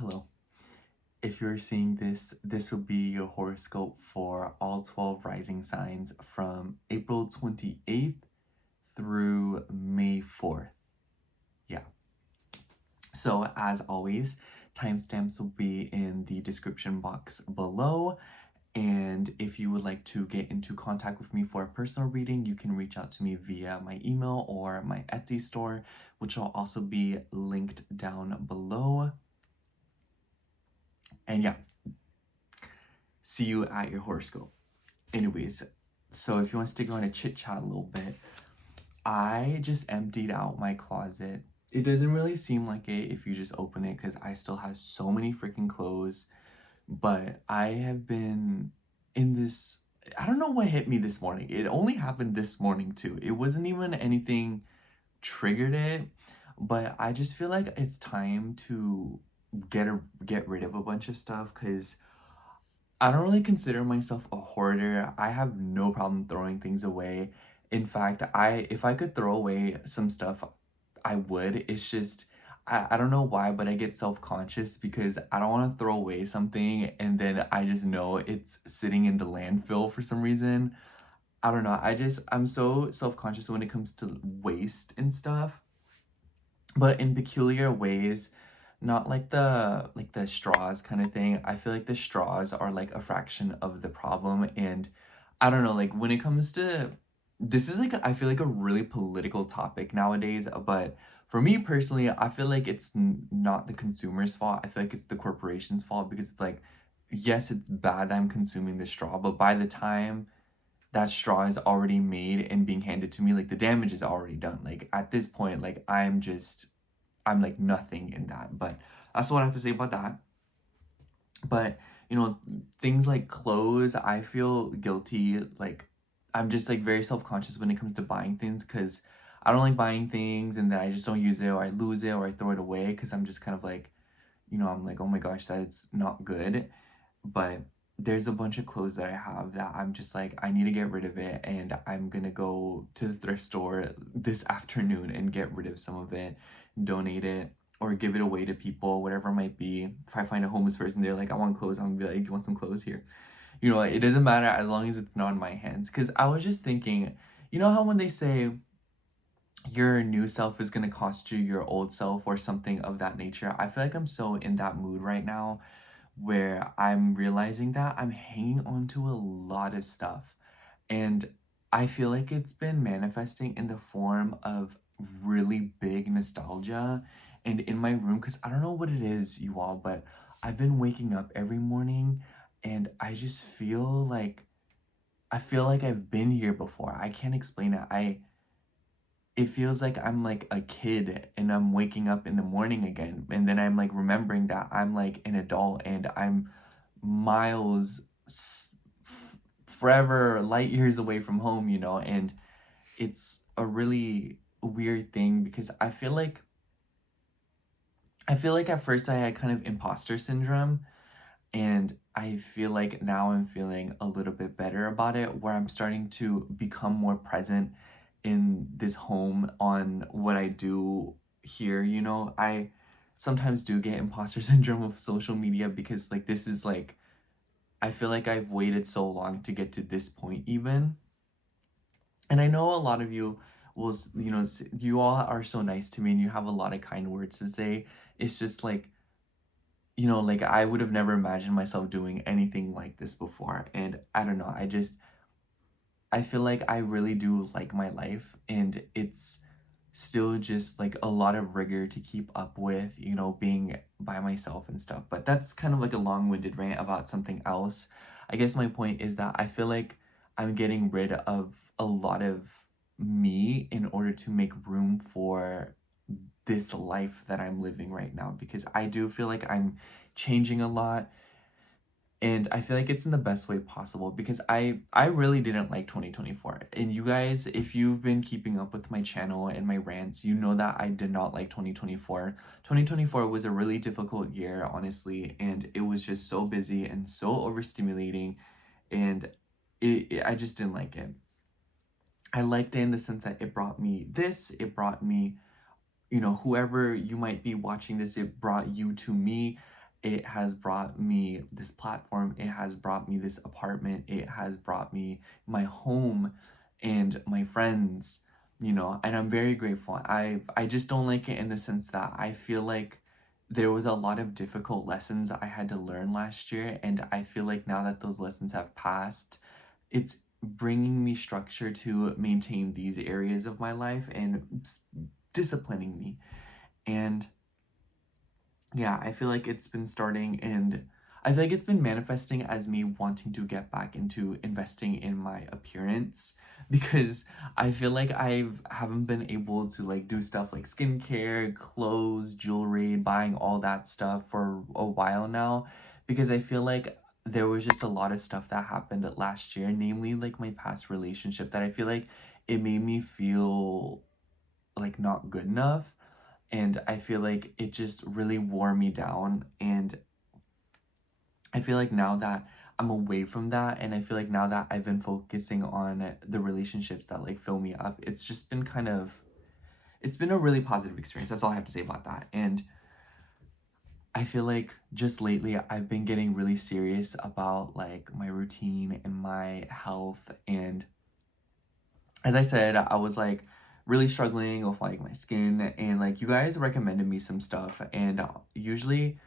Hello. If you're seeing this, this will be your horoscope for all 12 rising signs from April 28th through May 4th. Yeah. So, as always, timestamps will be in the description box below. And if you would like to get into contact with me for a personal reading, you can reach out to me via my email or my Etsy store, which will also be linked down below. And yeah, see you at your horoscope. Anyways, so if you want to stick around and chit chat a little bit, I just emptied out my closet. It doesn't really seem like it if you just open it because I still have so many freaking clothes. But I have been in this, I don't know what hit me this morning. It only happened this morning too. It wasn't even anything triggered it, but I just feel like it's time to get rid of a bunch of stuff because I don't really consider myself a hoarder. I have no problem throwing things away. In fact, if I could throw away some stuff, I would. It's just I don't know why, but I get self-conscious because I don't want to throw away something and then I just know it's sitting in the landfill for some reason. I don't know. I'm so self-conscious when it comes to waste and stuff, but in peculiar ways, not like the straws kind of thing. I feel like the straws are like a fraction of the problem. And I don't know, like when it comes to this is like I feel like a really political topic nowadays, but for me personally, I feel like it's not the consumer's fault. I feel like it's the corporation's fault because it's like, yes, it's bad I'm consuming the straw, but by the time that straw is already made and being handed to me, like the damage is already done. Like at this point, like I'm like nothing in that. But that's what I have to say about that. But things like clothes, I feel guilty. Like I'm just like very self-conscious when it comes to buying things because I don't like buying things and then I just don't use it or I lose it or I throw it away because I'm just kind of like, I'm like, oh my gosh, that it's not good. But there's a bunch of clothes that I have that I'm just like, I need to get rid of it. And I'm gonna go to the thrift store this afternoon and get rid of some of it, donate it, or give it away to people, whatever it might be. If I find a homeless person, they're like, I want clothes, I'm gonna be like, you want some clothes here? It doesn't matter as long as it's not in my hands. Because I was just thinking, you know how when they say your new self is gonna cost you your old self or something of that nature? I feel like I'm so in that mood right now where I'm realizing that I'm hanging on to a lot of stuff. And I feel like it's been manifesting in the form of really big nostalgia and in my room because I don't know what it is, you all, but I've been waking up every morning and I feel like I've been here before. I can't explain it. It feels like I'm like a kid and I'm waking up in the morning again. And then I'm like remembering that I'm like an adult and I'm miles forever light years away from home, and it's a really weird thing because I feel like at first I had kind of imposter syndrome, and I feel like now I'm feeling a little bit better about it, where I'm starting to become more present in this home on what I do here. I sometimes do get imposter syndrome with social media because like this is like I feel like I've waited so long to get to this point even. And I know a lot of you will, you all are so nice to me and you have a lot of kind words to say. It's just like, like I would have never imagined myself doing anything like this before. And I don't know, I feel like I really do like my life and it's still just like a lot of rigor to keep up with, being by myself and stuff. But that's kind of like a long-winded rant about something else. I guess my point is that I feel like I'm getting rid of a lot of me in order to make room for this life that I'm living right now because I do feel like I'm changing a lot and I feel like it's in the best way possible because I really didn't like 2024. And you guys, if you've been keeping up with my channel and my rants, you know that I did not like 2024. 2024 was a really difficult year, honestly, and it was just so busy and so overstimulating, and I just didn't like it. I liked it in the sense that it brought me this, it brought me, whoever you might be watching this, it brought you to me. it has brought me this platform, it has brought me this apartment, it has brought me my home and my friends, you know, and I'm very grateful. I just don't like it in the sense that I feel like there was a lot of difficult lessons I had to learn last year, and I feel like now that those lessons have passed, it's bringing me structure to maintain these areas of my life and disciplining me. And yeah, I feel like it's been starting, and I feel like it's been manifesting as me wanting to get back into investing in my appearance, because I feel like haven't been able to like do stuff like skincare, clothes, jewelry, buying all that stuff for a while now, because I feel like there was just a lot of stuff that happened last year, namely like my past relationship, that I feel like it made me feel like not good enough, and I feel like it just really wore me down. And I feel like now that I'm away from that, and I feel like now that I've been focusing on the relationships that like fill me up, it's just been it's been a really positive experience. That's all I have to say about that. And I feel like just lately I've been getting really serious about like my routine and my health. And as I said, I was like really struggling with like my skin, and like you guys recommended me some stuff, and usually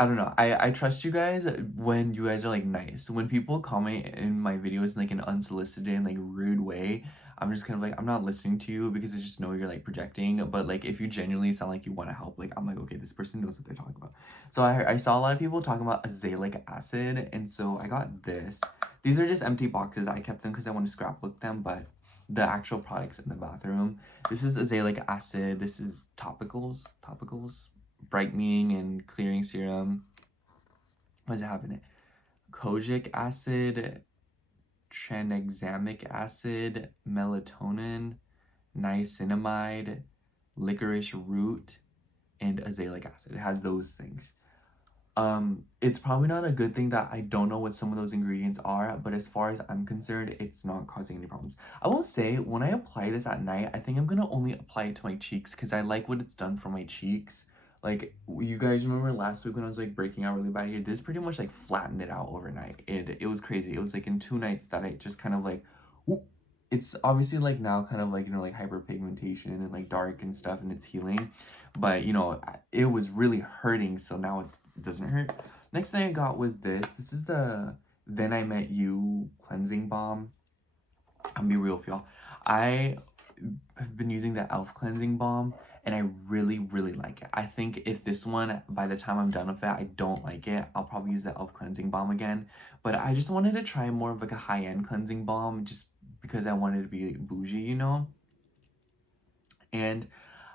I don't know, I trust you guys when you guys are like nice. When people comment in my videos in like an unsolicited and like rude way, I'm just kind of like, I'm not listening to you, because I just know you're like projecting. But like if you genuinely sound like you want to help, like I'm like, okay, this person knows what they're talking about. So I saw a lot of people talking about azelaic acid, and so I got this. These are just empty boxes. I kept them because I want to scrapbook them, but the actual products in the bathroom. This is azelaic acid. This is topicals, brightening and clearing serum. What does it have in it? Kojic acid, tranexamic acid, melatonin, niacinamide, licorice root, and azelaic acid. It has those things. It's probably not a good thing that I don't know what some of those ingredients are, but as far as I'm concerned, it's not causing any problems. I will say, when I apply this at night, I think I'm gonna only apply it to my cheeks, because I like what it's done for my cheeks. Like, you guys remember last week when I was like breaking out really bad here? This pretty much like flattened it out overnight. It was crazy. It was like in 2 nights that I just kind of like, whoop. It's obviously like now kind of like, you know, like hyperpigmentation and like dark and stuff, and it's healing. But you know, it was really hurting, so now it doesn't hurt. Next thing I got was this. This is the Then I Met You cleansing balm. I'll be real with y'all. I have been using the e.l.f. cleansing balm, and I really, really like it. I think if this one, by the time I'm done with it, I don't like it, I'll probably use the e.l.f. cleansing balm again. But I just wanted to try more of like a high-end cleansing balm, just because I wanted to be bougie, you know? And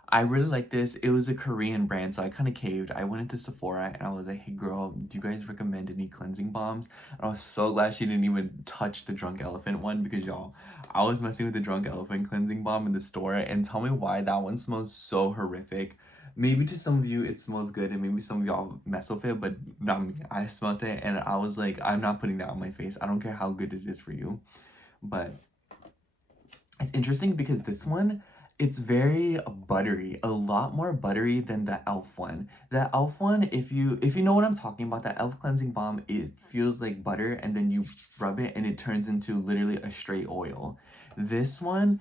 I really like this. It was a Korean brand, so I kind of caved. I went into Sephora and I was like, hey girl, do you guys recommend any cleansing balms? And I was so glad she didn't even touch the Drunk Elephant one, because y'all, I was messing with the Drunk Elephant cleansing balm in the store, and tell me why that one smells so horrific. Maybe to some of you it smells good, and maybe some of y'all mess with it, but not me. I smelled it and I was like, I'm not putting that on my face. I don't care how good it is for you. But it's interesting because this one, it's very buttery, a lot more buttery than the e.l.f. one. The e.l.f. one, if you know what I'm talking about, the e.l.f. cleansing balm, it feels like butter, and then you rub it and it turns into literally a straight oil. This one,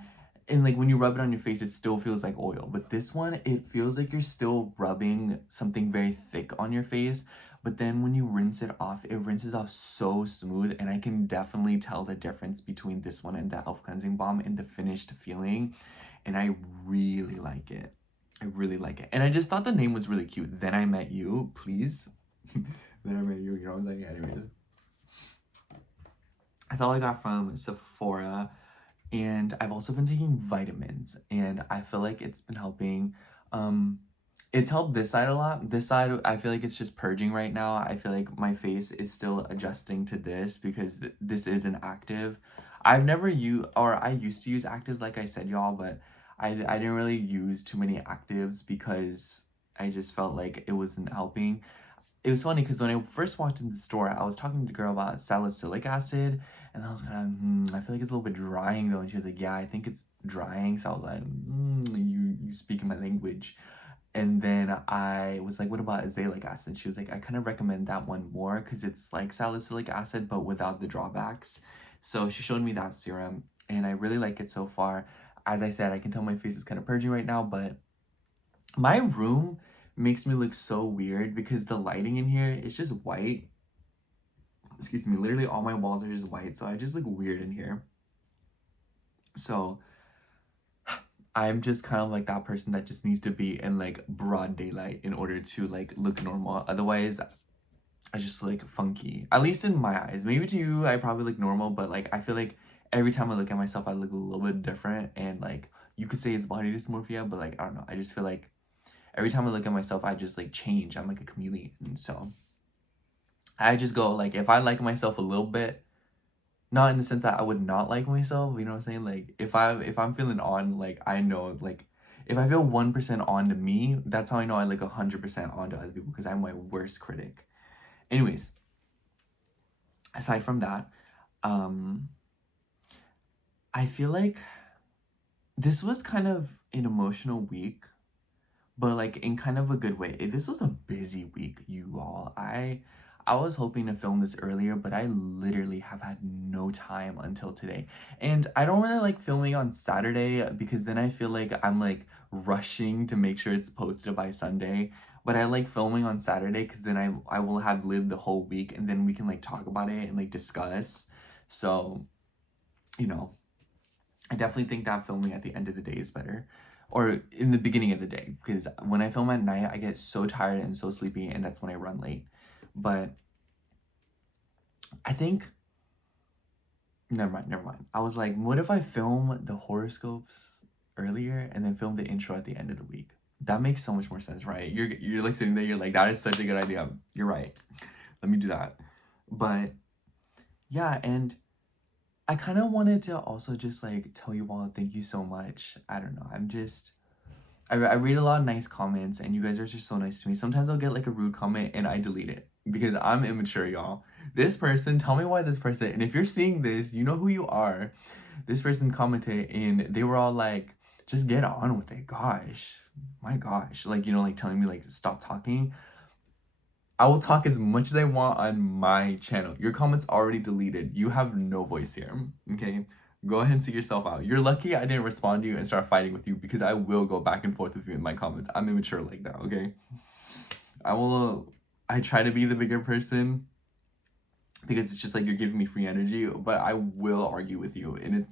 and like when you rub it on your face, it still feels like oil. But this one, it feels like you're still rubbing something very thick on your face. But then when you rinse it off, it rinses off so smooth, and I can definitely tell the difference between this one and the e.l.f. cleansing balm in the finished feeling. And I really like it. I really like it. And I just thought the name was really cute. Then I Met You, please. Then I Met You, you know what I'm saying? Anyways. That's all I got from Sephora. And I've also been taking vitamins, and I feel like it's been helping. It's helped this side a lot. This side, I feel like it's just purging right now. I feel like my face is still adjusting to this, because this is an active. I've never used, or I used to use actives, like I said, y'all, but I didn't really use too many actives because I just felt like it wasn't helping. It was funny because when I first walked into the store, I was talking to the girl about salicylic acid, and I was kind of, I feel like it's a little bit drying though. And she was like, yeah, I think it's drying. So I was like, you speak in my language. And then I was like, what about azelaic acid? And she was like, I kind of recommend that one more because it's like salicylic acid, but without the drawbacks. So she showed me that serum and I really like it so far. As I said, I can tell my face is kind of purging right now, but my room makes me look so weird because the lighting in here is just white. Excuse me, literally all my walls are just white, so I just look weird in here. So I'm just kind of like that person that just needs to be in like broad daylight in order to like look normal. Otherwise, I just look funky. At least in my eyes. Maybe to you, I probably look normal, but like I feel like every time I look at myself, I look a little bit different. And like you could say it's body dysmorphia, but like I don't know. I just feel like every time I look at myself, I just like change. I'm like a chameleon. And so I just go like if I like myself a little bit, not in the sense that I would not like myself, you know what I'm saying? Like if I'm feeling on, like I know like if I feel 1% on to me, that's how I know I like 100% on to other people because I'm my worst critic. Anyways, aside from that, I feel like this was kind of an emotional week, but like in kind of a good way. This was a busy week, you all. I was hoping to film this earlier, but I literally have had no time until today. And I don't really like filming on Saturday because then I feel like I'm like rushing to make sure it's posted by Sunday. But I like filming on Saturday because then I will have lived the whole week and then we can like talk about it and like discuss. So, you know, I definitely think that filming at the end of the day is better. Or in the beginning of the day. Because when I film at night, I get so tired and so sleepy and that's when I run late. But I think... Never mind. I was like, what if I film the horoscopes earlier and then film the intro at the end of the week? That makes so much more sense, right? You're like sitting there, you're like, that is such a good idea. You're right. Let me do that. But yeah, and I kind of wanted to also just like tell you all thank you so much. I don't know. I read a lot of nice comments and you guys are just so nice to me. Sometimes I'll get like a rude comment and I delete it because I'm immature, y'all. This person, tell me why this person, and if you're seeing this, you know who you are. This person commented and they were all like, just get on with it. Gosh, my gosh. Like, you know, like telling me like stop talking. I will talk as much as I want on my channel. Your comments already deleted. You have no voice here, okay? Go ahead and see yourself out. You're lucky I didn't respond to you and start fighting with you because I will go back and forth with you in my comments. I'm immature like that, okay? I try to be the bigger person because it's just like you're giving me free energy, but I will argue with you and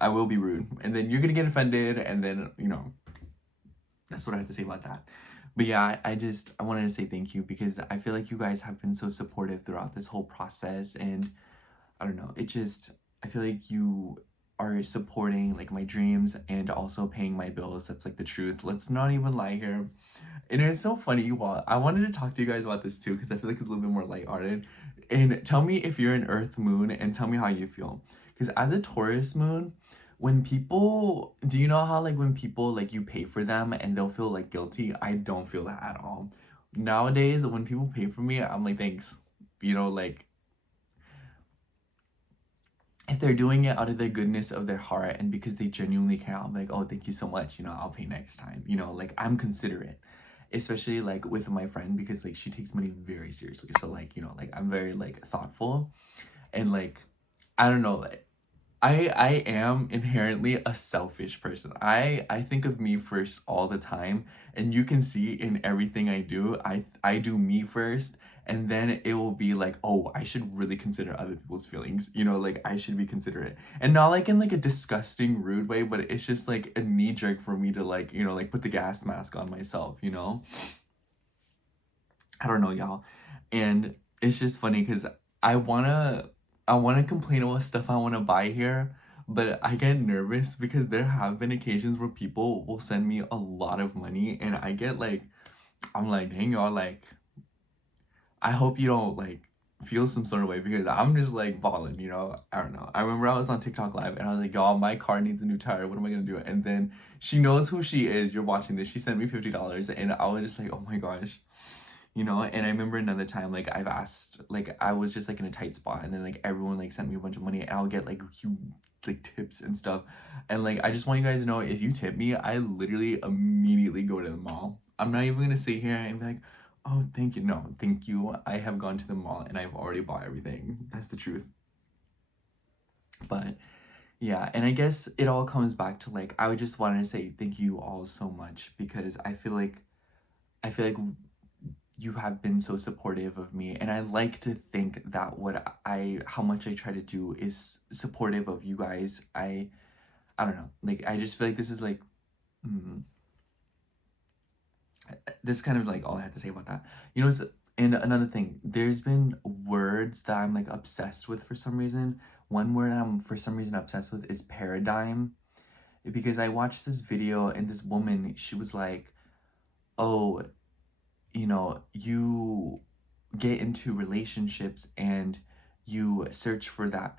I will be rude. And then you're gonna get offended and then, you know, that's what I have to say about that. But yeah, I wanted to say thank you because I feel like you guys have been so supportive throughout this whole process. And I don't know, I feel like you are supporting like my dreams and also paying my bills. That's like the truth. Let's not even lie here. And it's so funny, you all. I wanted to talk to you guys about this too because I feel like it's a little bit more lighthearted. And tell me if you're an Earth moon and tell me how you feel. Because as a Taurus moon, when people, do you know how like when people like you pay for them and they'll feel like guilty? I don't feel that at all. Nowadays, when people pay for me, I'm like, thanks. You know, like if they're doing it out of their goodness of their heart and because they genuinely care, I'm like, oh, thank you so much. You know, I'll pay next time. You know, like I'm considerate, especially like with my friend because like she takes money very seriously. So like, you know, like I'm very like thoughtful and like, I don't know, like, I am inherently a selfish person. I think of me first all the time, and you can see in everything I do, I do me first, and then it will be like, oh, I should really consider other people's feelings. You know, like I should be considerate. And not like in like a disgusting rude way, but it's just like a knee jerk for me to like, you know, like put the gas mask on myself, you know? I don't know, y'all. And it's just funny because I wanna I wanna complain about stuff I wanna buy here, but I get nervous because there have been occasions where people will send me a lot of money and I get like, I'm like, dang y'all, like, I hope you don't like feel some sort of way because I'm just like balling, you know? I don't know. I remember I was on TikTok live and I was like, y'all, my car needs a new tire. What am I gonna do? And then she knows who she is. You're watching this. She sent me $50 and I was just like, oh my gosh. You know, and I remember another time, like, I've asked, like, I was just, like, in a tight spot, and then, like, everyone, like, sent me a bunch of money, and I'll get, like, like tips and stuff. And like I just want you guys to know, if you tip me, I literally immediately go to the mall. I'm not even gonna sit here and be like, oh, thank you. No, thank you. I have gone to the mall and I've already bought everything. That's the truth. But yeah, and I guess it all comes back to like, I would just want to say thank you all so much, because I feel like you have been so supportive of me, and I like to think that how much I try to do is supportive of you guys. I don't know, like I just feel like this is like, this is kind of like all I had to say about that. You know, and another thing, there's been words that I'm like obsessed with for some reason. One word I'm for some reason obsessed with is paradigm, because I watched this video and this woman, she was like, oh, you know, you get into relationships and you search for that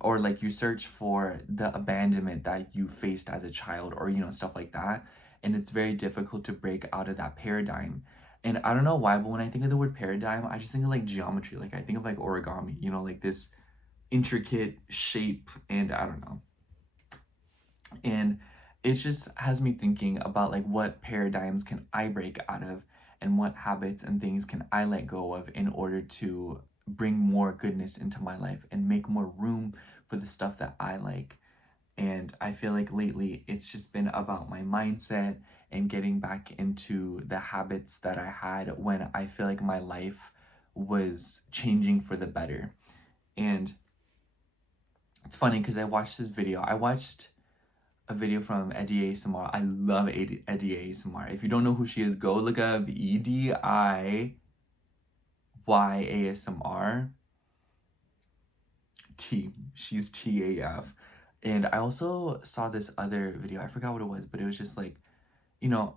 or like you search for the abandonment that you faced as a child, or you know, stuff like that, and it's very difficult to break out of that paradigm. And I don't know why, but when I think of the word paradigm, I just think of like geometry. Like I think of like origami, you know, like this intricate shape, and I don't know. And it just has me thinking about like, what paradigms can I break out of, and what habits and things can I let go of in order to bring more goodness into my life and make more room for the stuff that I like. And I feel like lately it's just been about my mindset and getting back into the habits that I had when I feel like my life was changing for the better. And it's funny because I watched this video. I watched a video from Eddie ASMR. I love Eddie ASMR. If you don't know who she is, go look up EDIY ASMR. She's TAF. And I also saw this other video. I forgot what it was, but it was just like, you know,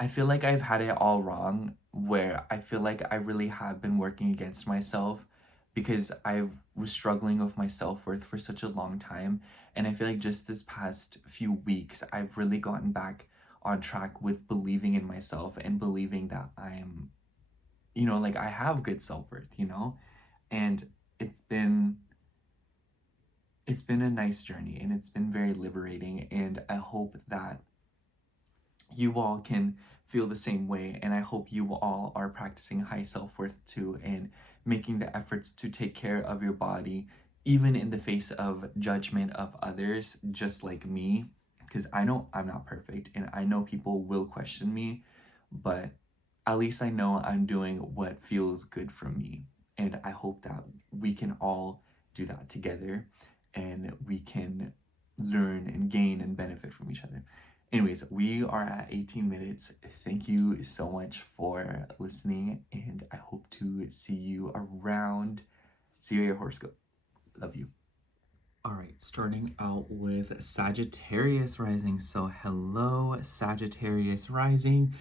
I feel like I've had it all wrong, where I feel like I really have been working against myself, because I was struggling with my self-worth for such a long time. And I feel like just this past few weeks, I've really gotten back on track with believing in myself and believing that I'm, you know, like I have good self-worth, you know? And it's been a nice journey, and it's been very liberating, and I hope that you all can feel the same way, and I hope you all are practicing high self-worth too, and making the efforts to take care of your body, even in the face of judgment of others, just like me, because I know I'm not perfect, and I know people will question me, but at least I know I'm doing what feels good for me, and I hope that we can all do that together, and we can learn and gain and benefit from each other. Anyways, we are at 18 minutes. Thank you so much for listening, and I hope to see you around. See you at your horoscope. Love you. All right, starting out with Sagittarius rising. So hello, Sagittarius rising.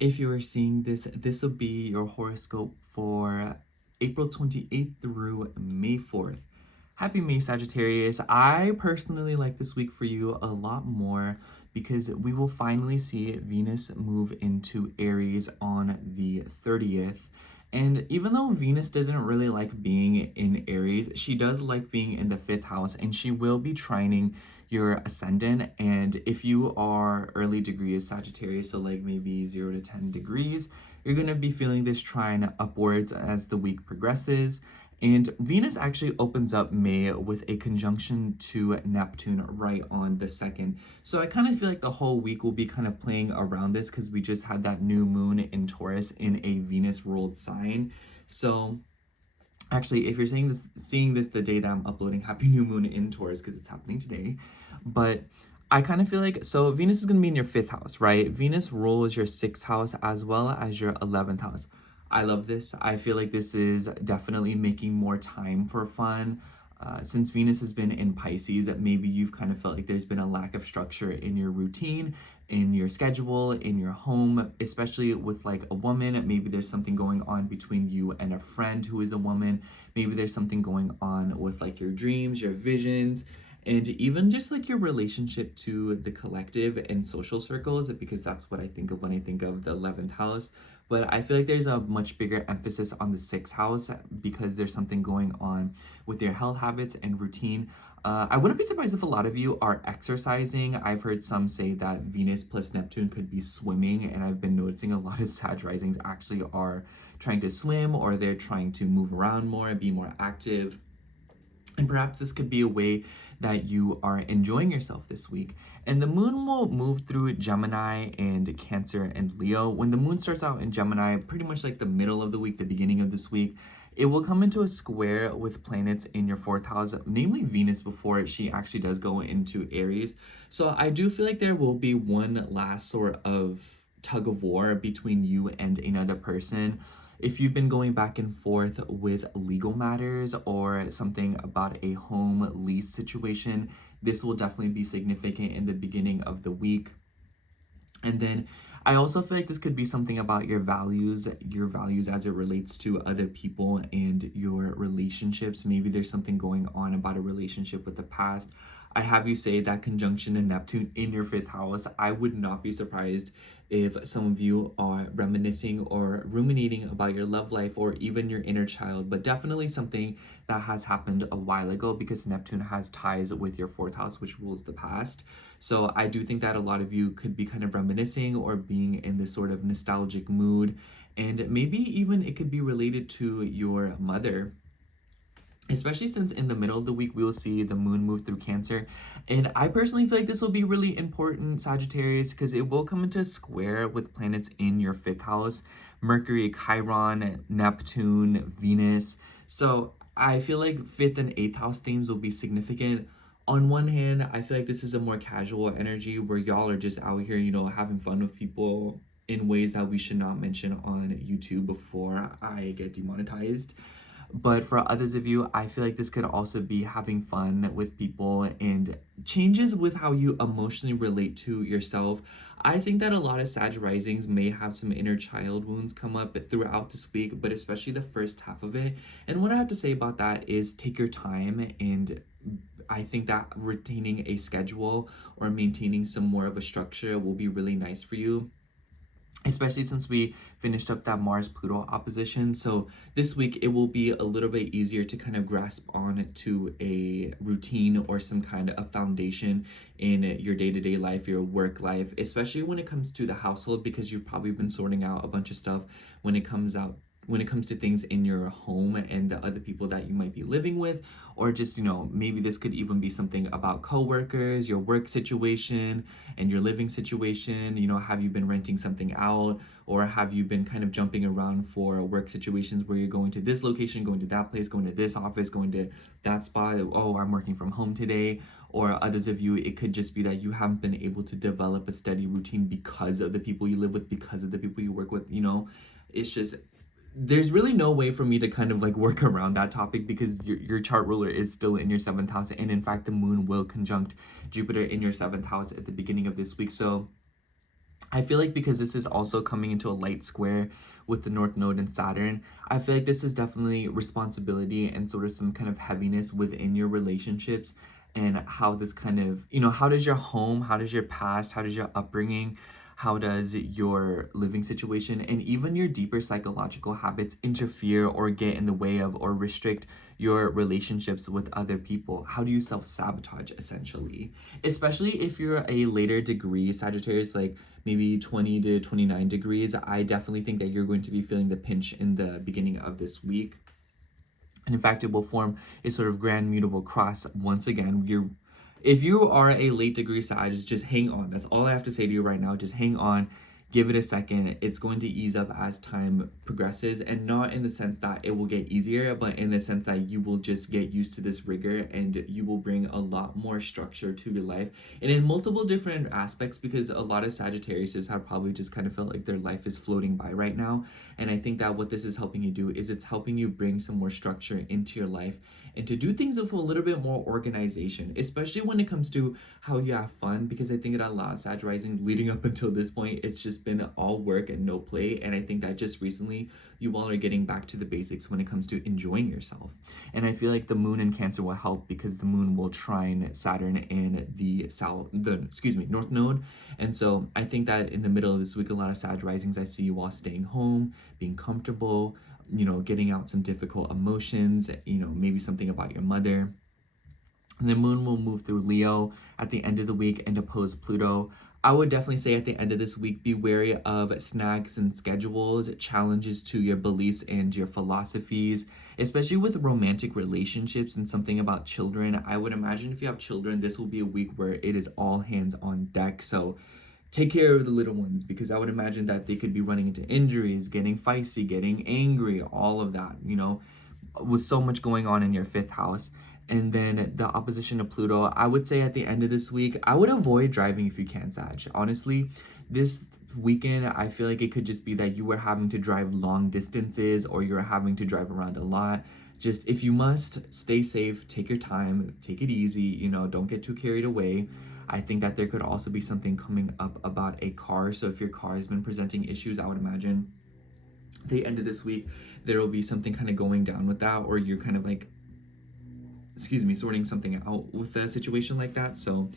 If you are seeing this, this will be your horoscope for April 28th through May 4th. Happy May, Sagittarius. I personally like this week for you a lot more, because we will finally see Venus move into Aries on the 30th. And even though Venus doesn't really like being in Aries, she does like being in the 5th house, and she will be trining your ascendant. And if you are early degree of Sagittarius, so like maybe 0 to 10 degrees, you're going to be feeling this trine upwards as the week progresses. And Venus actually opens up May with a conjunction to Neptune right on the 2nd. So I kind of feel like the whole week will be kind of playing around this, because we just had that new moon in Taurus in a Venus ruled sign. So actually, if you're seeing this the day that I'm uploading, happy new moon in Taurus, because it's happening today. But I kind of feel like, so Venus is going to be in your 5th house, right? Venus rules your 6th house as well as your 11th house. I love this. I feel like this is definitely making more time for fun. Since Venus has been in Pisces, maybe you've kind of felt like there's been a lack of structure in your routine, in your schedule, in your home, especially with like a woman. Maybe there's something going on between you and a friend who is a woman. Maybe there's something going on with like your dreams, your visions. and even just like your relationship to the collective and social circles, because that's what I think of when I think of the 11th house. But I feel like there's a much bigger emphasis on the 6th house because there's something going on with your health habits and routine. I wouldn't be surprised if a lot of you are exercising. I've heard some say that Venus plus Neptune could be swimming, and I've been noticing a lot of Sag risings actually are trying to swim, or they're trying to move around more and be more active. And perhaps this could be a way that you are enjoying yourself this week. And the moon will move through Gemini and Cancer and Leo. When the moon starts out in Gemini, pretty much like the middle of the week, the beginning of this week, it will come into a square with planets in your 4th house, namely Venus, before she actually does go into Aries. So I do feel like there will be one last sort of tug of war between you and another person. If you've been going back and forth with legal matters or something about a home lease situation, this will definitely be significant in the beginning of the week. And then I also feel like this could be something about your values as it relates to other people and your relationships. Maybe there's something going on about a relationship with the past. I have you say that conjunction in Neptune in your 5th house. I would not be surprised if some of you are reminiscing or ruminating about your love life or even your inner child, but definitely something that has happened a while ago because Neptune has ties with your 4th house, which rules the past. So I do think that a lot of you could be kind of reminiscing or being in this sort of nostalgic mood. And maybe even it could be related to your mother, especially since in the middle of the week we will see the moon move through Cancer. And I personally feel like this will be really important, Sagittarius, because it will come into a square with planets in your 5th house: Mercury, Chiron, Neptune, Venus. So I feel like 5th and 8th house themes will be significant. On one hand, I feel like this is a more casual energy where y'all are just out here, having fun with people in ways that we should not mention on YouTube before I get demonetized. But for others of you, I feel like this could also be having fun with people and changes with how you emotionally relate to yourself. I think that a lot of Sag risings may have some inner child wounds come up throughout this week, but especially the first half of it. And what I have to say about that is take your time, and I think that retaining a schedule or maintaining some more of a structure will be really nice for you, especially since we finished up that Mars-Pluto opposition. So this week it will be a little bit easier to kind of grasp on to a routine or some kind of foundation in your day-to-day life, your work life, especially when it comes to the household, because you've probably been sorting out a bunch of stuff when it comes to things in your home and the other people that you might be living with, or just, maybe this could even be something about coworkers, your work situation and your living situation. Have you been renting something out, or have you been kind of jumping around for work situations where you're going to this location, going to that place, going to this office, going to that spot? Oh, I'm working from home today. Or others of you, it could just be that you haven't been able to develop a steady routine because of the people you live with, because of the people you work with. It's just, there's really no way for me to kind of like work around that topic because your chart ruler is still in your 7th house. And in fact, the moon will conjunct Jupiter in your 7th house at the beginning of this week. So I feel like because this is also coming into a light square with the North Node and Saturn, I feel like this is definitely responsibility and sort of some kind of heaviness within your relationships, and how this kind of, how does your home, how does your past, how does your upbringing, how does your living situation and even your deeper psychological habits interfere or get in the way of or restrict your relationships with other people? How do you self-sabotage, essentially? Especially if you're a later degree Sagittarius, like maybe 20 to 29 degrees, I definitely think that you're going to be feeling the pinch in the beginning of this week. And in fact, it will form a sort of grand mutable cross once again. If you are a late degree Sag, just hang on. That's all I have to say to you right now. Just hang on. Give it a second. It's going to ease up as time progresses, and not in the sense that it will get easier, but in the sense that you will just get used to this rigor and you will bring a lot more structure to your life, and in multiple different aspects, because a lot of Sagittariuses have probably just kind of felt like their life is floating by right now. And I think that what this is helping you do is it's helping you bring some more structure into your life and to do things with a little bit more organization, especially when it comes to how you have fun, because I think that a lot of Sag rising leading up until this point, it's just just been all work and no play. And I think that just recently you all are getting back to the basics when it comes to enjoying yourself. And I feel like the moon in Cancer will help because the moon will trine Saturn in the North Node. And so I think that in the middle of this week, a lot of Sag risings, I see you all staying home, being comfortable, getting out some difficult emotions, maybe something about your mother. And the moon will move through Leo at the end of the week and oppose Pluto. I would definitely say at the end of this week, be wary of snags and schedules, challenges to your beliefs and your philosophies, especially with romantic relationships and something about children. I would imagine if you have children, this will be a week where it is all hands on deck. So take care of the little ones, because I would imagine that they could be running into injuries, getting feisty, getting angry, all of that, with so much going on in your 5th house. And then the opposition to Pluto, I would say at the end of this week, I would avoid driving if you can, Sag. Honestly, this weekend, I feel like it could just be that you were having to drive long distances or you're having to drive around a lot. Just, if you must, stay safe, take your time, take it easy, don't get too carried away. I think that there could also be something coming up about a car. So if your car has been presenting issues, I would imagine the end of this week, there will be something kind of going down with that, or you're kind of like, sorting something out with a situation like that. So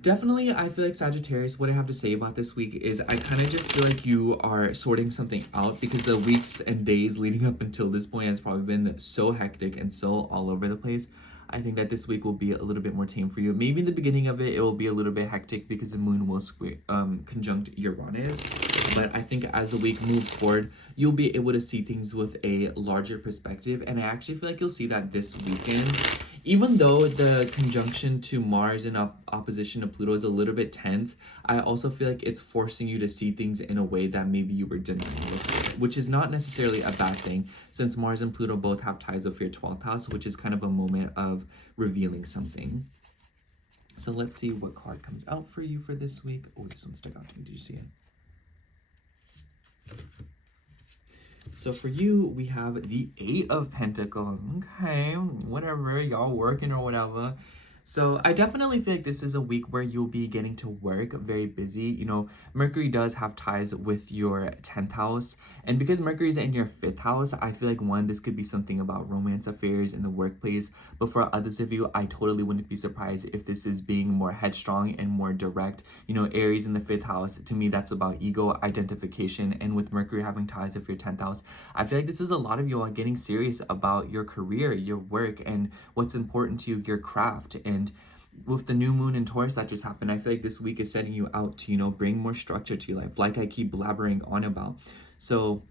definitely, I feel like Sagittarius, what I have to say about this week is I kind of just feel like you are sorting something out, because the weeks and days leading up until this point has probably been so hectic and so all over the place. I think that this week will be a little bit more tame for you. Maybe in the beginning of it will be a little bit hectic because the moon will conjunct Uranus. But I think as the week moves forward, you'll be able to see things with a larger perspective. And I actually feel like you'll see that this weekend. Even though the conjunction to Mars in opposition to Pluto is a little bit tense, I also feel like it's forcing you to see things in a way that maybe you were denying before, which is not necessarily a bad thing, since Mars and Pluto both have ties with your 12th house, which is kind of a moment of revealing something. So let's see what card comes out for you for this week. Oh, this one stuck out to me. Did you see it? So for you, we have the 8 of Pentacles. Okay, whatever, y'all working or whatever. So I definitely feel like this is a week where you'll be getting to work very busy. Mercury does have ties with your 10th house. And because Mercury is in your 5th house, I feel like this could be something about romance affairs in the workplace. But for others of you, I totally wouldn't be surprised if this is being more headstrong and more direct. Aries in the 5th house, to me, that's about ego identification. And with Mercury having ties with your 10th house, I feel like this is a lot of you are getting serious about your career, your work, and what's important to you, your craft. And with the new moon in Taurus that just happened, I feel like this week is setting you out to, bring more structure to your life, like I keep blabbering on about. So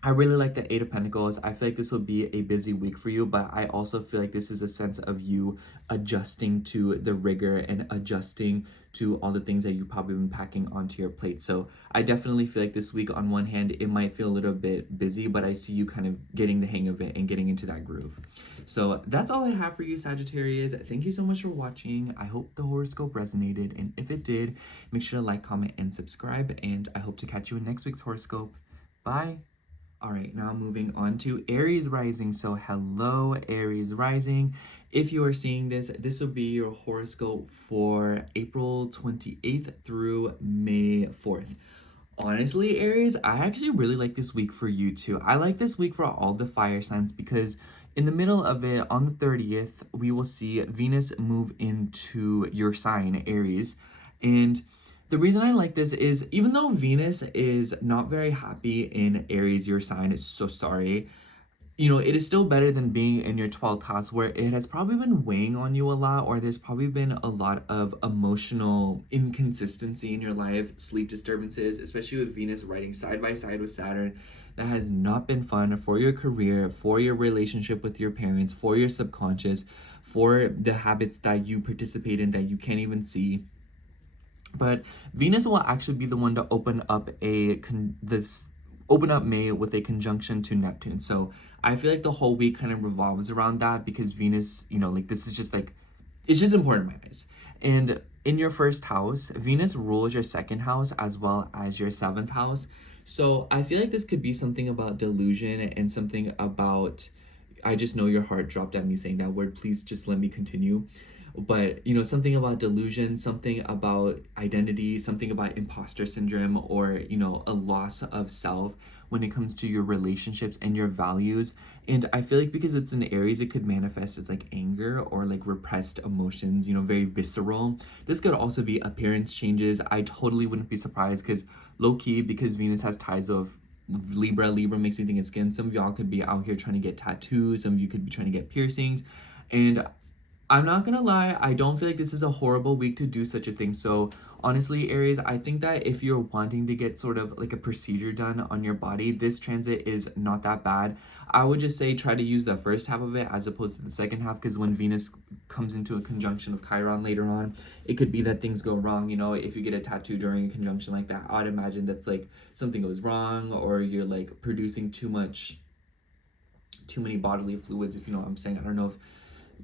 I really like the 8 of Pentacles. I feel like this will be a busy week for you, but I also feel like this is a sense of you adjusting to the rigor and adjusting to all the things that you've probably been packing onto your plate. So I definitely feel like this week, on one hand, it might feel a little bit busy, but I see you kind of getting the hang of it and getting into that groove. So that's all I have for you, Sagittarius. Thank you so much for watching. I hope the horoscope resonated, and if it did, make sure to like, comment, and subscribe, and I hope to catch you in next week's horoscope. Bye. All right, now moving on to Aries rising. So hello, Aries rising. If you are seeing this, this will be your horoscope for April 28th through May 4th. Honestly, Aries, I actually really like this week for you too. I like this week for all the fire signs because in the middle of it, on the 30th, we will see Venus move into your sign, Aries. And the reason I like this is, even though Venus is not very happy in Aries, your sign, is so sorry, it is still better than being in your 12th house, where it has probably been weighing on you a lot, or there's probably been a lot of emotional inconsistency in your life, sleep disturbances, especially with Venus riding side by side with Saturn. That has not been fun for your career, for your relationship with your parents, for your subconscious, for the habits that you participate in that you can't even see. But Venus will actually be the one to open up May with a conjunction to Neptune. So I feel like the whole week kind of revolves around that, because Venus, this is just it's just important in my eyes. And in your 1st house, Venus rules your 2nd house as well as your 7th house. So I feel like this could be something about delusion and something about, I just know your heart dropped at me saying that word. Please just let me continue. but you know, something about delusion, something about identity, something about imposter syndrome, or you know, a loss of self when it comes to your relationships and your values. And I feel like because it's an Aries, it could manifest as like anger or like repressed emotions, you know, very visceral. This could also be appearance changes. I totally wouldn't be surprised because low key, because Venus has ties of Libra makes me think it's skin. Some of y'all could be out here trying to get tattoos, some of you could be trying to get piercings. And I'm not gonna lie, I don't feel like this is a horrible week to do such a thing. So honestly, Aries, I think that if you're wanting to get sort of like a procedure done on your body, this transit is not that bad. I would just say try to use the first half of it as opposed to the second half, because when Venus comes into a conjunction of Chiron later on, it could be that things go wrong. You know, if you get a tattoo during a conjunction like that, I'd imagine that's like something goes wrong, or you're like producing too many bodily fluids, if you know what I'm saying. I don't know if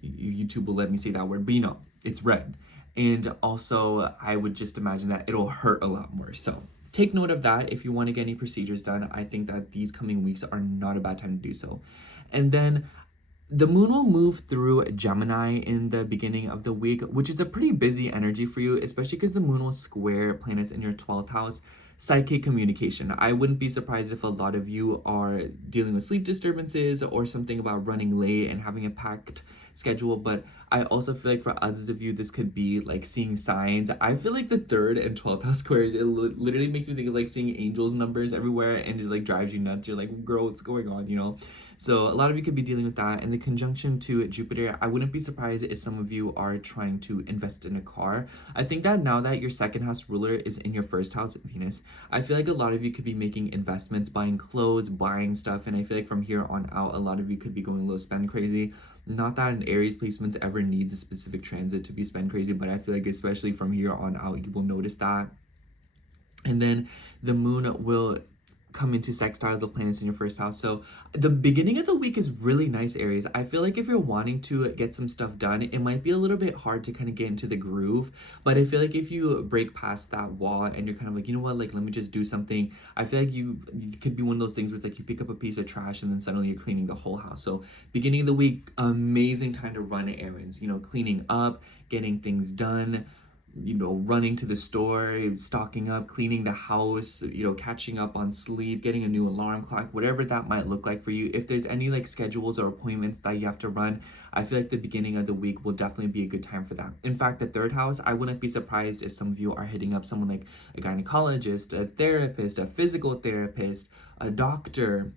YouTube will let me say that word, but you know, it's red. And also, I would just imagine that it'll hurt a lot more. So take note of that. If you want to get any procedures done, I think that these coming weeks are not a bad time to do so. And then the moon will move through Gemini in the beginning of the week, which is a pretty busy energy for you, especially because the moon will square planets in your 12th house. Psychic communication. I wouldn't be surprised if a lot of you are dealing with sleep disturbances or something about running late and having a packed schedule, but I also feel like for others of you, this could be like seeing signs. I feel like the 3rd and 12th house squares, it literally makes me think of like seeing angels numbers everywhere, and it like drives you nuts. You're like, girl, what's going on, you know? So a lot of you could be dealing with that. And the conjunction to Jupiter, I wouldn't be surprised if some of you are trying to invest in a car. I think that now that your 2nd house ruler is in your 1st house, Venus, I feel like a lot of you could be making investments, buying clothes, buying stuff. And I feel like from here on out, a lot of you could be going a little spend crazy. Not that an Aries placement ever needs a specific transit to be spend crazy, but I feel like especially from here on out, you will notice that. And then the moon will come into sextiles of planets in your 1st house. So the beginning of the week is really nice, Aries. I feel like if you're wanting to get some stuff done, it might be a little bit hard to kind of get into the groove. But I feel like if you break past that wall and you're kind of like, you know what, like let me just do something. I feel like you could be one of those things where it's like you pick up a piece of trash and then suddenly you're cleaning the whole house. So beginning of the week, amazing time to run errands, you know, cleaning up, getting things done, you know, running to the store, stocking up, cleaning the house, you know, catching up on sleep, getting a new alarm clock, whatever that might look like for you. If there's any like schedules or appointments that you have to run, I feel like the beginning of the week will definitely be a good time for that. In fact, the 3rd house, I wouldn't be surprised if some of you are hitting up someone like a gynecologist, a therapist, a physical therapist, a doctor,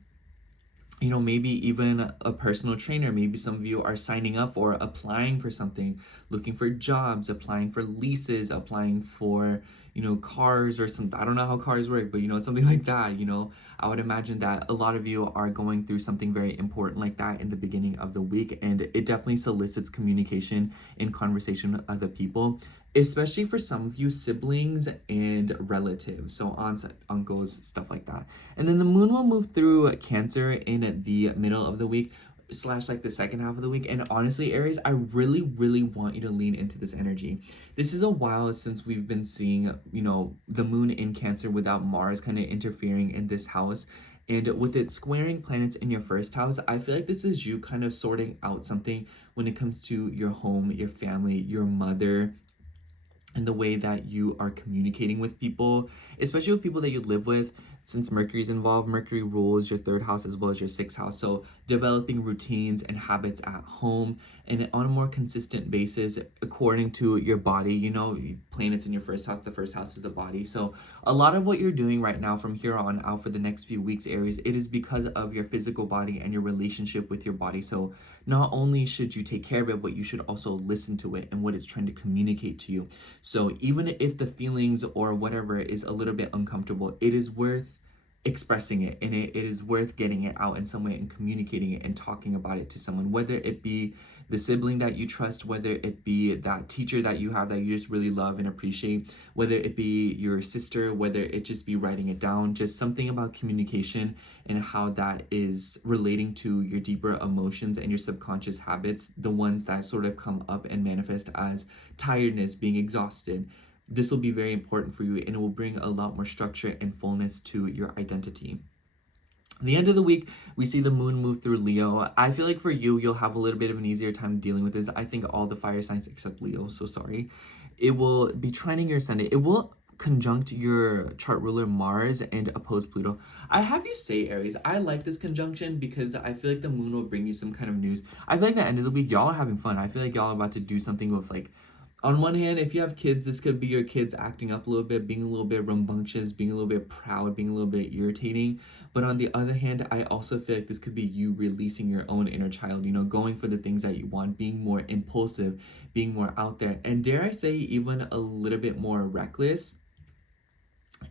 you know, maybe even a personal trainer. Maybe some of you are signing up or applying for something, looking for jobs, applying for leases, applying for, you know, cars or some, I don't know how cars work, but you know, something like that. You know, I would imagine that a lot of you are going through something very important like that in the beginning of the week, and it definitely solicits communication and conversation with other people, especially for some of you siblings and relatives, so aunts, uncles, stuff like that. And then the moon will move through Cancer in the middle of the week slash like the 2nd half of the week. And honestly, Aries, I really want you to lean into this energy. This is a while since we've been seeing, you know, the moon in Cancer without Mars kind of interfering in this house. And with it squaring planets in your 1st house, I feel like this is you kind of sorting out something when it comes to your home, your family, your mother, and the way that you are communicating with people, especially with people that you live with. Since Mercury's involved, Mercury rules your 3rd house as well as your 6th house. So developing routines and habits at home and on a more consistent basis according to your body. You know, planets in your 1st house, the 1st house is the body. So a lot of what you're doing right now from here on out for the next few weeks, Aries, it is because of your physical body and your relationship with your body. So not only should you take care of it, but you should also listen to it and what it's trying to communicate to you. So even if the feelings or whatever is a little bit uncomfortable, it is worth expressing it, and it is worth getting it out in some way and communicating it and talking about it to someone, whether it be the sibling that you trust, whether it be that teacher that you have that you just really love and appreciate, whether it be your sister, whether it just be writing it down, just something about communication and how that is relating to your deeper emotions and your subconscious habits, the ones that sort of come up and manifest as tiredness, being exhausted. This will be very important for you, and it will bring a lot more structure and fullness to your identity. The end of the week, we see the moon move through Leo. I feel like for you, you'll have a little bit of an easier time dealing with this. I think all the fire signs except Leo, so sorry. It will be trining your Sunday. It will conjunct your chart ruler Mars and oppose Pluto. I have you say, Aries, I like this conjunction because I feel like the moon will bring you some kind of news. I feel like the end of the week, y'all are having fun. I feel like y'all are about to do something with like, on one hand, if you have kids, this could be your kids acting up a little bit, being a little bit rambunctious, being a little bit proud, being a little bit irritating. But on the other hand, I also feel like this could be you releasing your own inner child, you know, going for the things that you want, being more impulsive, being more out there, and dare I say, even a little bit more reckless.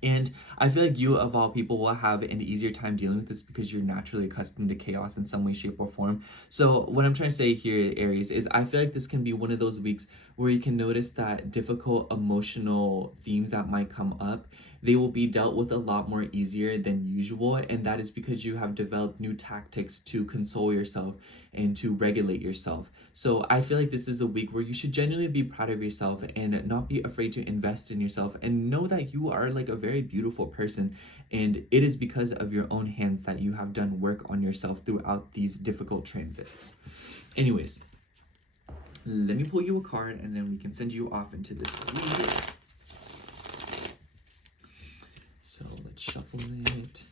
And I feel like you, of all people, will have an easier time dealing with this because you're naturally accustomed to chaos in some way, shape, or form. So what I'm trying to say here, Aries, is I feel like this can be one of those weeks where you can notice that difficult emotional themes that might come up, they will be dealt with a lot more easier than usual. And that is because you have developed new tactics to console yourself and to regulate yourself. So I feel like this is a week where you should genuinely be proud of yourself and not be afraid to invest in yourself and know that you are like a very beautiful person. And it is because of your own hands that you have done work on yourself throughout these difficult transits. Anyways, let me pull you a card and then we can send you off into this week. So let's shuffle it.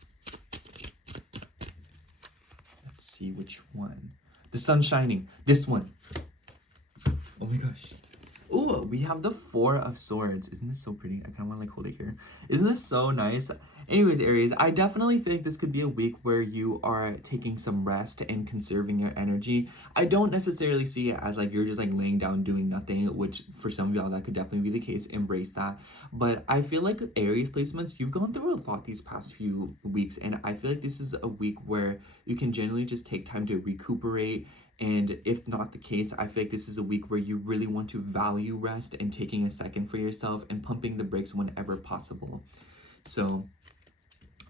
Let's see which one. The sun's shining. This one. Oh my gosh. Oh, we have the Four of Swords. Isn't this so pretty? I kind of want to like hold it here. Isn't this so nice? Anyways, Aries, I definitely feel like this could be a week where you are taking some rest and conserving your energy. I don't necessarily see it as like you're just like laying down doing nothing, which for some of y'all that could definitely be the case. Embrace that. But I feel like Aries placements, you've gone through a lot these past few weeks, and I feel like this is a week where you can genuinely just take time to recuperate. And if not the case, I feel like this is a week where you really want to value rest and taking a second for yourself and pumping the brakes whenever possible. So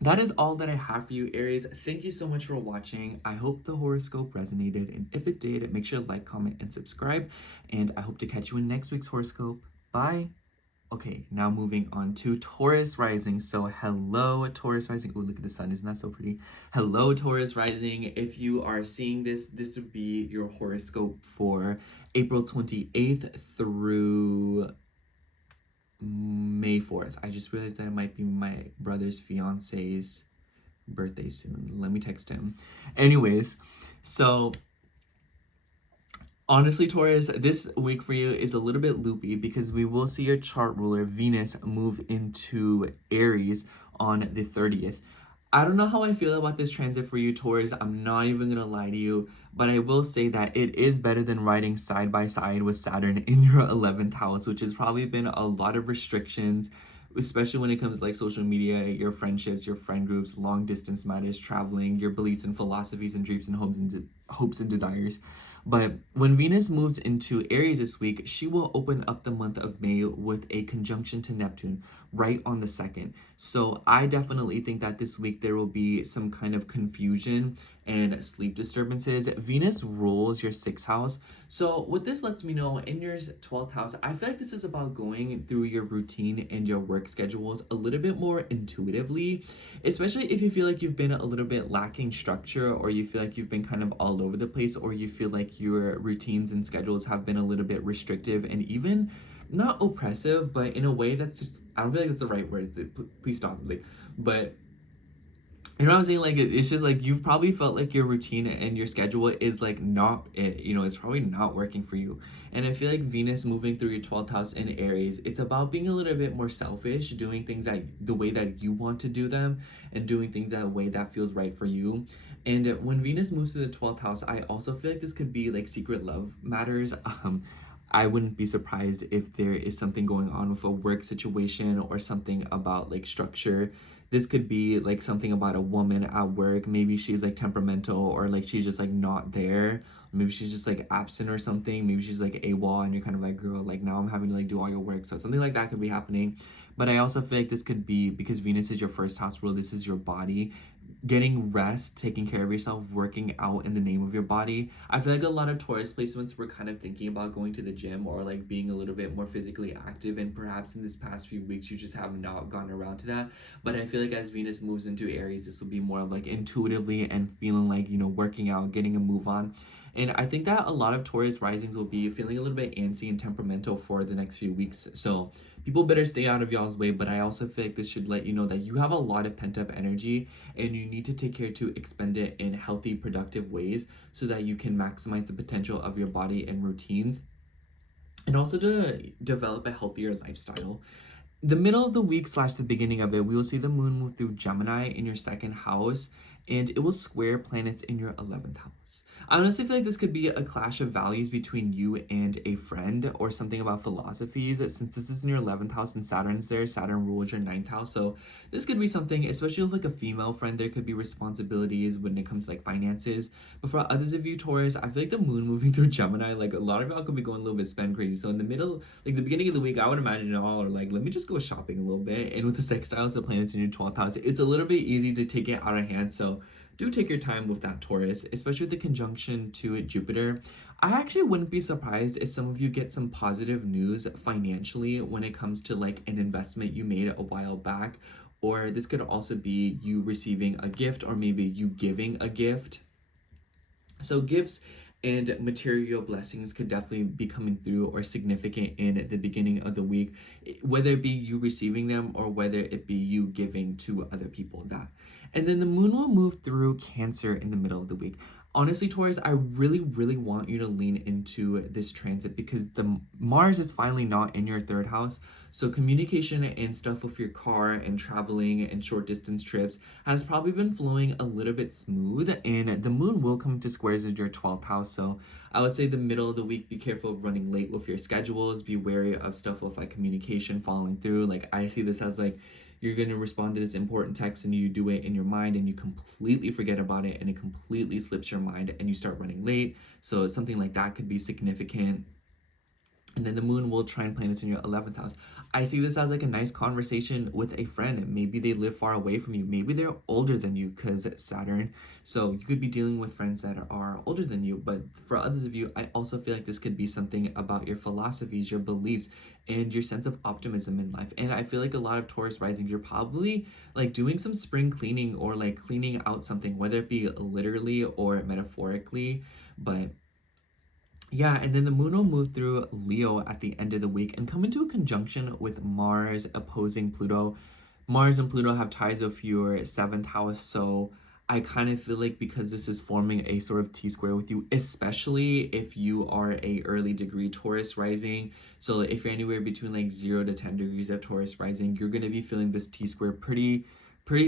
that is all that I have for you, Aries. Thank you so much for watching. I hope the horoscope resonated, and if it did, make sure to like, comment, and subscribe. And I hope to catch you in next week's horoscope. Bye. Okay, now moving on to Taurus rising. So hello, Taurus rising. Oh, look at the sun. Isn't that so pretty? Hello, Taurus rising. If you are seeing this, this would be your horoscope for April 28th through May 4th. I just realized that it might be my brother's fiance's birthday soon. Let me text him. Anyways, so honestly, Taurus, this week for you is a little bit loopy because we will see your chart ruler, Venus, move into Aries on the 30th. I don't know how I feel about this transit for you, Taurus. I'm not even going to lie to you, but I will say that it is better than riding side by side with Saturn in your 11th house, which has probably been a lot of restrictions, especially when it comes to like social media, your friendships, your friend groups, long distance matters, traveling, your beliefs and philosophies and dreams and hopes and desires. But when Venus moves into Aries this week, she will open up the month of May with a conjunction to Neptune right on the 2nd. So I definitely think that this week there will be some kind of confusion and sleep disturbances. Venus rules your 6th house. So what this lets me know, in your 12th house, I feel like this is about going through your routine and your work schedules a little bit more intuitively, especially if you feel like you've been a little bit lacking structure, or you feel like you've been kind of all over the place, or you feel like your routines and schedules have been a little bit restrictive and even not oppressive, but in a way that's just, I don't feel like that's the right word. Please stop. But you know what I'm saying? Like, it's just like you've probably felt like your routine and your schedule is like not it, you know, it's probably not working for you. And I feel like Venus moving through your 12th house in Aries, it's about being a little bit more selfish, doing things that the way that you want to do them, and doing things that way that feels right for you. And when Venus moves to the 12th house, I also feel like this could be like secret love matters. I wouldn't be surprised if there is something going on with a work situation or something about like structure. This could be like something about a woman at work. Maybe she's like temperamental, or like she's just like not there. Maybe she's just like absent or something. Maybe she's like AWOL and you're kind of like, girl, like now I'm having to like do all your work. So something like that could be happening. But I also feel like this could be because Venus is your 1st house rule. This is your body. getting rest, taking care of yourself, working out in the name of your body. I feel like a lot of Taurus placements were kind of thinking about going to the gym or like being a little bit more physically active, and perhaps in this past few weeks you just have not gotten around to that. But I feel like as Venus moves into Aries, this will be more of like intuitively and feeling like, you know, working out, getting a move on. And I think that a lot of Taurus risings will be feeling a little bit antsy and temperamental for the next few weeks. So people better stay out of y'all's way. But I also feel like this should let you know that you have a lot of pent up energy and you need to take care to expend it in healthy, productive ways so that you can maximize the potential of your body and routines, and also to develop a healthier lifestyle. The middle of the week slash the beginning of it, we will see the moon move through Gemini in your second house, and it will square planets in your 11th house. I honestly feel like this could be a clash of values between you and a friend, or something about philosophies, since this is in your 11th house and Saturn's there. Saturn rules your 9th house, so this could be something, especially with like a female friend. There could be responsibilities when it comes to like finances. But for others of you Taurus, I feel like the moon moving through Gemini, like a lot of y'all could be going a little bit spend crazy. So in the middle, like the beginning of the week, I would imagine y'all are like, let me just go shopping a little bit. And with the sextiles, the planets in your 12th house, it's a little bit easy to take it out of hand. So do take your time with that, Taurus, especially with the conjunction to Jupiter. I actually wouldn't be surprised if some of you get some positive news financially when it comes to like an investment you made a while back, or this could also be you receiving a gift or maybe you giving a gift. So gifts and material blessings could definitely be coming through or significant in the beginning of the week, whether it be you receiving them or whether it be you giving to other people that. And then the moon will move through Cancer in the middle of the week. Honestly, Taurus, I really, really want you to lean into this transit because the Mars is finally not in your third house. So communication and stuff with your car and traveling and short distance trips has probably been flowing a little bit smooth, and the moon will come to squares in your 12th house. So I would say the middle of the week, be careful of running late with your schedules. Be wary of stuff with like communication falling through. Like I see this as like you're going to respond to this important text and you do it in your mind and you completely forget about it and it completely slips your mind and you start running late. So something like that could be significant. And then the moon will trine planets in your 11th house. I see this as like a nice conversation with a friend. Maybe they live far away from you. Maybe they're older than you because Saturn. So you could be dealing with friends that are older than you. But for others of you, I also feel like this could be something about your philosophies, your beliefs, and your sense of optimism in life. And I feel like a lot of Taurus risings, you're probably like doing some spring cleaning or like cleaning out something, whether it be literally or metaphorically. But yeah, and then the moon will move through Leo at the end of the week and come into a conjunction with Mars opposing Pluto. Mars and Pluto have ties with your 7th house, so I kind of feel like because this is forming a sort of T-square with you, especially if you are a early degree Taurus rising. So if you're anywhere between like 0 to 10 degrees of Taurus rising, you're going to be feeling this T-square pretty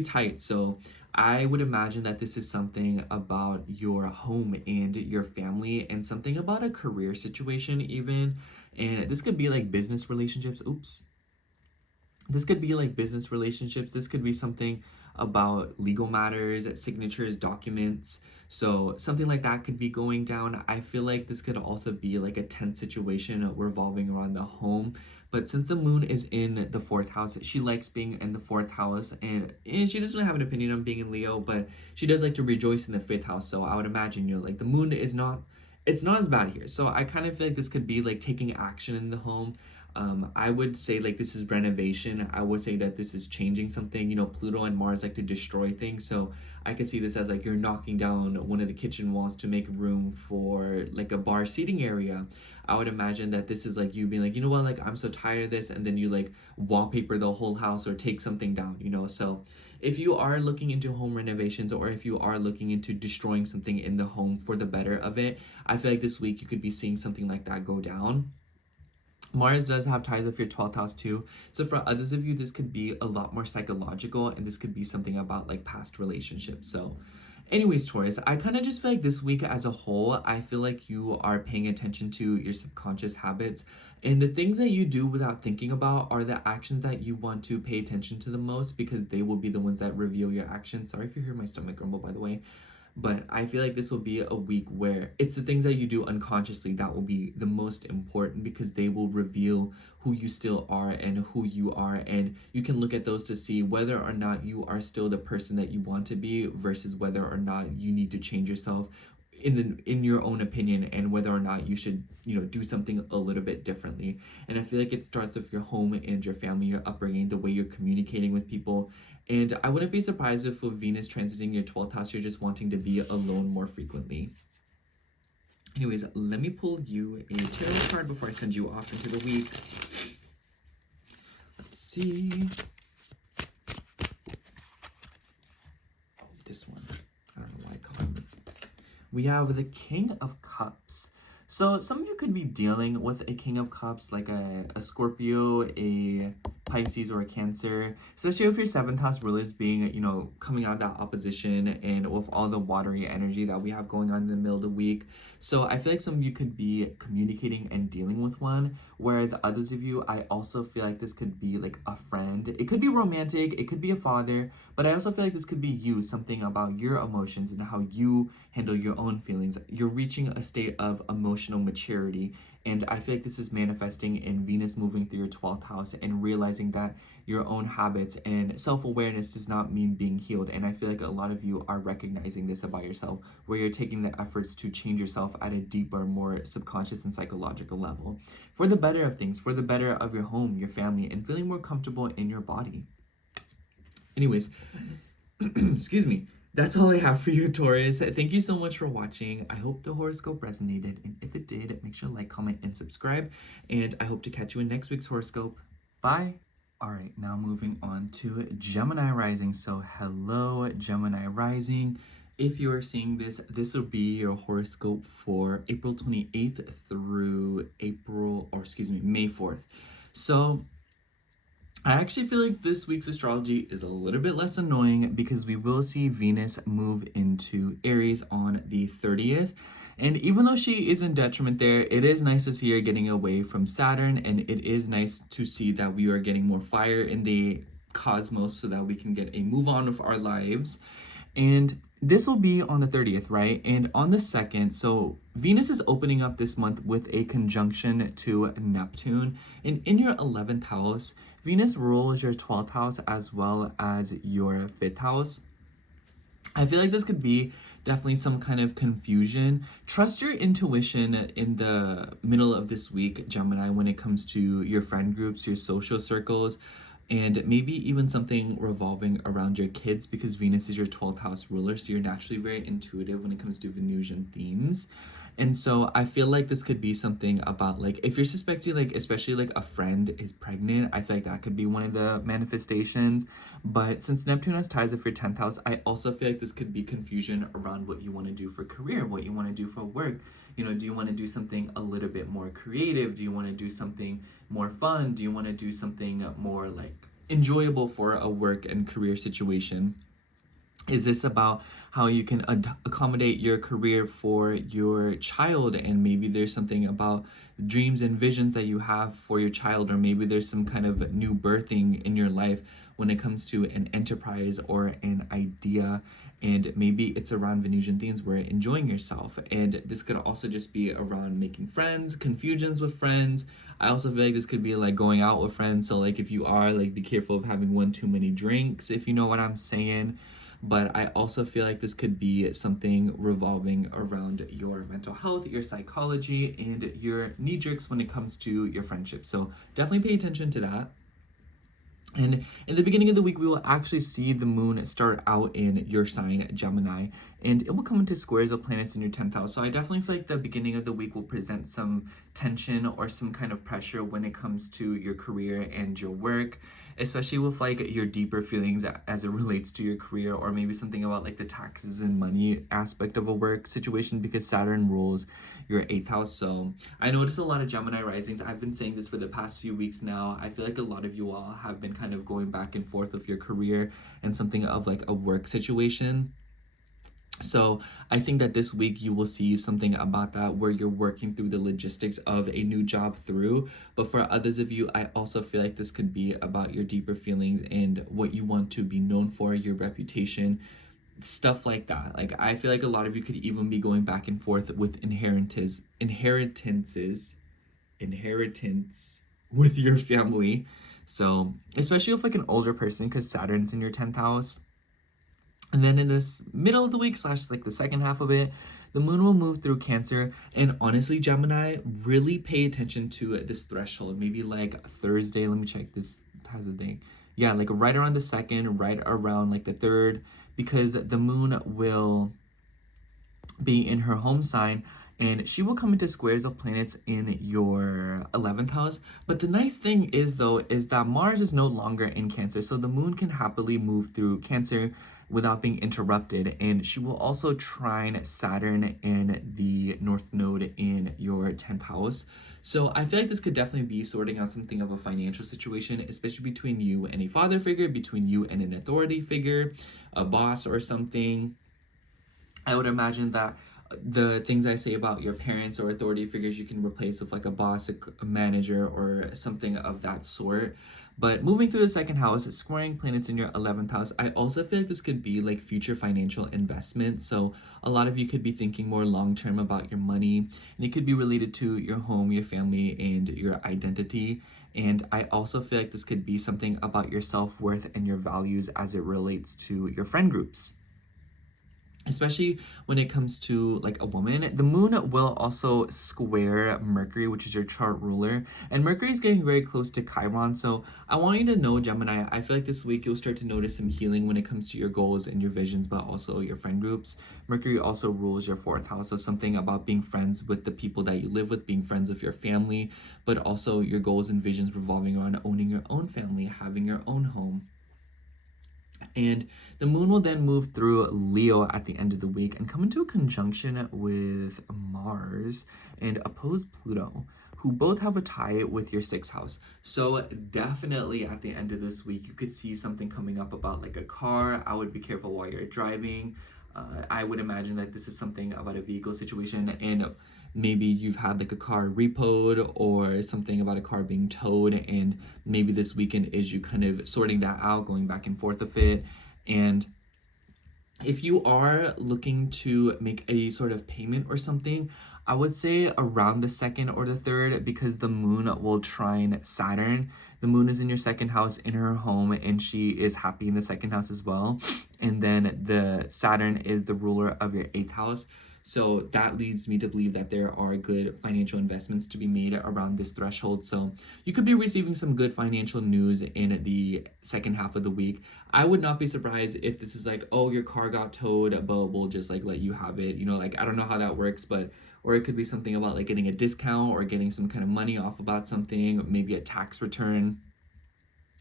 tight. So I would imagine that this is something about your home and your family and something about a career situation even. And this could be like business relationships. Oops. This could be like business relationships. This could be something about legal matters, signatures, documents. So something like that could be going down. I feel like this could also be like a tense situation revolving around the home. But since the moon is in the 4th house, she likes being in the 4th house, and she doesn't really have an opinion on being in Leo, but she does like to rejoice in the 5th house. So I would imagine, you know, like the moon is not, it's not as bad here. So I kind of feel like this could be like taking action in the home. I would say like this is renovation. I would say that this is changing something. You know, Pluto and Mars like to destroy things. So I could see this as like you're knocking down one of the kitchen walls to make room for like a bar seating area. I would imagine that this is like you being like, you know what, like I'm so tired of this. And then you like wallpaper the whole house or take something down, you know. So if you are looking into home renovations or if you are looking into destroying something in the home for the better of it, I feel like this week you could be seeing something like that go down. Mars does have ties with your 12th house too. So for others of you, this could be a lot more psychological and this could be something about like past relationships. So anyways, Taurus, I kind of just feel like this week as a whole, I feel like you are paying attention to your subconscious habits. And the things that you do without thinking about are the actions that you want to pay attention to the most because they will be the ones that reveal your actions. Sorry if you hear my stomach grumble, by the way. But I feel like this will be a week where it's the things that you do unconsciously that will be the most important, because they will reveal who you still are and who you are. And you can look at those to see whether or not you are still the person that you want to be versus whether or not you need to change yourself in your own opinion, and whether or not you should, do something a little bit differently. And I feel like it starts with your home and your family, your upbringing, the way you're communicating with people. And I wouldn't be surprised if with Venus transiting your 12th house, you're just wanting to be alone more frequently. Anyways, let me pull you a tarot card before I send you off into the week. Let's see. Oh, this one. I don't know why I called it. We have the King of Cups. So some of you could be dealing with a King of Cups, like a Scorpio, a Pisces, or a Cancer, especially if your 7th house rulers being, coming out of that opposition, and with all the watery energy that we have going on in the middle of the week. So I feel like some of you could be communicating and dealing with one, whereas others of you, I also feel like this could be like a friend. It could be romantic, it could be a father, but I also feel like this could be you, something about your emotions and how you handle your own feelings. You're reaching a state of emotional maturity, and I feel like this is manifesting in Venus moving through your 12th house and realizing that your own habits and self-awareness does not mean being healed. And I feel like a lot of you are recognizing this about yourself, where you're taking the efforts to change yourself at a deeper, more subconscious and psychological level for the better of things, for the better of your home, your family, and feeling more comfortable in your body. Anyways, excuse me. That's all I have for you, Taurus. Thank you so much for watching. I hope the horoscope resonated, and if it did, make sure to like, comment, and subscribe, and I hope to catch you in next week's horoscope. Bye! Alright, now moving on to Gemini rising. So hello, Gemini rising. If you are seeing this, this will be your horoscope for April 28th through May 4th. So I actually feel like this week's astrology is a little bit less annoying, because we will see Venus move into Aries on the 30th. And even though she is in detriment there, it is nice to see her getting away from Saturn, and it is nice to see that we are getting more fire in the cosmos so that we can get a move on with our lives. And this will be on the 30th, right? And on the 2nd, so Venus is opening up this month with a conjunction to Neptune. And in your 11th house, Venus rules your 12th house as well as your 5th house. I feel like this could be definitely some kind of confusion. Trust your intuition in the middle of this week, Gemini, when it comes to your friend groups, your social circles, and maybe even something revolving around your kids, because Venus is your 12th house ruler, so you're naturally very intuitive when it comes to Venusian themes. And so I feel like this could be something about, like, if you're suspecting, like, especially like a friend is pregnant, I feel like that could be one of the manifestations. But since Neptune has ties with your 10th house, I also feel like this could be confusion around what you want to do for career, what you want to do for work. Do you want to do something a little bit more creative? Do you want to do something more fun? Do you want to do something more like enjoyable for a work and career situation? Is this about how you can accommodate your career for your child, and maybe there's something about dreams and visions that you have for your child, or maybe there's some kind of new birthing in your life when it comes to an enterprise or an idea, and maybe it's around Venusian themes where enjoying yourself. And this could also just be around making friends, confusions with friends. I also feel like this could be like going out with friends, so like if you are, like, be careful of having one too many drinks, if you know what I'm saying. But I also feel like this could be something revolving around your mental health, your psychology, and your knee jerks when it comes to your friendships. So definitely pay attention to that. And in the beginning of the week, we will actually see the moon start out in your sign, Gemini, and it will come into squares of planets in your 10th house. So I definitely feel like the beginning of the week will present some tension or some kind of pressure when it comes to your career and your work, especially with like your deeper feelings as it relates to your career, or maybe something about like the taxes and money aspect of a work situation, because Saturn rules your 8th house. So I noticed a lot of Gemini risings. I've been saying this for the past few weeks now. I feel like a lot of you all have been kind of going back and forth with your career and something of like a work situation. So I think that this week you will see something about that, where you're working through the logistics of a new job through. But for others of you, I also feel like this could be about your deeper feelings and what you want to be known for, your reputation, stuff like that. Like, I feel like a lot of you could even be going back and forth with inheritance with your family. So especially if like an older person, because Saturn's in your 10th house. And then in this middle of the week / like the second half of it, the moon will move through Cancer. And honestly, Gemini, really pay attention to this threshold. Maybe like Thursday. Let me check this. How's the day? Yeah, like right around the 2nd, right around like the 3rd, because the moon will be in her home sign, and she will come into squares of planets in your 11th house. But the nice thing is, though, is that Mars is no longer in Cancer, so the moon can happily move through Cancer without being interrupted. And she will also trine Saturn in the North Node in your 10th house. So I feel like this could definitely be sorting out something of a financial situation, especially between you and a father figure, between you and an authority figure, a boss or something. I would imagine that the things I say about your parents or authority figures, you can replace with like a boss, a manager, or something of that sort. But moving through the 2nd house, squaring planets in your 11th house, I also feel like this could be like future financial investment. So a lot of you could be thinking more long-term about your money, and it could be related to your home, your family, and your identity. And I also feel like this could be something about your self-worth and your values as it relates to your friend groups. Especially when it comes to like a woman. The moon will also square Mercury, which is your chart ruler, and Mercury is getting very close to Chiron. So I want you to know, Gemini, I feel like this week you'll start to notice some healing when it comes to your goals and your visions, but also your friend groups. Mercury also rules your 4th house, so something about being friends with the people that you live with, being friends with your family, but also your goals and visions revolving around owning your own family, having your own home. And the moon will then move through Leo at the end of the week and come into a conjunction with Mars and oppose Pluto, who both have a tie with your 6th house. So definitely at the end of this week, you could see something coming up about like a car. I would be careful while you're driving. I would imagine that this is something about a vehicle situation, and maybe you've had like a car repoed or something about a car being towed, and maybe this weekend is you kind of sorting that out, going back and forth with it. And if you are looking to make a sort of payment or something, I would say around the 2nd or the 3rd, because the moon will trine Saturn. The moon is in your 2nd house in her home, and she is happy in the 2nd house as well. And then the Saturn is the ruler of your 8th house. So that leads me to believe that there are good financial investments to be made around this threshold. So you could be receiving some good financial news in the 2nd half of the week. I would not be surprised if this is like, oh, your car got towed, but we'll just like let you have it. You know, like I don't know how that works, but or it could be something about like getting a discount or getting some kind of money off about something, maybe a tax return.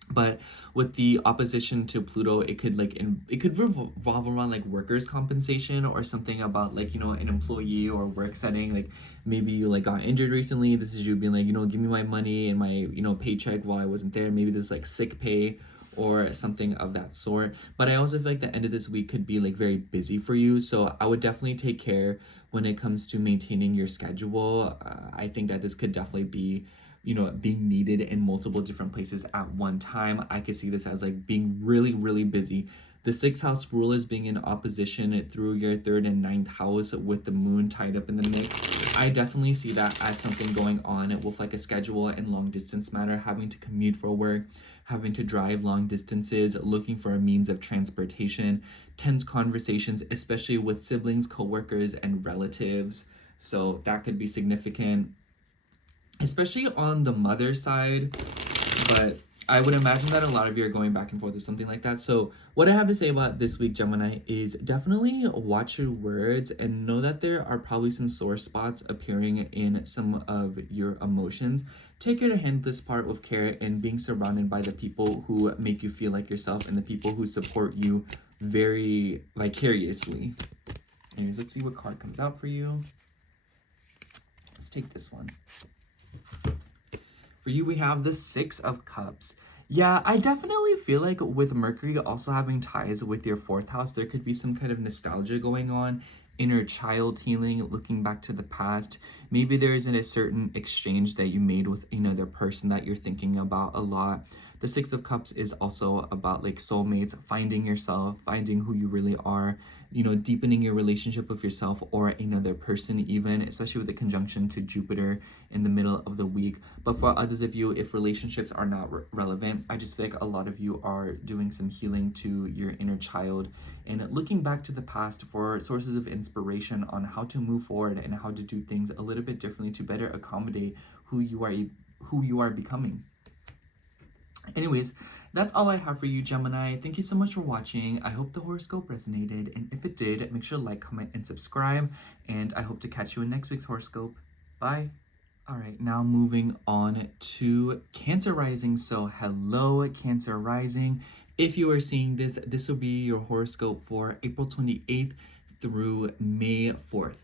But with the opposition to Pluto, it could like it could revolve around like workers' compensation or something about like, you know, an employee or work setting. Like maybe you like got injured recently. This is you being like, you know, give me my money and my, you know, paycheck while I wasn't there. Maybe this like sick pay or something of that sort. But I also feel like the end of this week could be like very busy for you. So I would definitely take care when it comes to maintaining your schedule. I think that this could definitely be, you know, being needed in multiple different places at one time. I could see this as like being really, really busy. The 6th house rulers being in opposition through your 3rd and 9th house with the moon tied up in the mix. I definitely see that as something going on with like a schedule and long distance matter, having to commute for work, having to drive long distances, looking for a means of transportation, tense conversations, especially with siblings, coworkers, and relatives. So that could be significant, especially on the mother side. But I would imagine that a lot of you are going back and forth with something like that. So what I have to say about this week, Gemini, is definitely watch your words and know that there are probably some sore spots appearing in some of your emotions. Take care to handle this part with care and being surrounded by the people who make you feel like yourself and the people who support you very vicariously. Anyways, let's see what card comes out for you. Let's take this one. For you, we have the 6 of Cups. Yeah, I definitely feel like with Mercury also having ties with your 4th house, there could be some kind of nostalgia going on, inner child healing, looking back to the past. Maybe there isn't a certain exchange that you made with another person that you're thinking about a lot. The Six of Cups is also about like soulmates, finding yourself, finding who you really are, you know, deepening your relationship with yourself or another person even, especially with the conjunction to Jupiter in the middle of the week. But for others of you, if relationships are not relevant, I just feel like a lot of you are doing some healing to your inner child and looking back to the past for sources of inspiration on how to move forward and how to do things a little bit differently to better accommodate who you are becoming. Anyways, that's all I have for you, Gemini. Thank you so much for watching. I hope the horoscope resonated, and if it did, make sure to like, comment, and subscribe, and I hope to catch you in next week's horoscope. Bye. All right, now moving on to Cancer rising. So hello, Cancer rising. If you are seeing this, this will be your horoscope for April 28th through May 4th.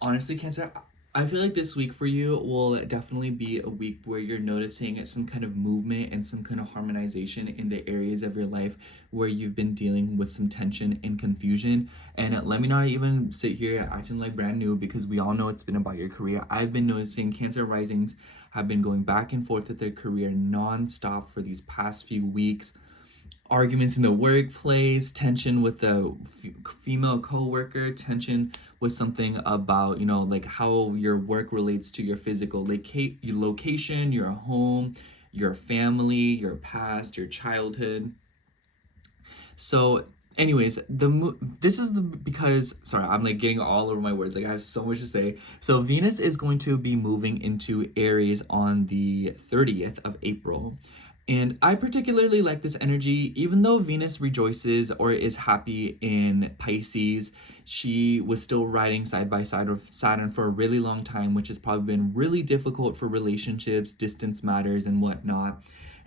Honestly, Cancer, I feel like this week for you will definitely be a week where you're noticing some kind of movement and some kind of harmonization in the areas of your life where you've been dealing with some tension and confusion. And let me not even sit here acting like brand new, because we all know it's been about your career. I've been noticing Cancer risings have been going back and forth with their career nonstop for these past few weeks. Arguments in the workplace, tension with the female co-worker, tension with something about, you know, like how your work relates to your physical location, your home, your family, your past, your childhood. So anyways, because sorry, I'm like getting all over my words, like I have so much to say. So Venus is going to be moving into Aries on the 30th of April. And I particularly like this energy. Even though Venus rejoices or is happy in Pisces, she was still riding side by side with Saturn for a really long time, which has probably been really difficult for relationships, distance matters, and whatnot.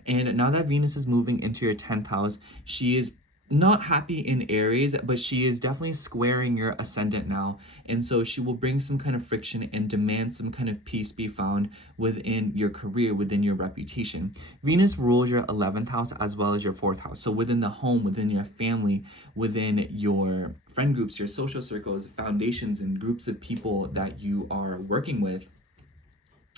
And now that Venus is moving into your 10th house, she is not happy in Aries, but she is definitely squaring your ascendant now. And so she will bring some kind of friction and demand some kind of peace be found within your career, within your reputation. Venus rules your 11th house as well as your 4th house. So within the home, within your family, within your friend groups, your social circles, foundations, and groups of people that you are working with.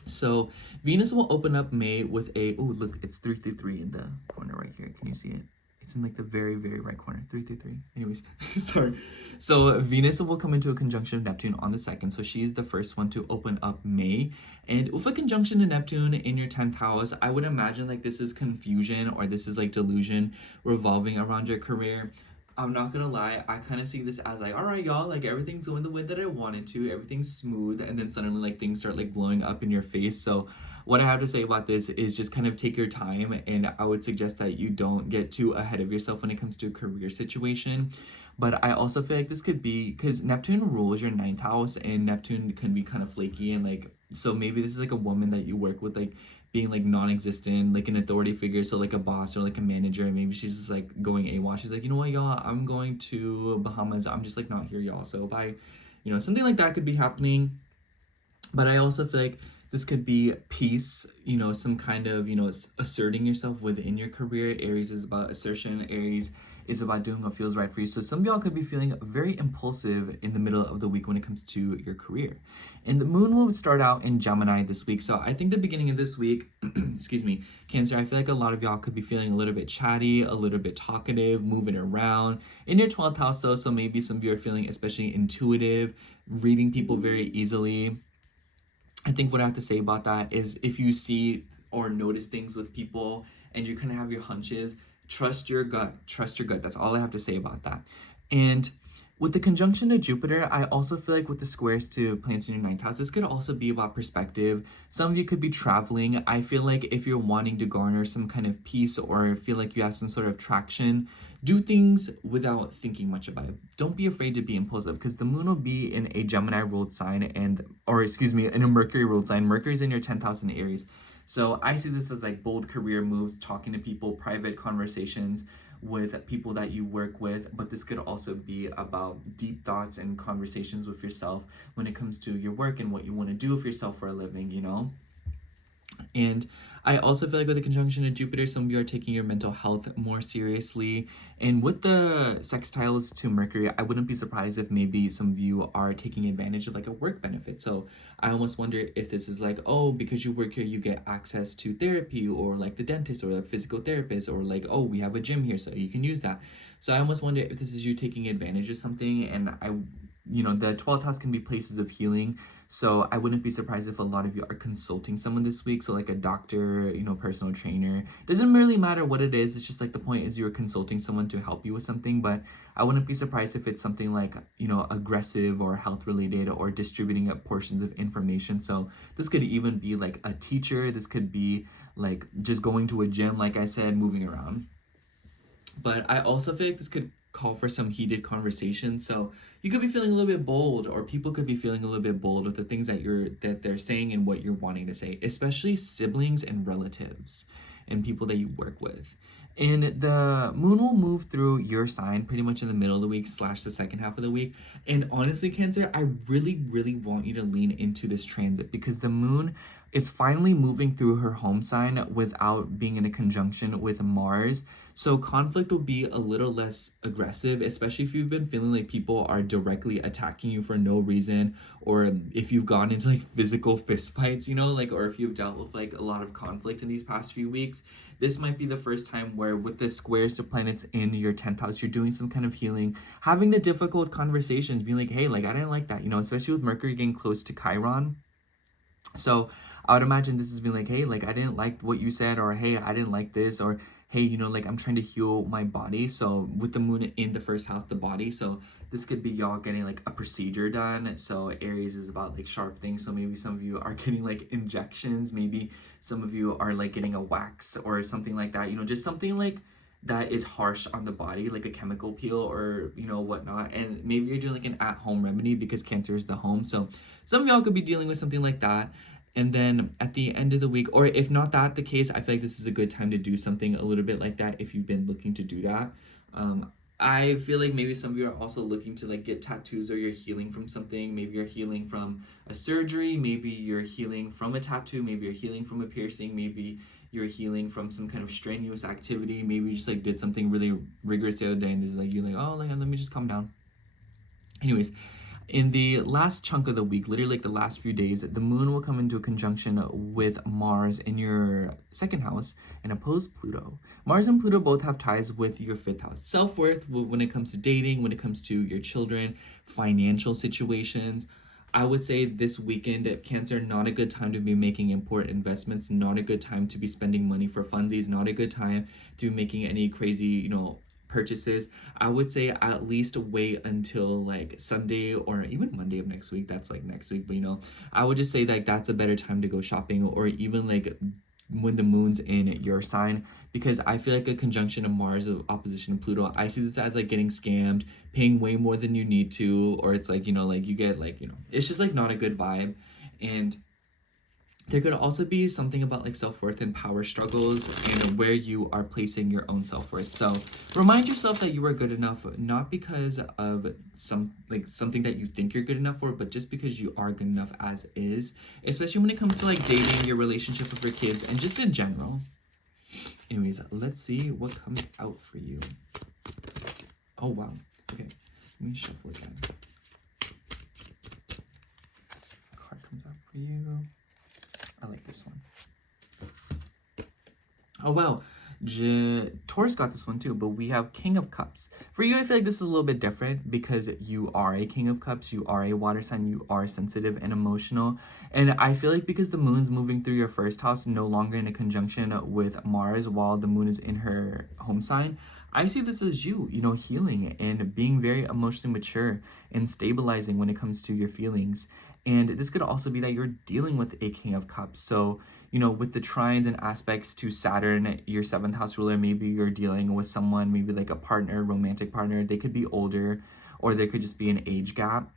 So Venus will open up May with a, oh, look, it's 333 in the corner right here. Can you see it? It's in like the very, very right corner, 333. Anyways, sorry. So Venus will come into a conjunction of Neptune on the 2nd. So she's the first one to open up May. And with a conjunction to Neptune in your 10th house, I would imagine like this is confusion or this is like delusion revolving around your career. I'm not gonna lie, I kind of see this as like, all right, y'all, like everything's going the way that I wanted to, everything's smooth, and then suddenly like things start like blowing up in your face. So what I have to say about this is just kind of take your time, and I would suggest that you don't get too ahead of yourself when it comes to a career situation. But I also feel like this could be, because Neptune rules your 9th house, and Neptune can be kind of flaky, and like, so maybe this is like a woman that you work with, like being like non-existent, like an authority figure, so like a boss or like a manager, and maybe she's just like going AWOL. She's like, you know what, y'all, I'm going to Bahamas, I'm just like not here, y'all. So if I, you know, something like that could be happening. But I also feel like this could be peace, you know, some kind of, you know, asserting yourself within your career. Aries is about assertion. Aries is about doing what feels right for you. So some of y'all could be feeling very impulsive in the middle of the week when it comes to your career. And the moon will start out in Gemini this week. So I think the beginning of this week, excuse me, Cancer, I feel like a lot of y'all could be feeling a little bit chatty, a little bit talkative, moving around. In your 12th house though, so maybe some of you are feeling especially intuitive, reading people very easily. I think what I have to say about that is if you see or notice things with people and you kind of have your hunches, trust your gut. That's all I have to say about that. And with the conjunction to Jupiter, I also feel like with the squares to planets in your 9th house, this could also be about perspective. Some of you could be traveling. I feel like if you're wanting to garner some kind of peace or feel like you have some sort of traction, do things without thinking much about it. Don't be afraid to be impulsive, because the moon will be in a Gemini ruled sign in a Mercury ruled sign. Mercury's in your 10th house in Aries. So I see this as like bold career moves, talking to people, private conversations with people that you work with, but this could also be about deep thoughts and conversations with yourself when it comes to your work and what you want to do with yourself for a living, you know? And I also feel like with the conjunction of Jupiter, some of you are taking your mental health more seriously. And with the sextiles to Mercury, I wouldn't be surprised if maybe some of you are taking advantage of like a work benefit. So I almost wonder if this is like, oh, because you work here, you get access to therapy or like the dentist or the physical therapist, or like, oh, we have a gym here, so you can use that. So I almost wonder if this is you taking advantage of something. And the 12th house can be places of healing. So I wouldn't be surprised if a lot of you are consulting someone this week. So like a doctor, personal trainer. Doesn't really matter what it is. It's just like the point is you're consulting someone to help you with something. But I wouldn't be surprised if it's something like, aggressive or health related or distributing up portions of information. So this could even be like a teacher. This could be like just going to a gym, like I said, moving around. But I also feel like this could call for some heated conversation. So you could be feeling a little bit bold, or people could be feeling a little bit bold with the things that they're saying and what you're wanting to say, especially siblings and relatives and people that you work with. And the moon will move through your sign pretty much in the middle of the week / the second half of the week. And honestly, Cancer, I really, really want you to lean into this transit, because the moon is finally moving through her home sign without being in a conjunction with Mars. So conflict will be a little less aggressive, especially if you've been feeling like people are directly attacking you for no reason, or if you've gone into like physical fistfights, or if you've dealt with like a lot of conflict in these past few weeks. This might be the first time where with the squares to planets in your 10th house, you're doing some kind of healing, having the difficult conversations, being like, hey, like, I didn't like that, especially with Mercury getting close to Chiron. So I would imagine this is being like, hey, like, I didn't like what you said, or hey, I didn't like this, or hey, like, I'm trying to heal my body. So with the moon in the first house, the body. So this could be y'all getting like a procedure done. So Aries is about like sharp things. So maybe some of you are getting like injections. Maybe some of you are like getting a wax or something like that. Just something like that is harsh on the body, like a chemical peel or, whatnot. And maybe you're doing like an at-home remedy because Cancer is the home. So some of y'all could be dealing with something like that. And then at the end of the week, or if not that the case, I feel like this is a good time to do something a little bit like that if you've been looking to do that. I feel like maybe some of you are also looking to like get tattoos, or you're healing from something. Maybe you're healing from a surgery. Maybe you're healing from a tattoo. Maybe you're healing from a piercing. Maybe you're healing from some kind of strenuous activity. Maybe you just like did something really rigorous the other day and this is like, you're like, oh, like, let me just calm down. Anyways, in the last chunk of the week, literally like the last few days, the moon will come into a conjunction with Mars in your second house and oppose Pluto. Mars and Pluto both have ties with your fifth house. Self-worth, when it comes to dating, when it comes to your children, financial situations. I would say this weekend at Cancer, not a good time to be making important investments, not a good time to be spending money for funsies, not a good time to be making any crazy, purchases. I would say at least wait until like Sunday or even Monday of next week. That's like next week, but I would just say like that's a better time to go shopping, or even like when the moon's in your sign, because I feel like a conjunction of Mars of opposition to Pluto, I see this as like getting scammed, paying way more than you need to, or it's like, like you get like, it's just like not a good vibe. And there could also be something about like self-worth and power struggles and where you are placing your own self-worth. So remind yourself that you are good enough, not because of something that you think you're good enough for, but just because you are good enough as is, especially when it comes to like dating, your relationship with your kids, and just in general. Anyways, let's see what comes out for you. Oh, wow. Okay, let me shuffle again. This card comes out for you. I like this one. Oh, wow. Taurus got this one too, but we have King of Cups. For you, I feel like this is a little bit different because you are a King of Cups, you are a water sign, you are sensitive and emotional. And I feel like because the moon's moving through your first house, no longer in a conjunction with Mars while the moon is in her home sign, I see this as you, healing and being very emotionally mature and stabilizing when it comes to your feelings. And this could also be that you're dealing with a King of Cups. So, with the trines and aspects to Saturn, your 7th house ruler, maybe you're dealing with someone, maybe like a partner, romantic partner. They could be older, or there could just be an age gap.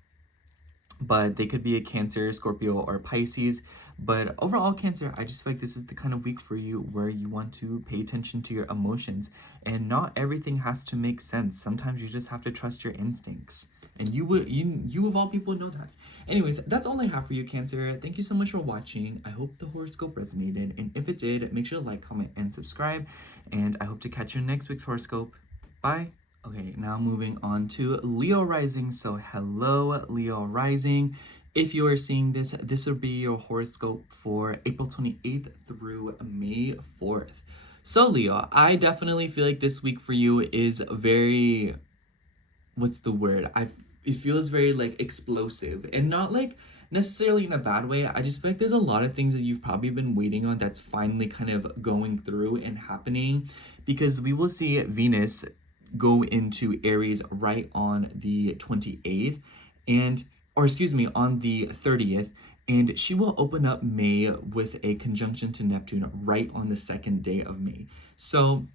But they could be a Cancer, Scorpio, or Pisces. But overall, Cancer, I just feel like this is the kind of week for you where you want to pay attention to your emotions. And not everything has to make sense. Sometimes you just have to trust your instincts. And you of all people know that. Anyways, that's all I have for you, Cancer. Thank you so much for watching. I hope the horoscope resonated. And if it did, make sure to like, comment, and subscribe. And I hope to catch you in next week's horoscope. Bye. Okay, now moving on to Leo rising. So hello, Leo rising. If you are seeing this, this will be your horoscope for April 28th through May 4th. So Leo, I definitely feel like this week for you is very, what's the word? It feels very like explosive, and not like necessarily in a bad way. I just feel like there's a lot of things that you've probably been waiting on that's finally kind of going through and happening, because we will see Venus go into Aries right on the 28th on the 30th, and she will open up May with a conjunction to Neptune right on the 2nd day of May. So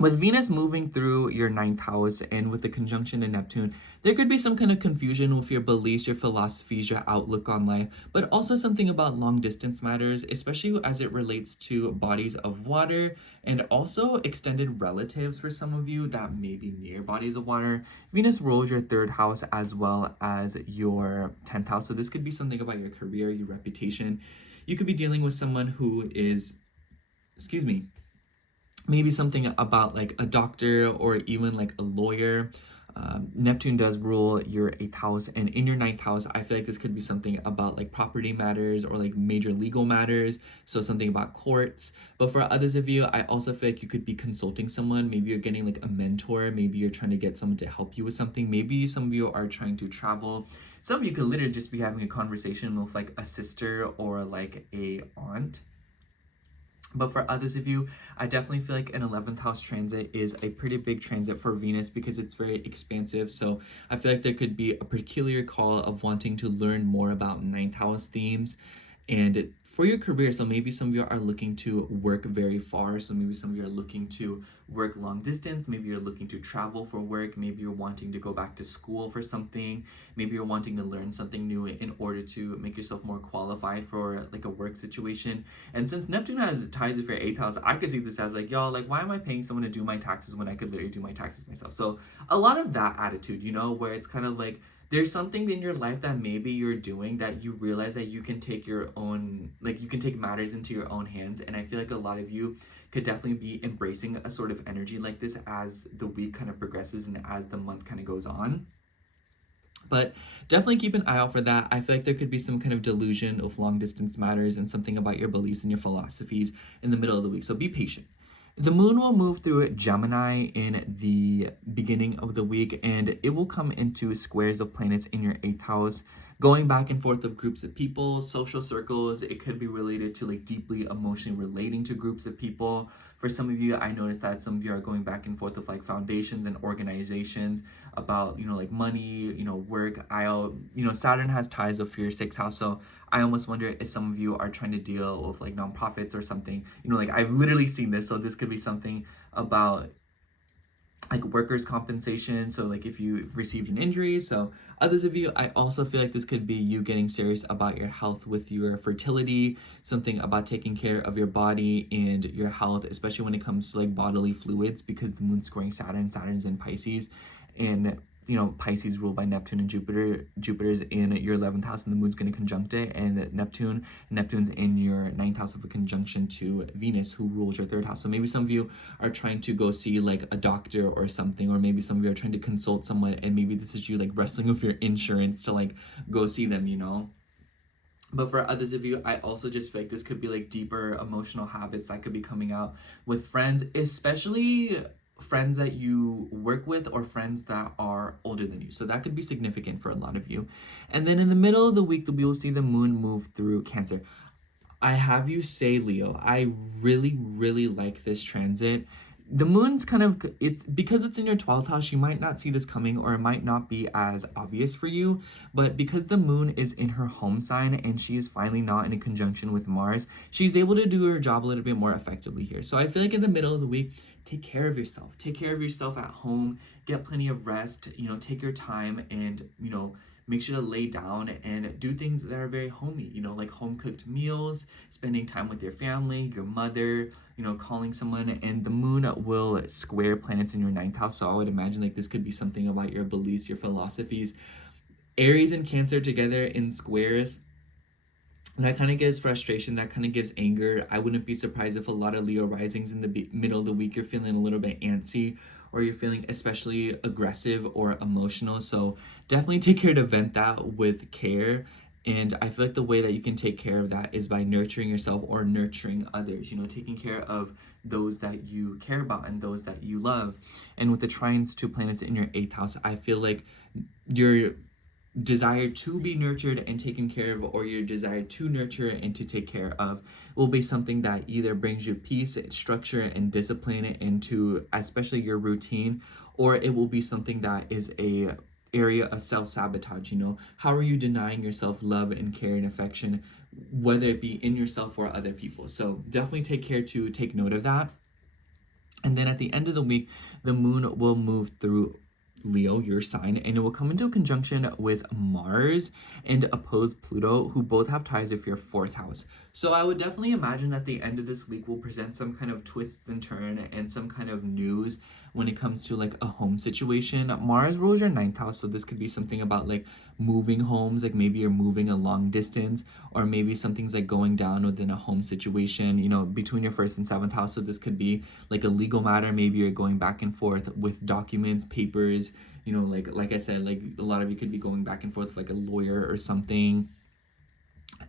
with Venus moving through your 9th house and with the conjunction to Neptune, there could be some kind of confusion with your beliefs, your philosophies, your outlook on life, but also something about long distance matters, especially as it relates to bodies of water and also extended relatives for some of you that may be near bodies of water. Venus rules your 3rd house as well as your 10th house. So this could be something about your career, your reputation. You could be dealing with someone who is, maybe something about like a doctor or even like a lawyer. Neptune does rule your 8th house, and in your 9th house, I feel like this could be something about like property matters or like major legal matters. So something about courts. But for others of you, I also feel like you could be consulting someone. Maybe you're getting like a mentor. Maybe you're trying to get someone to help you with something. Maybe some of you are trying to travel. Some of you could literally just be having a conversation with like a sister or like a aunt. But for others of you, I definitely feel like an 11th house transit is a pretty big transit for Venus because it's very expansive. So I feel like there could be a peculiar call of wanting to learn more about 9th house themes. And for your career, so maybe some of you are looking to work very far. So maybe some of you are looking to work long distance. Maybe you're looking to travel for work. Maybe you're wanting to go back to school for something. Maybe you're wanting to learn something new in order to make yourself more qualified for like a work situation. And since Neptune has ties with your 8th house, I could see this as like, y'all, like, why am I paying someone to do my taxes when I could literally do my taxes myself? So a lot of that attitude, you know, where it's kind of like, there's something in your life that maybe you're doing that you realize that you can take your own, like you can take matters into your own hands. And I feel like a lot of you could definitely be embracing a sort of energy like this as the week kind of progresses and as the month kind of goes on. But definitely keep an eye out for that. I feel like there could be some kind of delusion of long distance matters and something about your beliefs and your philosophies in the middle of the week. So be patient. The moon will move through Gemini in the beginning of the week, and it will come into squares of planets in your 8th house, going back and forth of groups of people, social circles. It could be related to like deeply emotionally relating to groups of people. For some of you, I noticed that some of you are going back and forth of like foundations and organizations about, you know, like money, you know, work. Saturn has ties of your 6th house. So I almost wonder if some of you are trying to deal with like nonprofits or something, you know, like I've literally seen this. So this could be something about like workers' compensation. So like if you received an injury. So others of you, I also feel like this could be you getting serious about your health with your fertility, something about taking care of your body and your health, especially when it comes to like bodily fluids, because the moon's squaring Saturn. Saturn's in Pisces, and you know, Pisces ruled by Neptune and Jupiter. Jupiter's in your 11th house and the moon's going to conjunct it. And Neptune's in your 9th house of a conjunction to Venus, who rules your 3rd house. So maybe some of you are trying to go see like a doctor or something, or maybe some of you are trying to consult someone, and maybe this is you like wrestling with your insurance to like go see them, you know? But for others of you, I also just feel like this could be like deeper emotional habits that could be coming out with friends, especially friends that you work with or friends that are older than you. So that could be significant for a lot of you. And then in the middle of the week, we will see the moon move through Cancer. I have you say, Leo, I really, really like this transit. The moon's kind of, it's because it's in your 12th house, you might not see this coming, or it might not be as obvious for you, but because the moon is in her home sign and she is finally not in a conjunction with Mars, she's able to do her job a little bit more effectively here. So I feel like in the middle of the week, take care of yourself. Take care of yourself at home, get plenty of rest, you know, take your time and, you know, make sure to lay down and do things that are very homey, you know, like home cooked meals, spending time with your family, your mother, you know, calling someone. And the moon will square planets in your ninth house. So I would imagine like this could be something about your beliefs, your philosophies. Aries and Cancer together in squares, that kind of gives frustration, that kind of gives anger. I wouldn't be surprised if a lot of Leo risings in the middle of the week you're feeling a little bit antsy, or you're feeling especially aggressive or emotional. So definitely take care to vent that with care. And I feel like the way that you can take care of that is by nurturing yourself or nurturing others, you know, taking care of those that you care about and those that you love. And with the trines to planets in your 8th house, I feel like your desire to be nurtured and taken care of, or your desire to nurture and to take care of, will be something that either brings you peace, structure, and discipline into especially your routine, or it will be something that is a area of self-sabotage. You know, how are you denying yourself love and care and affection, whether it be in yourself or other people? So definitely take care to take note of that. And then at the end of the week, the moon will move through Leo, your sign, and it will come into a conjunction with Mars and oppose Pluto, who both have ties with your 4th house. So I would definitely imagine that the end of this week will present some kind of twists and turn and some kind of news when it comes to like a home situation. Mars rules your 9th house, so this could be something about like moving homes, like maybe you're moving a long distance, or maybe something's like going down within a home situation, you know, between your 1st and 7th house. So this could be like a legal matter. Maybe you're going back and forth with documents, papers, you know, like I said, like a lot of you could be going back and forth with like a lawyer or something.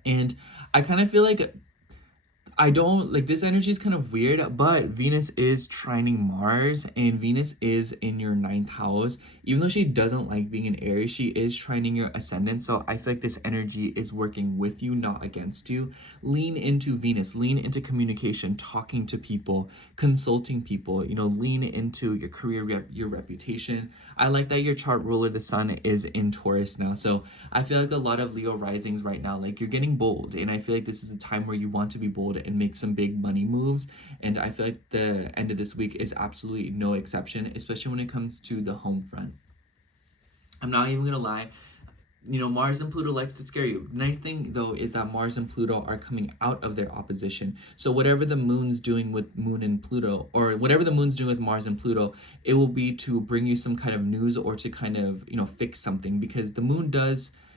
And I kind of feel like I don't like this energy is kind of weird, but Venus is trining Mars, and Venus is in your 9th house. Even though she doesn't like being in Aries, she is trining your ascendant. So I feel like this energy is working with you, not against you. Lean into Venus, lean into communication, talking to people, consulting people, you know, lean into your career, your reputation. I like that your chart ruler, the sun, is in Taurus now. So I feel like a lot of Leo risings right now, like you're getting bold, and I feel like this is a time where you want to be bold and make some big money moves. And I feel like the end of this week is absolutely no exception, especially when it comes to the home front. I'm not even gonna lie, you know, Mars and Pluto likes to scare you. Nice thing though is that Mars and Pluto are coming out of their opposition. So whatever the moon's doing with Moon and Pluto, or whatever the moon's doing with Mars and Pluto, it will be to bring you some kind of news or to kind of, you know, fix something, because the moon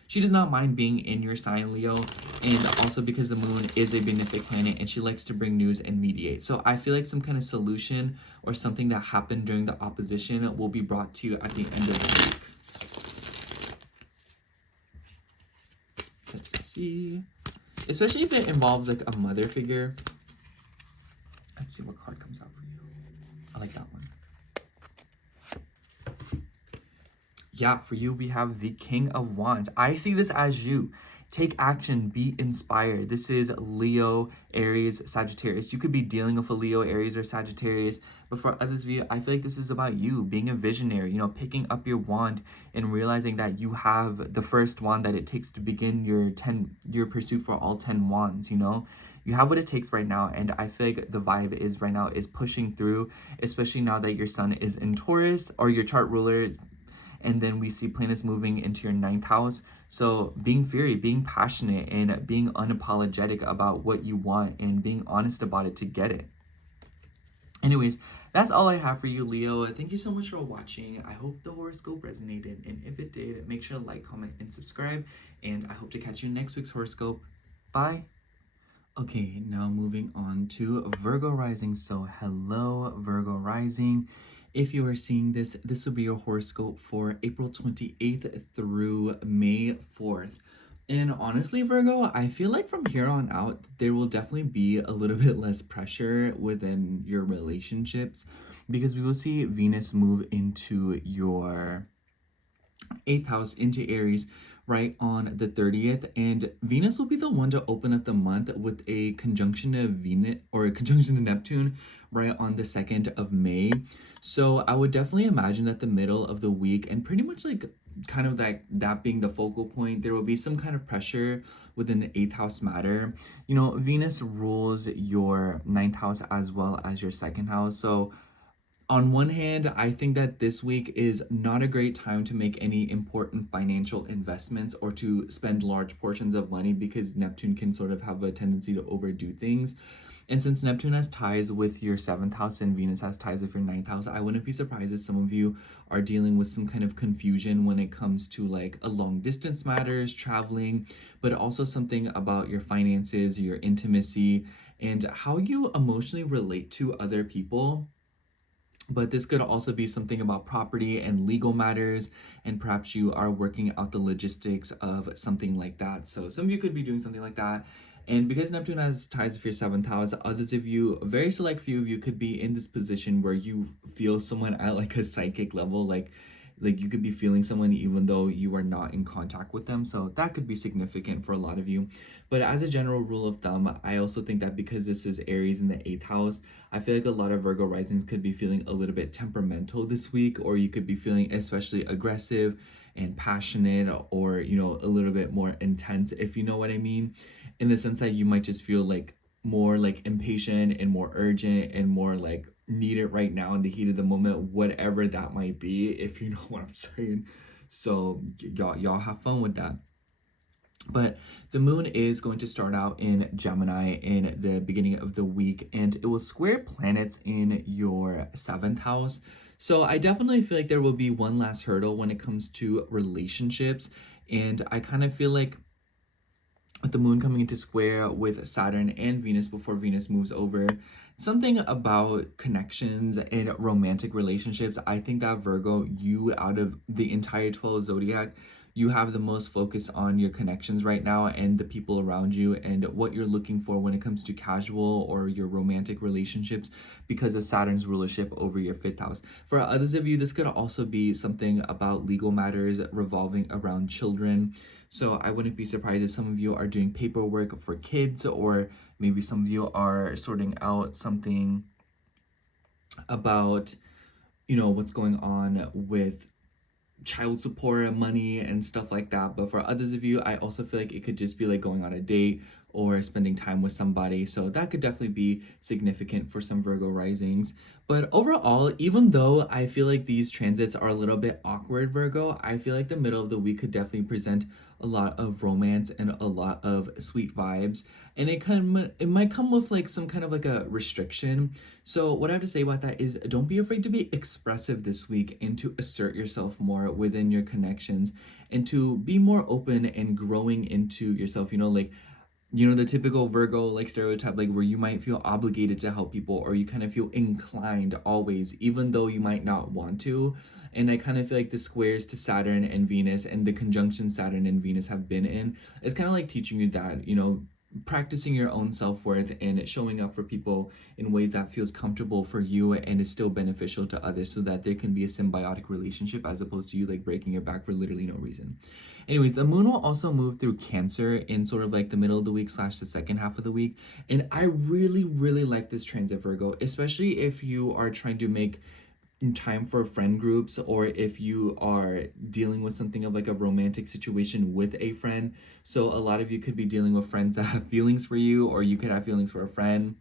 she does not mind being in your sign, Leo, and also because the moon is a benefic planet and she likes to bring news and mediate. So I feel like some kind of solution or something that happened during the opposition will be brought to you at the end of the week. Let's see. Especially if it involves like a mother figure. Let's see what card comes out for you. I like that one. Yeah, for you, we have the King of Wands. I see this as you. Take action, be inspired. This is Leo, Aries, Sagittarius. You could be dealing with a Leo, Aries, or Sagittarius. But for others of you, I feel like this is about you being a visionary, you know, picking up your wand and realizing that you have the first wand that it takes to begin your pursuit for all 10 wands, you know. You have what it takes right now, and I feel like the vibe is right now is pushing through, especially now that your sun is in Taurus, or your chart ruler, and then we see planets moving into your 9th house. So being fiery, being passionate, and being unapologetic about what you want and being honest about it to get it. Anyways, that's all I have for you, Leo. Thank you so much for watching. I hope the horoscope resonated, and if it did, make sure to like, comment, and subscribe, and I hope to catch you in next week's horoscope. Bye. Okay, now moving on to Virgo rising. So hello, Virgo rising. If you are seeing this, this will be your horoscope for April 28th through May 4th. And honestly, Virgo, I feel like from here on out, there will definitely be a little bit less pressure within your relationships, because we will see Venus move into your 8th house, into Aries, right on the 30th, and Venus will be the one to open up the month with a conjunction of Venus, or a conjunction to Neptune, right on the 2nd of May. So I would definitely imagine that the middle of the week, and pretty much like kind of that being the focal point, there will be some kind of pressure within the 8th house matter. You know, Venus rules your 9th house as well as your 2nd house. So On one hand, I think that this week is not a great time to make any important financial investments or to spend large portions of money because Neptune can sort of have a tendency to overdo things. And since Neptune has ties with your seventh house and Venus has ties with your ninth house, I wouldn't be surprised if some of you are dealing with some kind of confusion when it comes to like a long distance matters, traveling, but also something about your finances, your intimacy, and how you emotionally relate to other people. But this could also be something about property and legal matters, and perhaps you are working out the logistics of something like that. So some of you could be doing something like that. And because Neptune has ties with your seventh house, others of you, a very select few of you, could be in this position where you feel someone at like a psychic level, like you could be feeling someone even though you are not in contact with them. So that could be significant for a lot of you. But as a general rule of thumb, I also think that because this is Aries in the 8th house, I feel like a lot of Virgo risings could be feeling a little bit temperamental this week, or you could be feeling especially aggressive and passionate, or, you know, a little bit more intense, if you know what I mean, in the sense that you might just feel like more like impatient and more urgent and more like need it right now in the heat of the moment, whatever that might be, if you know what I'm saying. So y'all have fun with that. But the moon is going to start out in Gemini in the beginning of the week, and it will square planets in your seventh house. So I definitely feel like there will be one last hurdle when it comes to relationships. And I kind of feel like with the moon coming into square with Saturn and Venus before Venus moves over, something about connections and romantic relationships. I think that Virgo, you out of the entire 12 zodiac, you have the most focus on your connections right now and the people around you and what you're looking for when it comes to casual or your romantic relationships because of Saturn's rulership over your fifth house. For others of you, this could also be something about legal matters revolving around children. So I wouldn't be surprised if some of you are doing paperwork for kids, or maybe some of you are sorting out something about, you know, what's going on with child support money and stuff like that. But for others of you, I also feel like it could just be like going on a date or spending time with somebody. So that could definitely be significant for some Virgo risings. But overall, even though I feel like these transits are a little bit awkward, Virgo, I feel like the middle of the week could definitely present a lot of romance and a lot of sweet vibes. And it might come with like some kind of like a restriction. So what I have to say about that is don't be afraid to be expressive this week and to assert yourself more within your connections and to be more open and growing into yourself. You know, like, you know, the typical Virgo like stereotype, like where you might feel obligated to help people or you kind of feel inclined always, even though you might not want to. And I kind of feel like the squares to Saturn and Venus and the conjunction Saturn and Venus have been in, it's kind of like teaching you that, you know, practicing your own self-worth and showing up for people in ways that feels comfortable for you and is still beneficial to others, so that there can be a symbiotic relationship as opposed to you like breaking your back for literally no reason. Anyways, the moon will also move through Cancer in sort of like the middle of the week / the second half of the week. And I really, really like this transit, Virgo, especially if you are trying to make time for friend groups, or if you are dealing with something of like a romantic situation with a friend. So a lot of you could be dealing with friends that have feelings for you, or you could have feelings for a friend.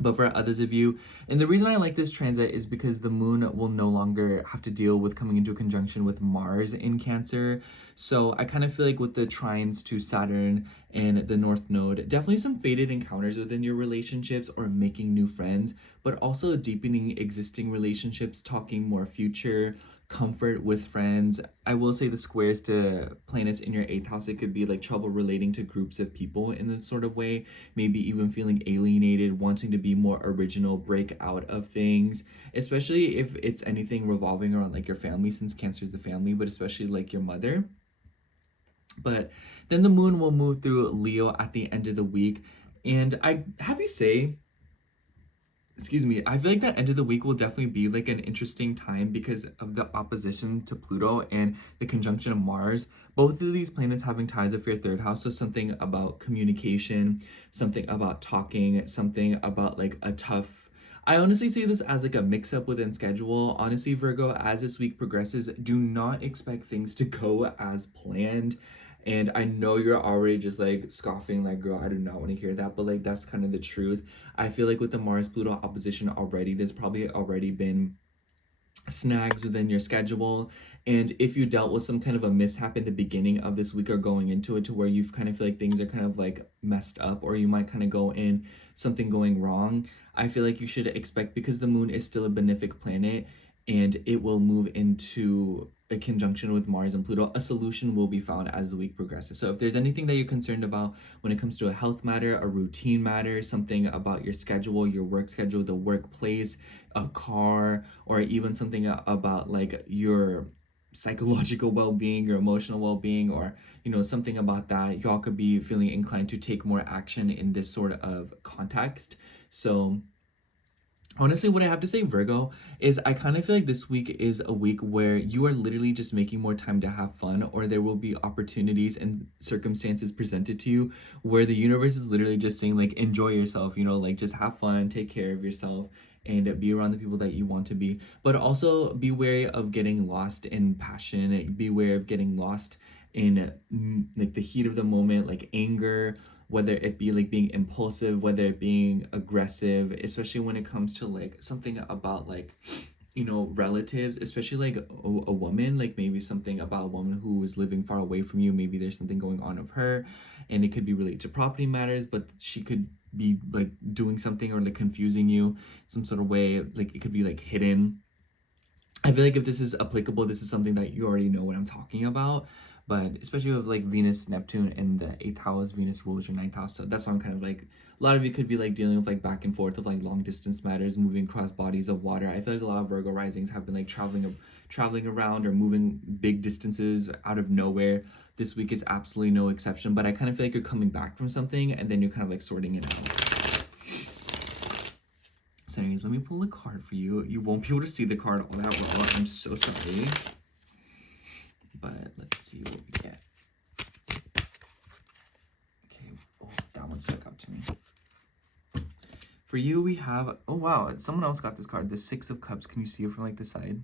But for others of you, and the reason I like this transit is because the moon will no longer have to deal with coming into a conjunction with Mars in Cancer. So I kind of feel like with the trines to Saturn and the North Node, definitely some faded encounters within your relationships or making new friends, but also deepening existing relationships, talking more future, comfort with friends. I will say the squares to planets in your 8th house, it could be like trouble relating to groups of people in a sort of way, maybe even feeling alienated, wanting to be more original, break out of things, especially if it's anything revolving around like your family, since Cancer is the family, but especially like your mother. But then the moon will move through Leo at the end of the week. And I have you say, excuse me, I feel like that end of the week will definitely be like an interesting time because of the opposition to Pluto and the conjunction of Mars. Both of these planets having ties with your third house. So something about communication, something about talking, something about like a tough, I honestly see this as like a mix up within schedule. Honestly, Virgo, as this week progresses, do not expect things to go as planned. And I know you're already just like scoffing, like, girl, I do not want to hear that. But like, that's kind of the truth. I feel like with the Mars Pluto opposition already, there's probably already been snags within your schedule. And if you dealt with some kind of a mishap in the beginning of this week or going into it to where you've kind of feel like things are kind of like messed up, or you might kind of go in something going wrong, I feel like you should expect, because the moon is still a benefic planet and it will move into a conjunction with Mars and Pluto, a solution will be found as the week progresses. So if there's anything that you're concerned about when it comes to a health matter, a routine matter, something about your schedule, your work schedule, the workplace, a car, or even something about like your psychological well-being, your emotional well-being, or something about that, y'all could be feeling inclined to take more action in this sort of context. So honestly, what I have to say, Virgo, is I kind of feel like this week is a week where you are literally just making more time to have fun, or there will be opportunities and circumstances presented to you where the universe is literally just saying, like, enjoy yourself, like, just have fun, take care of yourself, and be around the people that you want to be. But also be wary of getting lost in passion, be wary of getting lost in like the heat of the moment, like anger, whether it be like being impulsive, whether it being aggressive, especially when it comes to like something about like relatives, especially like a woman, like maybe something about a woman who is living far away from you. Maybe there's something going on with her, and it could be related to property matters, but she could be like doing something or like confusing you some sort of way. Like it could be like hidden. I feel like if this is applicable, this is something that you already know what I'm talking about. But especially with like Venus, Neptune in the 8th house, Venus rules your 9th house. So that's why I'm kind of like, a lot of you could be like dealing with like back and forth of like long distance matters, moving across bodies of water. I feel like a lot of Virgo risings have been like traveling around or moving big distances out of nowhere. This week is absolutely no exception, but I kind of feel like you're coming back from something and then you're kind of like sorting it out. So anyways, let me pull a card for you. You won't be able to see the card all that well. I'm so sorry. But let's see what we get. Okay, oh, that one stuck out to me. For you, we have, oh wow, someone else got this card, the 6 of Cups. Can you see it from like the side?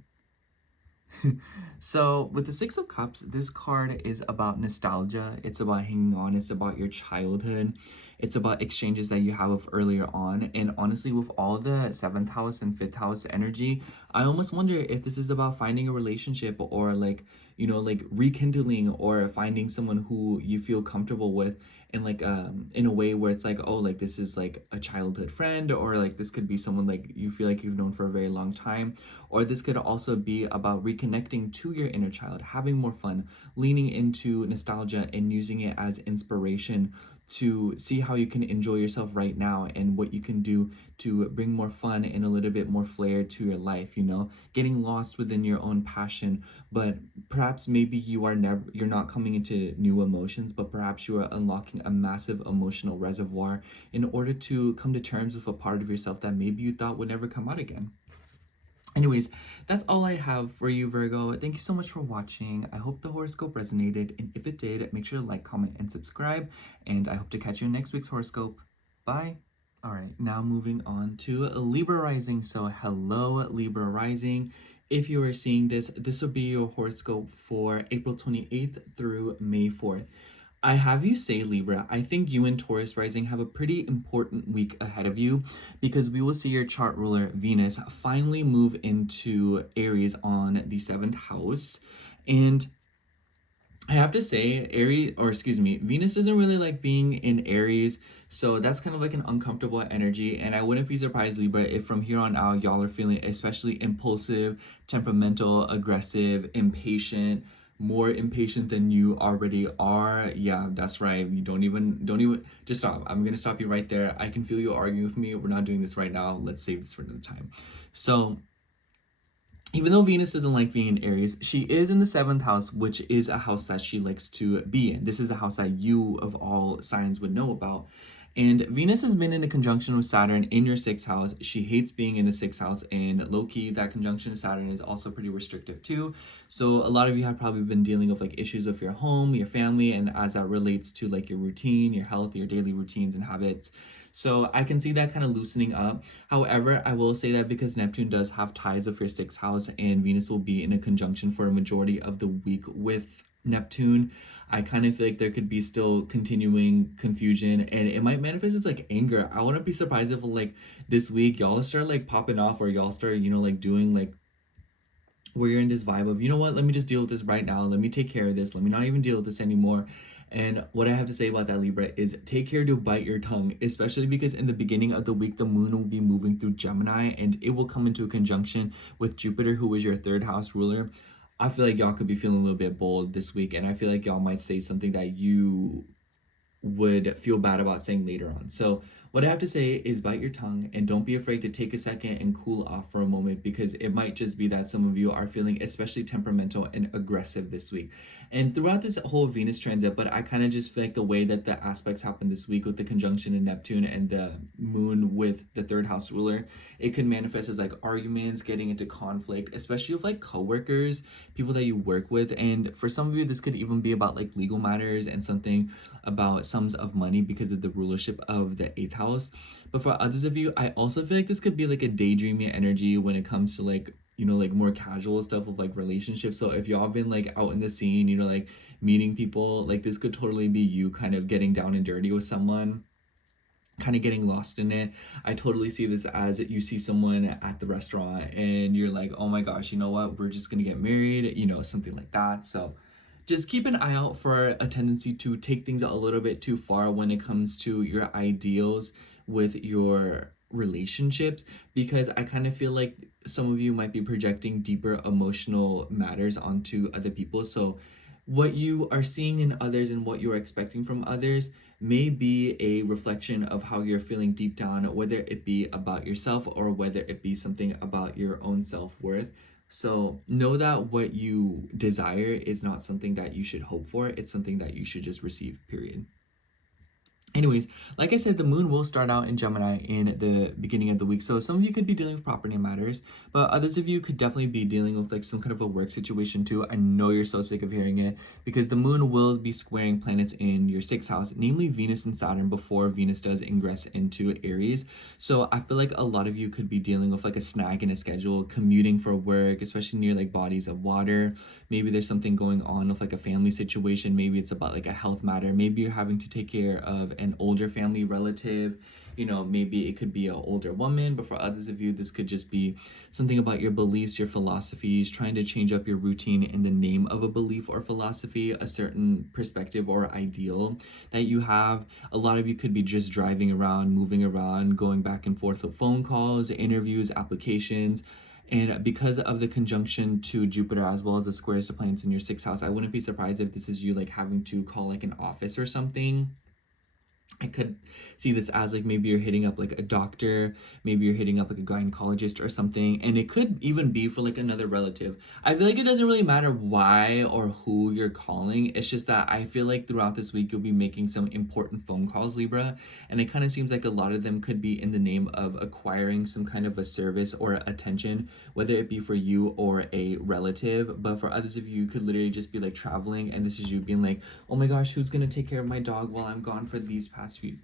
So with the 6 of Cups, this card is about nostalgia. It's about hanging on. It's about your childhood. It's about exchanges that you have with earlier on. And honestly, with all the 7th house and 5th house energy, I almost wonder if this is about finding a relationship, or like, like rekindling or finding someone who you feel comfortable with, and like in a way where it's like, oh, like this is like a childhood friend, or like this could be someone like you feel like you've known for a very long time. Or this could also be about reconnecting to your inner child, having more fun, leaning into nostalgia and using it as inspiration to see how you can enjoy yourself right now and what you can do to bring more fun and a little bit more flair to your life, getting lost within your own passion. But perhaps maybe you're not coming into new emotions, but perhaps you are unlocking a massive emotional reservoir in order to come to terms with a part of yourself that maybe you thought would never come out again. Anyways, that's all I have for you, Virgo. Thank you so much for watching. I hope the horoscope resonated, and if it did, make sure to like, comment, and subscribe, and I hope to catch you in next week's horoscope. Bye! Alright, now moving on to Libra rising. So hello, Libra rising. If you are seeing this, this will be your horoscope for April 28th through May 4th. I have you say, Libra, I think you and Taurus rising have a pretty important week ahead of you, because we will see your chart ruler, Venus, finally move into Aries on the 7th house. And I have to say, Venus doesn't really like being in Aries, so that's kind of like an uncomfortable energy. And I wouldn't be surprised, Libra, if from here on out y'all are feeling especially impulsive, temperamental, aggressive, impatient, more impatient than you already are. Yeah, that's right. You don't even just stop. I'm gonna stop you right there. I can feel you arguing with me. We're not doing this right now. Let's save this for another time. So even though Venus doesn't like being in Aries, she is in the 7th house, which is a house that she likes to be in. This is a house that you, of all signs, would know about. And Venus has been in a conjunction with Saturn in your 6th house. She hates being in the 6th house, and low-key, that conjunction to Saturn is also pretty restrictive too. So a lot of you have probably been dealing with like issues with your home, your family, and as that relates to like your routine, your health, your daily routines and habits. So I can see that kind of loosening up. However, I will say that because Neptune does have ties with your 6th house and Venus will be in a conjunction for a majority of the week with Neptune, I kind of feel like there could be still continuing confusion, and it might manifest as like anger. I wouldn't be surprised if like this week y'all start like popping off, or y'all start, you know, like doing like where you're in this vibe of, you know what, let me just deal with this right now. Let me take care of this. Let me not even deal with this anymore. And what I have to say about that, Libra, is take care to bite your tongue, especially because in the beginning of the week, the moon will be moving through Gemini and it will come into a conjunction with Jupiter, who is your third house ruler. I feel like y'all could be feeling a little bit bold this week, and I feel like y'all might say something that you would feel bad about saying later on. So what I have to say is bite your tongue and don't be afraid to take a second and cool off for a moment, because it might just be that some of you are feeling especially temperamental and aggressive this week. And throughout this whole Venus transit, but I kind of just feel like the way that the aspects happen this week with the conjunction in Neptune and the moon with the third house ruler, it can manifest as like arguments, getting into conflict, especially with like coworkers, people that you work with. And for some of you, this could even be about like legal matters and something about sums of money because of the rulership of the eighth house. But for others of you, I also feel like this could be like a daydreamy energy when it comes to like, you know, like more casual stuff of like relationships. So if y'all been like out in the scene, you know, like meeting people, like this could totally be you kind of getting down and dirty with someone, kind of getting lost in it. I totally see this as you see someone at the restaurant and you're like, oh my gosh, you know what, we're just gonna get married, you know, something like that. So just keep an eye out for a tendency to take things a little bit too far when it comes to your ideals with your relationships, because I kind of feel like some of you might be projecting deeper emotional matters onto other people. So what you are seeing in others and what you're expecting from others may be a reflection of how you're feeling deep down, whether it be about yourself or whether it be something about your own self-worth. So know that what you desire is not something that you should hope for. It's something that you should just receive, period. Anyways, like I said, the moon will start out in Gemini in the beginning of the week. So some of you could be dealing with property matters, but others of you could definitely be dealing with like some kind of a work situation too. I know you're so sick of hearing it, because the moon will be squaring planets in your sixth house, namely Venus and Saturn, before Venus does ingress into Aries. So I feel like a lot of you could be dealing with like a snag in a schedule, commuting for work, especially near like bodies of water. Maybe there's something going on with like a family situation. Maybe it's about like a health matter. Maybe you're having to take care of an older family relative. You know, maybe it could be an older woman, but for others of you, this could just be something about your beliefs, your philosophies, trying to change up your routine in the name of a belief or philosophy, a certain perspective or ideal that you have. A lot of you could be just driving around, moving around, going back and forth with phone calls, interviews, applications. And because of the conjunction to Jupiter, as well as the squares to planets in your sixth house, I wouldn't be surprised if this is you like having to call like an office or something. I could see this as like maybe you're hitting up like a doctor, maybe you're hitting up like a gynecologist or something, and it could even be for like another relative. I feel like it doesn't really matter why or who you're calling. It's just that I feel like throughout this week you'll be making some important phone calls, Libra, and it kind of seems like a lot of them could be in the name of acquiring some kind of a service or attention, whether it be for you or a relative. But for others of you, you could literally just be like traveling, and this is you being like, oh my gosh, who's gonna take care of my dog while I'm gone for these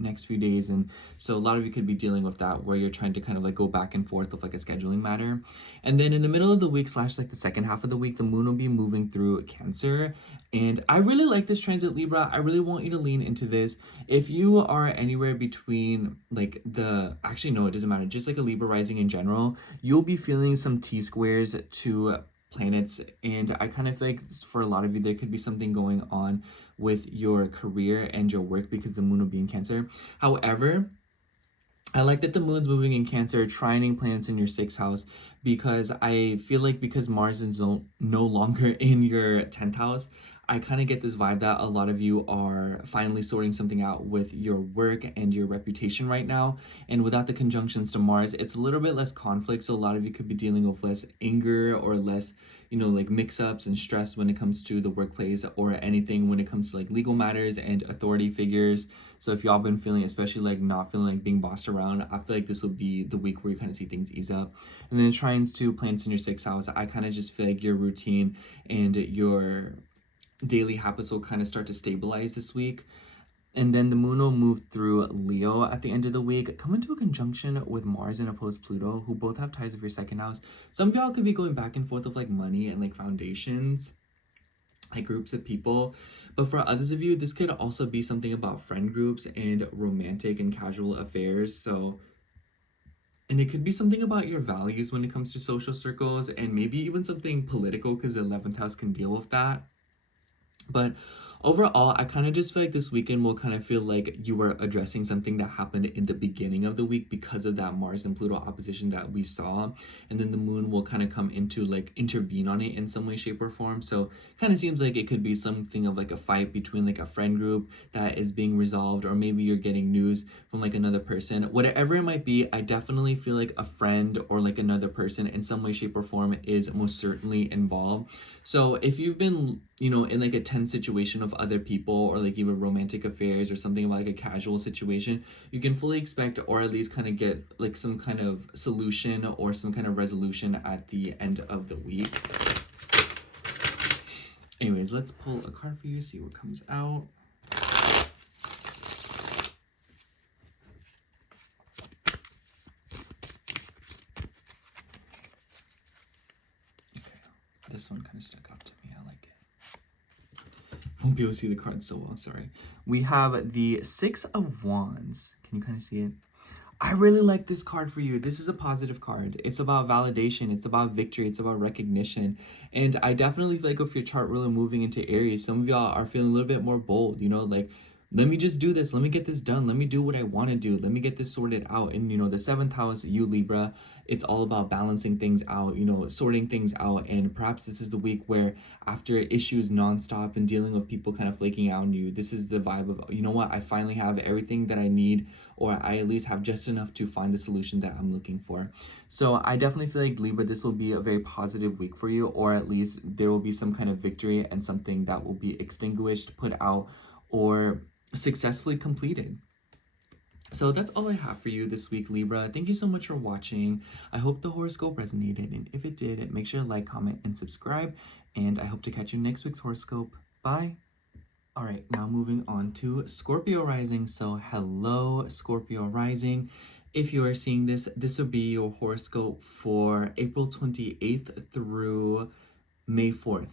next few days? And so a lot of you could be dealing with that, where you're trying to kind of like go back and forth with like a scheduling matter. And then in the middle of the week slash like the second half of the week, the moon will be moving through Cancer. And I really like this transit, Libra. I really want you to lean into this. If you are anywhere between like actually no, it doesn't matter, just like a Libra rising in general, you'll be feeling some T-squares to planets. And I kind of feel like for a lot of you, there could be something going on with your career and your work because the moon will be in Cancer. However, I like that the moon's moving in Cancer, trining planets in your sixth house, because I feel like because Mars is no longer in your 10th house, I kind of get this vibe that a lot of you are finally sorting something out with your work and your reputation right now. And without the conjunctions to Mars, it's a little bit less conflict. So a lot of you could be dealing with less anger or less, you know, like mix-ups and stress when it comes to the workplace or anything when it comes to like legal matters and authority figures. So if y'all been feeling, especially like not feeling like being bossed around, I feel like this will be the week where you kind of see things ease up. And then trines to planets in your sixth house, I kind of just feel like your routine and your daily habits will kind of start to stabilize this week. And then the moon will move through Leo at the end of the week, come into a conjunction with Mars and opposed Pluto, who both have ties with your second house. Some of y'all could be going back and forth with like money and like foundations. like groups of people. But for others of you, this could also be something about friend groups and romantic and casual affairs. So, and it could be something about your values when it comes to social circles, and maybe even something political, because the 11th house can deal with that. But overall, I kind of just feel like this weekend will kind of feel like you were addressing something that happened in the beginning of the week because of that Mars and Pluto opposition that we saw. And then the moon will kind of come into like intervene on it in some way, shape, or form. So kind of seems like it could be something of like a fight between like a friend group that is being resolved, or maybe you're getting news from like another person. Whatever it might be, I definitely feel like a friend or like another person in some way, shape, or form is most certainly involved. So if you've been, you know, in like a tense situation of other people, or like even romantic affairs or something about like a casual situation, you can fully expect, or at least kind of get like some kind of solution or some kind of resolution at the end of the week. Anyways, let's pull a card for you, see what comes out. This one kind of stuck out to me. I like it. Won't be able to see the cards so well, sorry. We have the Six of Wands. Can you kind of see it? I really like this card for you. This is a positive card. It's about validation. It's about victory. It's about recognition. And I definitely feel like if your chart really moving into Aries, some of y'all are feeling a little bit more bold, you know, like, let me just do this. Let me get this done. Let me do what I want to do. Let me get this sorted out. And, you know, the 7th house, you Libra, it's all about balancing things out, you know, sorting things out. And perhaps this is the week where after issues nonstop and dealing with people kind of flaking out on you, this is the vibe of, you know what, I finally have everything that I need, or I at least have just enough to find the solution that I'm looking for. So I definitely feel like Libra, this will be a very positive week for you, or at least there will be some kind of victory and something that will be extinguished, put out, or successfully completed. So that's all I have for you this week, Libra. Thank you so much for watching. I hope the horoscope resonated, and if it did, make sure to like, comment, and subscribe, and I hope to catch you next week's horoscope. Bye. All right, now moving on to Scorpio rising. So hello, Scorpio rising. If you are seeing this, this will be your horoscope for April 28th through May 4th.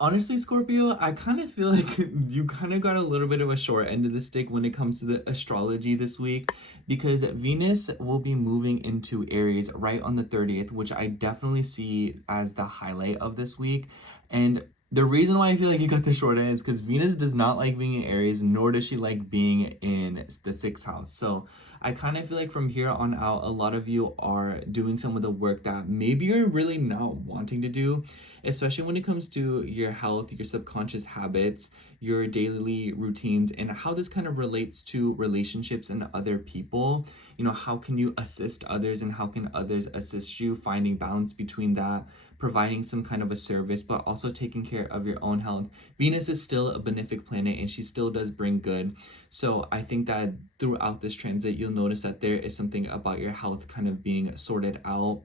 Honestly, Scorpio, I kind of feel like you kind of got a little bit of a short end of the stick when it comes to the astrology this week, because Venus will be moving into Aries right on the 30th, which I definitely see as the highlight of this week. And the reason why I feel like you got the short end is because Venus does not like being in Aries, nor does she like being in the 6th house. So I kind of feel like from here on out, a lot of you are doing some of the work that maybe you're really not wanting to do, especially when it comes to your health, your subconscious habits, your daily routines, and how this kind of relates to relationships and other people. You know, how can you assist others, and how can others assist you, finding balance between that, providing some kind of a service, but also taking care of your own health. Venus is still a benefic planet, and she still does bring good. So I think that throughout this transit, you'll notice that there is something about your health kind of being sorted out.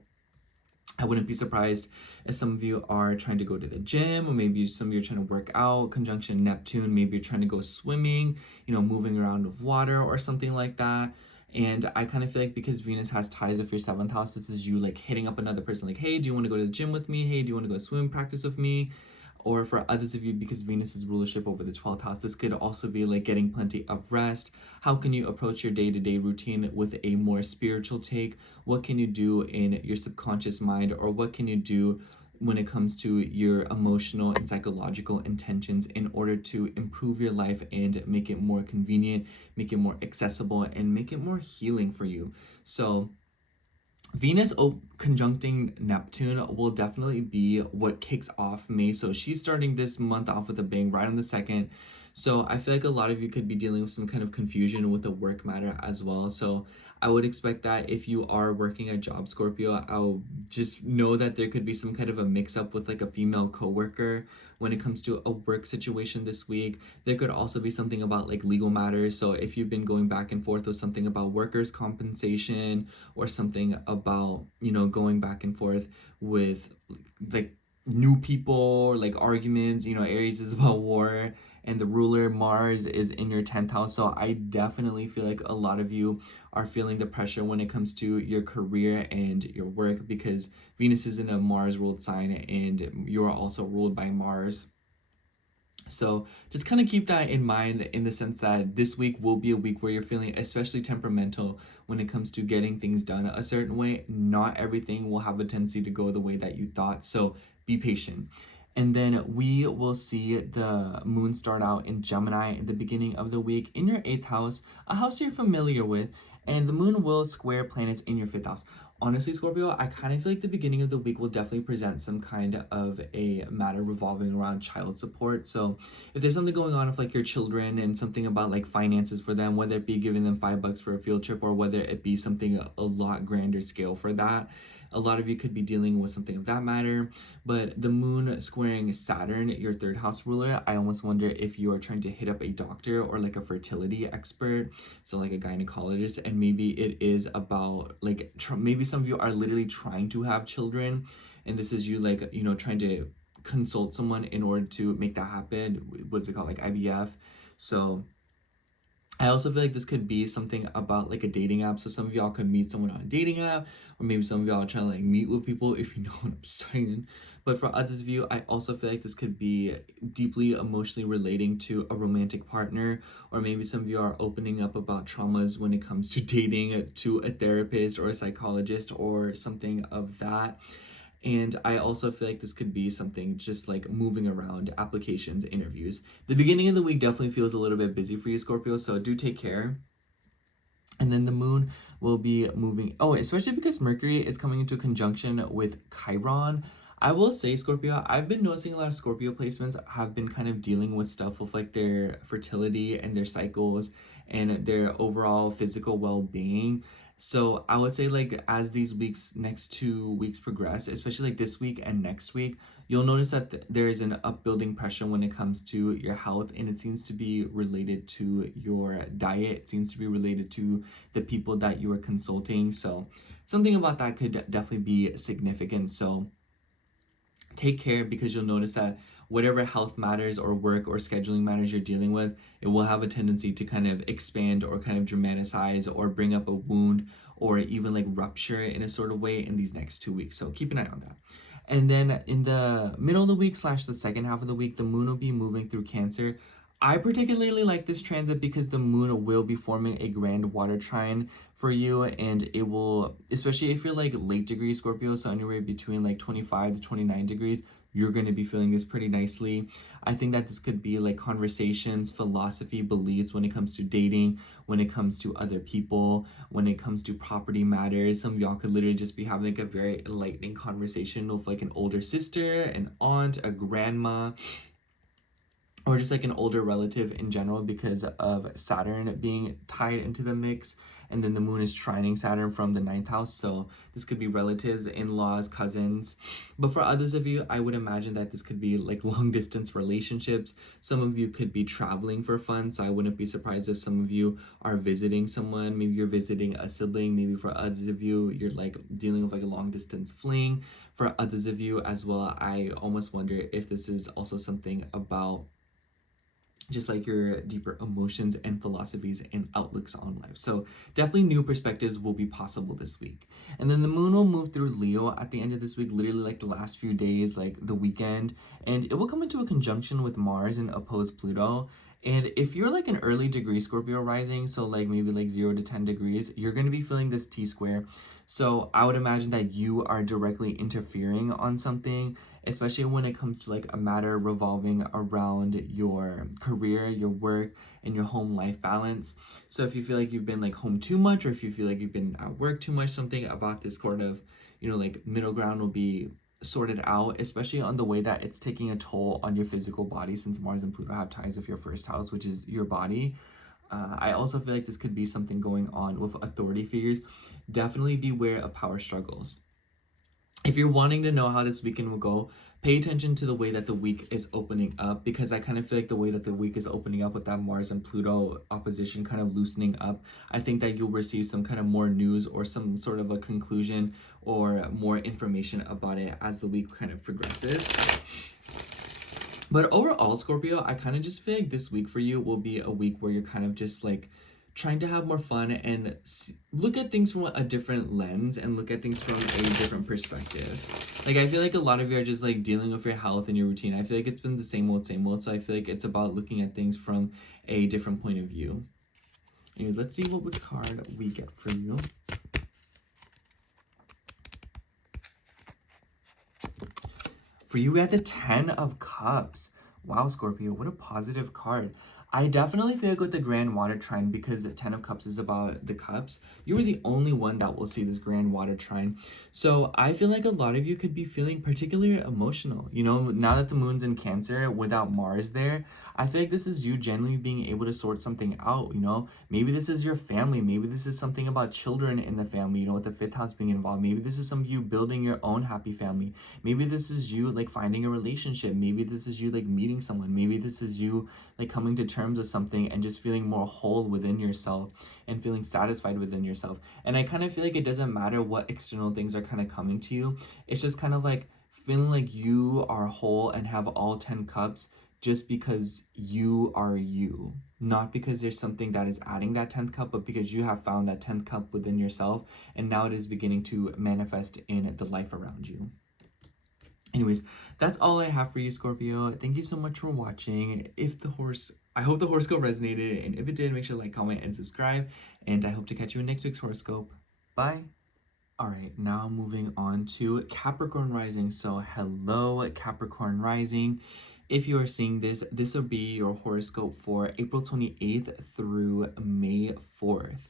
I wouldn't be surprised if some of you are trying to go to the gym, or maybe some of you are trying to work out, conjunction Neptune, maybe you're trying to go swimming, you know, moving around with water or something like that. And I kind of feel like because Venus has ties with your 7th house, this is you like hitting up another person like, hey, do you want to go to the gym with me? Hey, do you want to go swim practice with me? Or for others of you, because Venus is rulership over the 12th house, this could also be like getting plenty of rest. How can you approach your day-to-day routine with a more spiritual take? What can you do in your subconscious mind, or what can you do when it comes to your emotional and psychological intentions in order to improve your life and make it more convenient, make it more accessible, and make it more healing for you? So Venus conjuncting Neptune will definitely be what kicks off May. So she's starting this month off with a bang right on the 2nd. So I feel like a lot of you could be dealing with some kind of confusion with the work matter as well. So I would expect that if you are working a job, Scorpio, I'll just know that there could be some kind of a mix up with like a female coworker when it comes to a work situation this week. There could also be something about like legal matters. So if you've been going back and forth with something about workers' compensation, or something about, you know, going back and forth with like new people, or like arguments, you know, Aries is about war, and the ruler Mars is in your 10th house. So I definitely feel like a lot of you are feeling the pressure when it comes to your career and your work, because Venus is in a Mars ruled sign, and you're also ruled by Mars. So just kind of keep that in mind, in the sense that this week will be a week where you're feeling especially temperamental when it comes to getting things done a certain way. Not everything will have a tendency to go the way that you thought. So be patient. And then we will see the moon start out in Gemini at the beginning of the week in your 8th house, a house you're familiar with. And the moon will square planets in your 5th house. Honestly, Scorpio, I kind of feel like the beginning of the week will definitely present some kind of a matter revolving around child support. So if there's something going on with like your children and something about like finances for them, whether it be giving them $5 for a field trip or whether it be something a lot grander scale for that, a lot of you could be dealing with something of that matter. But the moon squaring Saturn, your 3rd house ruler, I almost wonder if you are trying to hit up a doctor or like a fertility expert, so like a gynecologist, and maybe it is about like maybe some of you are literally trying to have children, and this is you like, you know, trying to consult someone in order to make that happen. What's it called, like IVF? So I also feel like this could be something about like a dating app. So some of y'all could meet someone on a dating app, or maybe some of y'all are trying to like meet with people, if you know what I'm saying. But for others of you, I also feel like this could be deeply emotionally relating to a romantic partner, or maybe some of you are opening up about traumas when it comes to dating to a therapist or a psychologist or something of that. And I also feel like this could be something just like moving around, applications, interviews. The beginning of the week definitely feels a little bit busy for you, Scorpio, so do take care. And then the moon will be moving. Oh, especially because Mercury is coming into conjunction with Chiron. I will say, Scorpio, I've been noticing a lot of Scorpio placements have been kind of dealing with stuff with like their fertility and their cycles and their overall physical well-being. So I would say like as these weeks, next 2 weeks progress, especially like this week and next week, you'll notice that there is an upbuilding pressure when it comes to your health, and it seems to be related to your diet. It seems to be related to the people that you are consulting. So something about that could definitely be significant. So take care, because you'll notice that whatever health matters or work or scheduling matters you're dealing with, it will have a tendency to kind of expand or kind of dramatize or bring up a wound or even like rupture in a sort of way in these next 2 weeks. So keep an eye on that. And then in the middle of the week / the second half of the week, the moon will be moving through Cancer. I particularly like this transit because the moon will be forming a grand water trine for you, and it will, especially if you're like late degree Scorpio, so anywhere between like 25 to 29 degrees, you're going to be feeling this pretty nicely. I think that this could be like conversations, philosophy, beliefs when it comes to dating, when it comes to other people, when it comes to property matters. Some of y'all could literally just be having like a very enlightening conversation with like an older sister, an aunt, a grandma, or just like an older relative in general, because of Saturn being tied into the mix. And then the moon is trining Saturn from the 9th house. So this could be relatives, in-laws, cousins. But for others of you, I would imagine that this could be like long distance relationships. Some of you could be traveling for fun. So I wouldn't be surprised if some of you are visiting someone. Maybe you're visiting a sibling. Maybe for others of you, you're like dealing with like a long distance fling. For others of you as well, I almost wonder if this is also something about just like your deeper emotions and philosophies and outlooks on life. So definitely new perspectives will be possible this week. And then the moon will move through Leo at the end of this week, literally like the last few days, like the weekend, and it will come into a conjunction with Mars and oppose Pluto. And if you're like an early degree Scorpio rising, so like maybe like 0 to 10 degrees, you're going to be feeling this T-square. So I would imagine that you are directly interfering on something, especially when it comes to like a matter revolving around your career, your work, and your home life balance. So if you feel like you've been like home too much, or if you feel like you've been at work too much, something about this sort of, you know, like middle ground will be sorted out, especially on the way that it's taking a toll on your physical body, since Mars and Pluto have ties with your 1st house, which is your body. I also feel like this could be something going on with authority figures. Definitely beware of power struggles. If you're wanting to know how this weekend will go, pay attention to the way that the week is opening up, because I kind of feel like the way that the week is opening up with that Mars and Pluto opposition kind of loosening up, I think that you'll receive some kind of more news or some sort of a conclusion or more information about it as the week kind of progresses. But overall, Scorpio, I kind of just feel like this week for you will be a week where you're kind of just like trying to have more fun and look at things from a different lens and look at things from a different perspective. Like, I feel like a lot of you are just like dealing with your health and your routine. I feel like it's been the same old, so I feel like it's about looking at things from a different point of view. Anyways, let's see what card we get for you. For you, we had the 10 of Cups. Wow, Scorpio, what a positive card. I definitely feel like with the Grand Water Trine, because the 10 of Cups is about the cups, you are the only one that will see this Grand Water Trine. So I feel like a lot of you could be feeling particularly emotional. You know, now that the moon's in Cancer without Mars there, I feel like this is you genuinely being able to sort something out, you know? Maybe this is your family. Maybe this is something about children in the family, you know, with the 5th house being involved. Maybe this is some of you building your own happy family. Maybe this is you like finding a relationship. Maybe this is you like meeting someone. Maybe this is you like coming to terms with something and just feeling more whole within yourself and feeling satisfied within yourself. And I kind of feel like it doesn't matter what external things are kind of coming to you. It's just kind of like feeling like you are whole and have all 10 cups just because you are you. Not because there's something that is adding that 10th cup, but because you have found that 10th cup within yourself, and now it is beginning to manifest in the life around you. Anyways, that's all I have for you, Scorpio. Thank you so much for watching. I hope the horoscope resonated, and if it did, make sure to like, comment, and subscribe. And I hope to catch you in next week's horoscope. Bye. All right, now moving on to Capricorn rising. So hello, Capricorn rising. If you are seeing this, this will be your horoscope for April 28th through May 4th.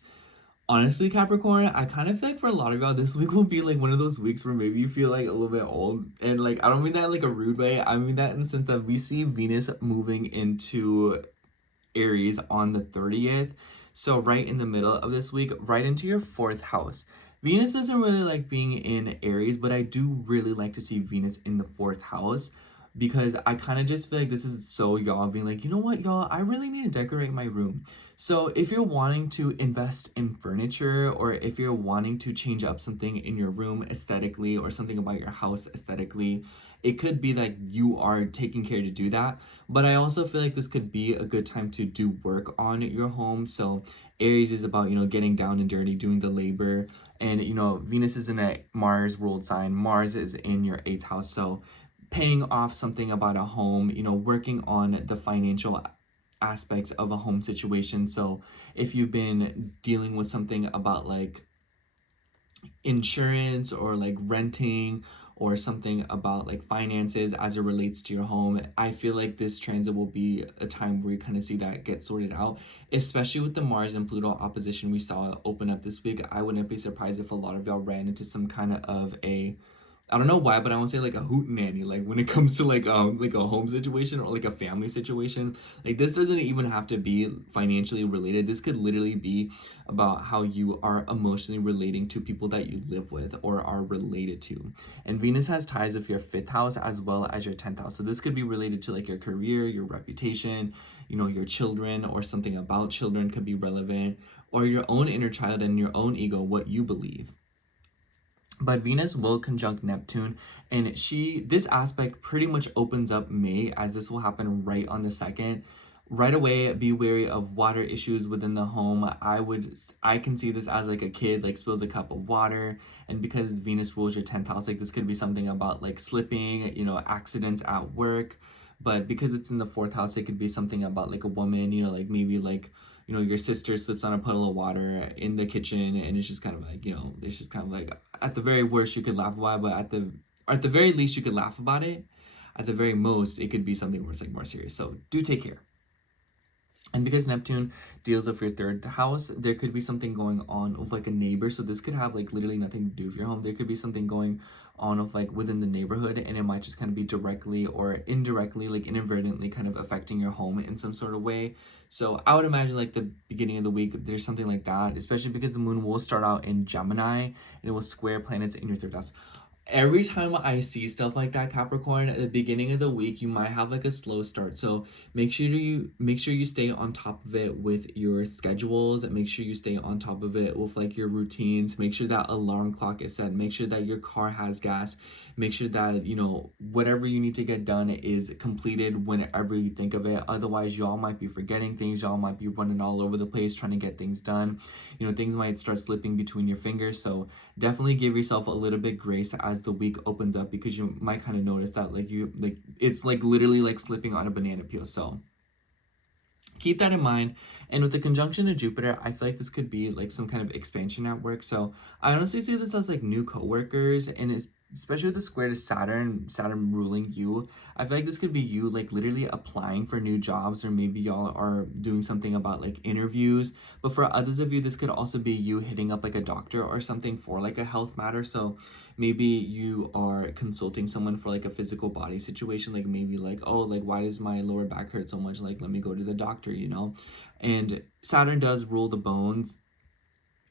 Honestly, Capricorn, I kind of feel like for a lot of y'all, this week will be like one of those weeks where maybe you feel like a little bit old. And like, I don't mean that in like a rude way. I mean that in the sense that we see Venus moving into Aries on the 30th. So right in the middle of this week, right into your 4th house. Venus doesn't really like being in Aries, but I do really like to see Venus in the 4th house, because I kind of just feel like this is so y'all being like, you know what, y'all, I really need to decorate my room. So if you're wanting to invest in furniture, or if you're wanting to change up something in your room aesthetically, or something about your house aesthetically, it could be that you are taking care to do that. But I also feel like this could be a good time to do work on your home. So Aries is about, you know, getting down and dirty, doing the labor. And, you know, Venus is in a Mars ruled sign. Mars is in your 8th house. So paying off something about a home, you know, working on the financial aspects of a home situation. So if you've been dealing with something about like insurance or like renting, or something about like finances as it relates to your home, I feel like this transit will be a time where you kind of see that get sorted out, especially with the Mars and Pluto opposition we saw open up this week. I wouldn't be surprised if a lot of y'all ran into some kind of a, I don't know why, but I want to say like a hootenanny, like when it comes to like a home situation or like a family situation. Like, this doesn't even have to be financially related. This could literally be about how you are emotionally relating to people that you live with or are related to. And Venus has ties with your 5th house as well as your 10th house. So this could be related to like your career, your reputation, you know, your children, or something about children could be relevant, or your own inner child and your own ego, what you believe. But Venus will conjunct Neptune, and this aspect pretty much opens up May, as this will happen right on the 2nd. Right away, be wary of water issues within the home. I can see this as like a kid like spills a cup of water, and because Venus rules your 10th house, like this could be something about like slipping, you know, accidents at work. But because it's in the 4th house, it could be something about like a woman, you know, like maybe like, you know, your sister slips on a puddle of water in the kitchen, and it's just kind of like, you know, it's just kind of like, at the very worst you could laugh about it, but at the very least you could laugh about it. At the very most, it could be something where it's like more serious. So do take care. And because Neptune deals with your 3rd house, there could be something going on with like a neighbor. So this could have like literally nothing to do with your home. There could be something going on with like within the neighborhood, and it might just kind of be directly or indirectly, like inadvertently kind of affecting your home in some sort of way. So I would imagine like the beginning of the week, there's something like that, especially because the moon will start out in Gemini and it will square planets in your 3rd house. Every time I see stuff like that, Capricorn, at the beginning of the week, you might have like a slow start. So make sure you stay on top of it with your schedules. Make sure you stay on top of it with like your routines. Make sure that alarm clock is set. Make sure that your car has gas. Make sure that, you know, whatever you need to get done is completed whenever you think of it. Otherwise, y'all might be forgetting things. Y'all might be running all over the place trying to get things done. You know, things might start slipping between your fingers. So definitely give yourself a little bit grace as the week opens up, because you might kind of notice that it's like literally like slipping on a banana peel. So keep that in mind. And with the conjunction of Jupiter, I feel like this could be like some kind of expansion at work. So I honestly see this as like new coworkers, and especially with the square to Saturn ruling you, I feel like this could be you like literally applying for new jobs, or maybe y'all are doing something about like interviews. But for others of you, this could also be you hitting up like a doctor or something for like a health matter. So maybe you are consulting someone for like a physical body situation, like maybe like, oh, like why does my lower back hurt so much, like let me go to the doctor, you know. And Saturn does rule the bones,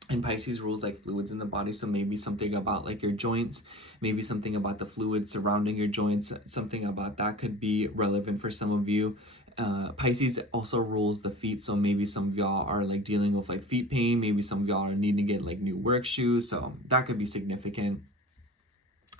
and Pisces rules like fluids in the body. So maybe something about like your joints, maybe something about the fluids surrounding your joints, something about that could be relevant for some of you. Pisces also rules the feet, so maybe some of y'all are like dealing with like feet pain, maybe some of y'all are needing to get like new work shoes, so that could be significant.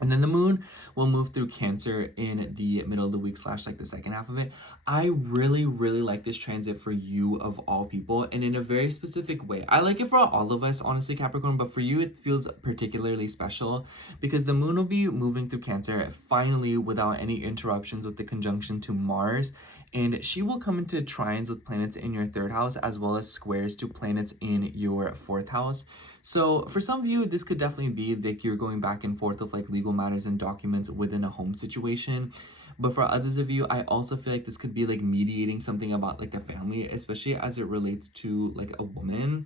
And then the moon will move through Cancer in the middle of the week / like the second half of it. I really, really like this transit for you of all people, and in a very specific way. I like it for all of us, honestly, Capricorn, but for you, it feels particularly special because the moon will be moving through Cancer finally without any interruptions with the conjunction to Mars. And she will come into trines with planets in your 3rd house, as well as squares to planets in your 4th house. So for some of you, this could definitely be like you're going back and forth with like legal matters and documents within a home situation. But for others of you, I also feel like this could be like mediating something about like the family, especially as it relates to like a woman,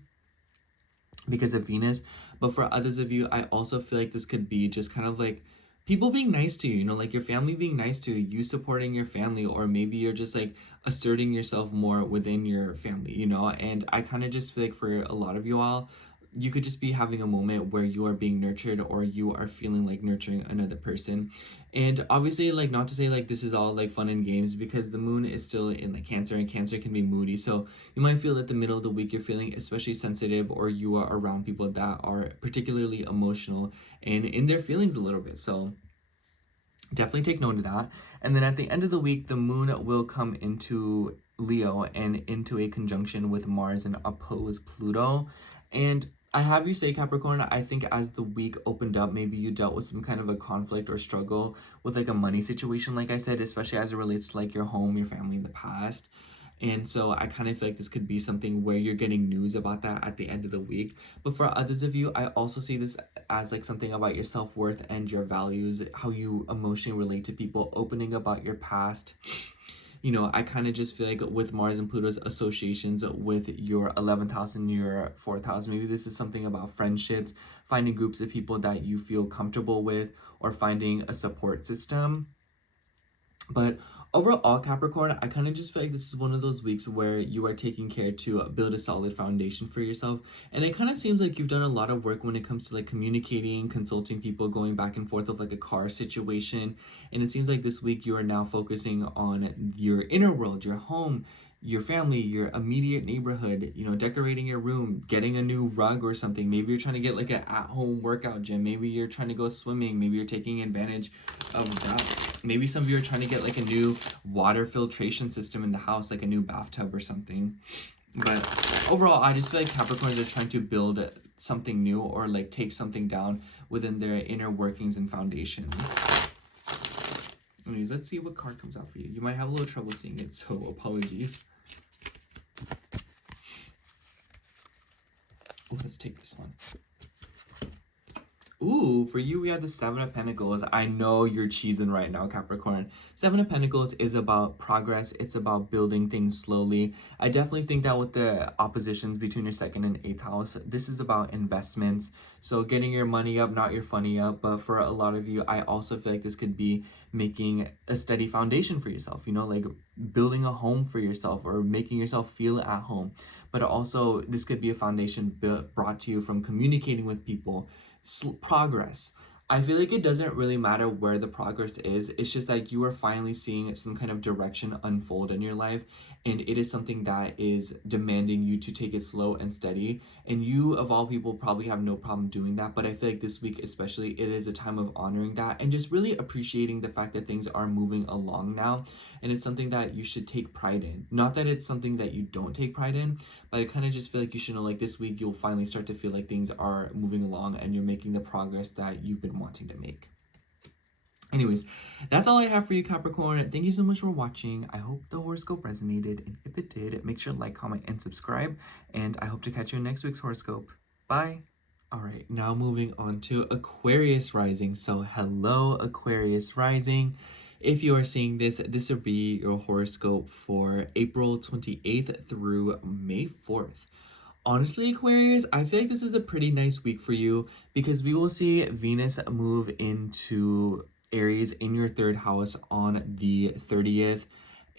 because of Venus. But for others of you, I also feel like this could be just kind of like people being nice to you, you know, like your family being nice to you, you supporting your family, or maybe you're just like asserting yourself more within your family, you know. And I kind of just feel like for a lot of you all, you could just be having a moment where you are being nurtured, or you are feeling like nurturing another person. And obviously, like, not to say like this is all like fun and games, because the moon is still in like Cancer, and Cancer can be moody. So you might feel at the middle of the week you're feeling especially sensitive, or you are around people that are particularly emotional and in their feelings a little bit. So definitely take note of that. And then at the end of the week, the moon will come into Leo and into a conjunction with Mars and oppose Pluto. And I have you say, Capricorn, I think as the week opened up, maybe you dealt with some kind of a conflict or struggle with like a money situation, like I said, especially as it relates to like your home, your family in the past. And so I kind of feel like this could be something where you're getting news about that at the end of the week. But for others of you, I also see this as like something about your self-worth and your values, how you emotionally relate to people, opening about your past. You know, I kind of just feel like with Mars and Pluto's associations with your 11th house and your 4th house, maybe this is something about friendships, finding groups of people that you feel comfortable with, or finding a support system. But overall, Capricorn, I kind of just feel like this is one of those weeks where you are taking care to build a solid foundation for yourself. And it kind of seems like you've done a lot of work when it comes to like communicating, consulting people, going back and forth of like a car situation. And it seems like this week you are now focusing on your inner world, your home, your family, your immediate neighborhood, you know, decorating your room, getting a new rug or something. Maybe you're trying to get like an at-home workout gym. Maybe you're trying to go swimming. Maybe you're taking advantage of that. Maybe some of you are trying to get like a new water filtration system in the house, like a new bathtub or something. But overall, I just feel like Capricorns are trying to build something new, or like take something down within their inner workings and foundations. Anyways, let's see what card comes out for you. You might have a little trouble seeing it, so apologies. Oh, let's take this one. Ooh, for you, we have the 7 of Pentacles. I know you're cheesing right now, Capricorn. 7 of Pentacles is about progress. It's about building things slowly. I definitely think that with the oppositions between your 2nd and 8th house, this is about investments. So getting your money up, not your funny up. But for a lot of you, I also feel like this could be making a steady foundation for yourself, you know, like building a home for yourself, or making yourself feel at home. But also, this could be a foundation brought to you from communicating with people, progress, I feel like it doesn't really matter where the progress is. It's just like you are finally seeing some kind of direction unfold in your life, and it is something that is demanding you to take it slow and steady. And you, of all people, probably have no problem doing that. But I feel like this week, especially, it is a time of honoring that and just really appreciating the fact that things are moving along now. And it's something that you should take pride in. Not that it's something that you don't take pride in, but I kind of just feel like you should know, like, this week you'll finally start to feel like things are moving along and you're making the progress that you've been wanting to make. Anyways, that's all I have for you, Capricorn. Thank you so much for watching. I hope the horoscope resonated, and if it did, make sure to like, comment, and subscribe, and I hope to catch you in next week's horoscope. Bye. All right, now moving on to Aquarius rising. So hello, Aquarius rising. If you are seeing this, this will be your horoscope for April 28th through May 4th. Honestly, Aquarius, I feel like this is a pretty nice week for you because we will see Venus move into Aries in your third house on the 30th.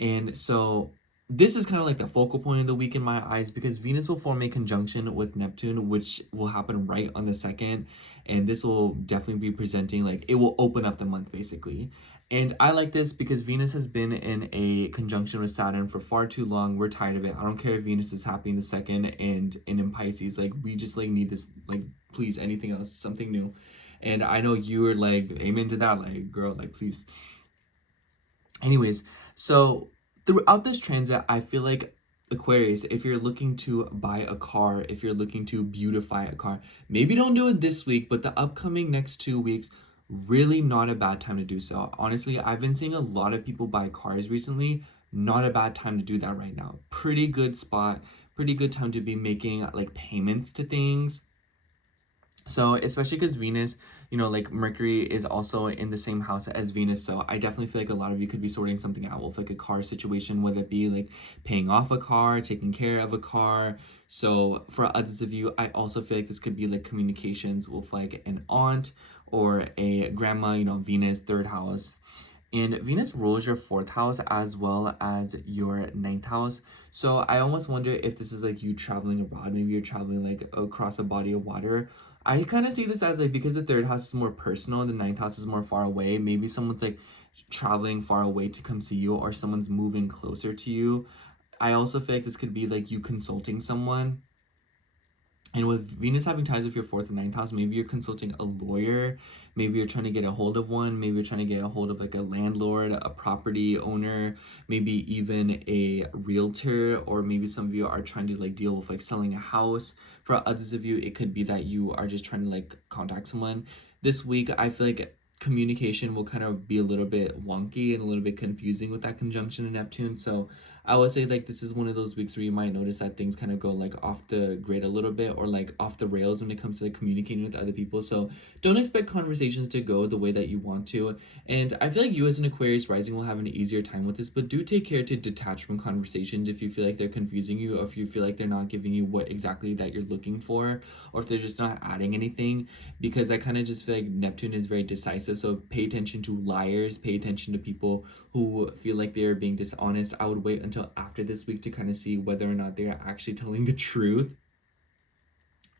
And so this is kind of like the focal point of the week in my eyes because Venus will form a conjunction with Neptune, which will happen right on the 2nd. And this will definitely be presenting, like, it will open up the month basically. And I like this because Venus has been in a conjunction with Saturn for far too long. We're tired of it. I don't care if Venus is happy in the 2nd and in Pisces. Like, we just like need this, like, please, anything else, something new. And I know you are like, amen to that, like, girl, like, please. Anyways, so throughout this transit, I feel like Aquarius, if you're looking to buy a car, if you're looking to beautify a car, maybe don't do it this week, but the upcoming next 2 weeks, really not a bad time to do so. Honestly, I've been seeing a lot of people buy cars recently. Not a bad time to do that right now. Pretty good spot, pretty good time to be making like payments to things. So especially because Venus, you know, like Mercury is also in the same house as Venus. So I definitely feel like a lot of you could be sorting something out with like a car situation, whether it be like paying off a car, taking care of a car. So for others of you, I also feel like this could be like communications with like an aunt or a grandma, you know, Venus, third house. And Venus rules your 4th house as well as your 9th house. So I almost wonder if this is like you traveling abroad. Maybe you're traveling like across a body of water. I kind of see this as like, because the 3rd house is more personal and the 9th house is more far away. Maybe someone's like traveling far away to come see you, or someone's moving closer to you. I also feel like this could be like you consulting someone. And with Venus having ties with your 4th and 9th house, maybe you're consulting a lawyer, maybe you're trying to get a hold of one, maybe you're trying to get a hold of like a landlord, a property owner, maybe even a realtor, or maybe some of you are trying to like deal with like selling a house. For others of you, it could be that you are just trying to like contact someone. This week, I feel like communication will kind of be a little bit wonky and a little bit confusing with that conjunction in Neptune. So I would say like this is one of those weeks where you might notice that things kind of go like off the grid a little bit, or like off the rails when it comes to like communicating with other people. So don't expect conversations to go the way that you want to. And I feel like you as an Aquarius rising will have an easier time with this, but do take care to detach from conversations if you feel like they're confusing you, or if you feel like they're not giving you what exactly that you're looking for, or if they're just not adding anything, because I kind of just feel like Neptune is very decisive. So pay attention to liars, pay attention to people who feel like they're being dishonest. I would wait until after this week to kind of see whether or not they are actually telling the truth.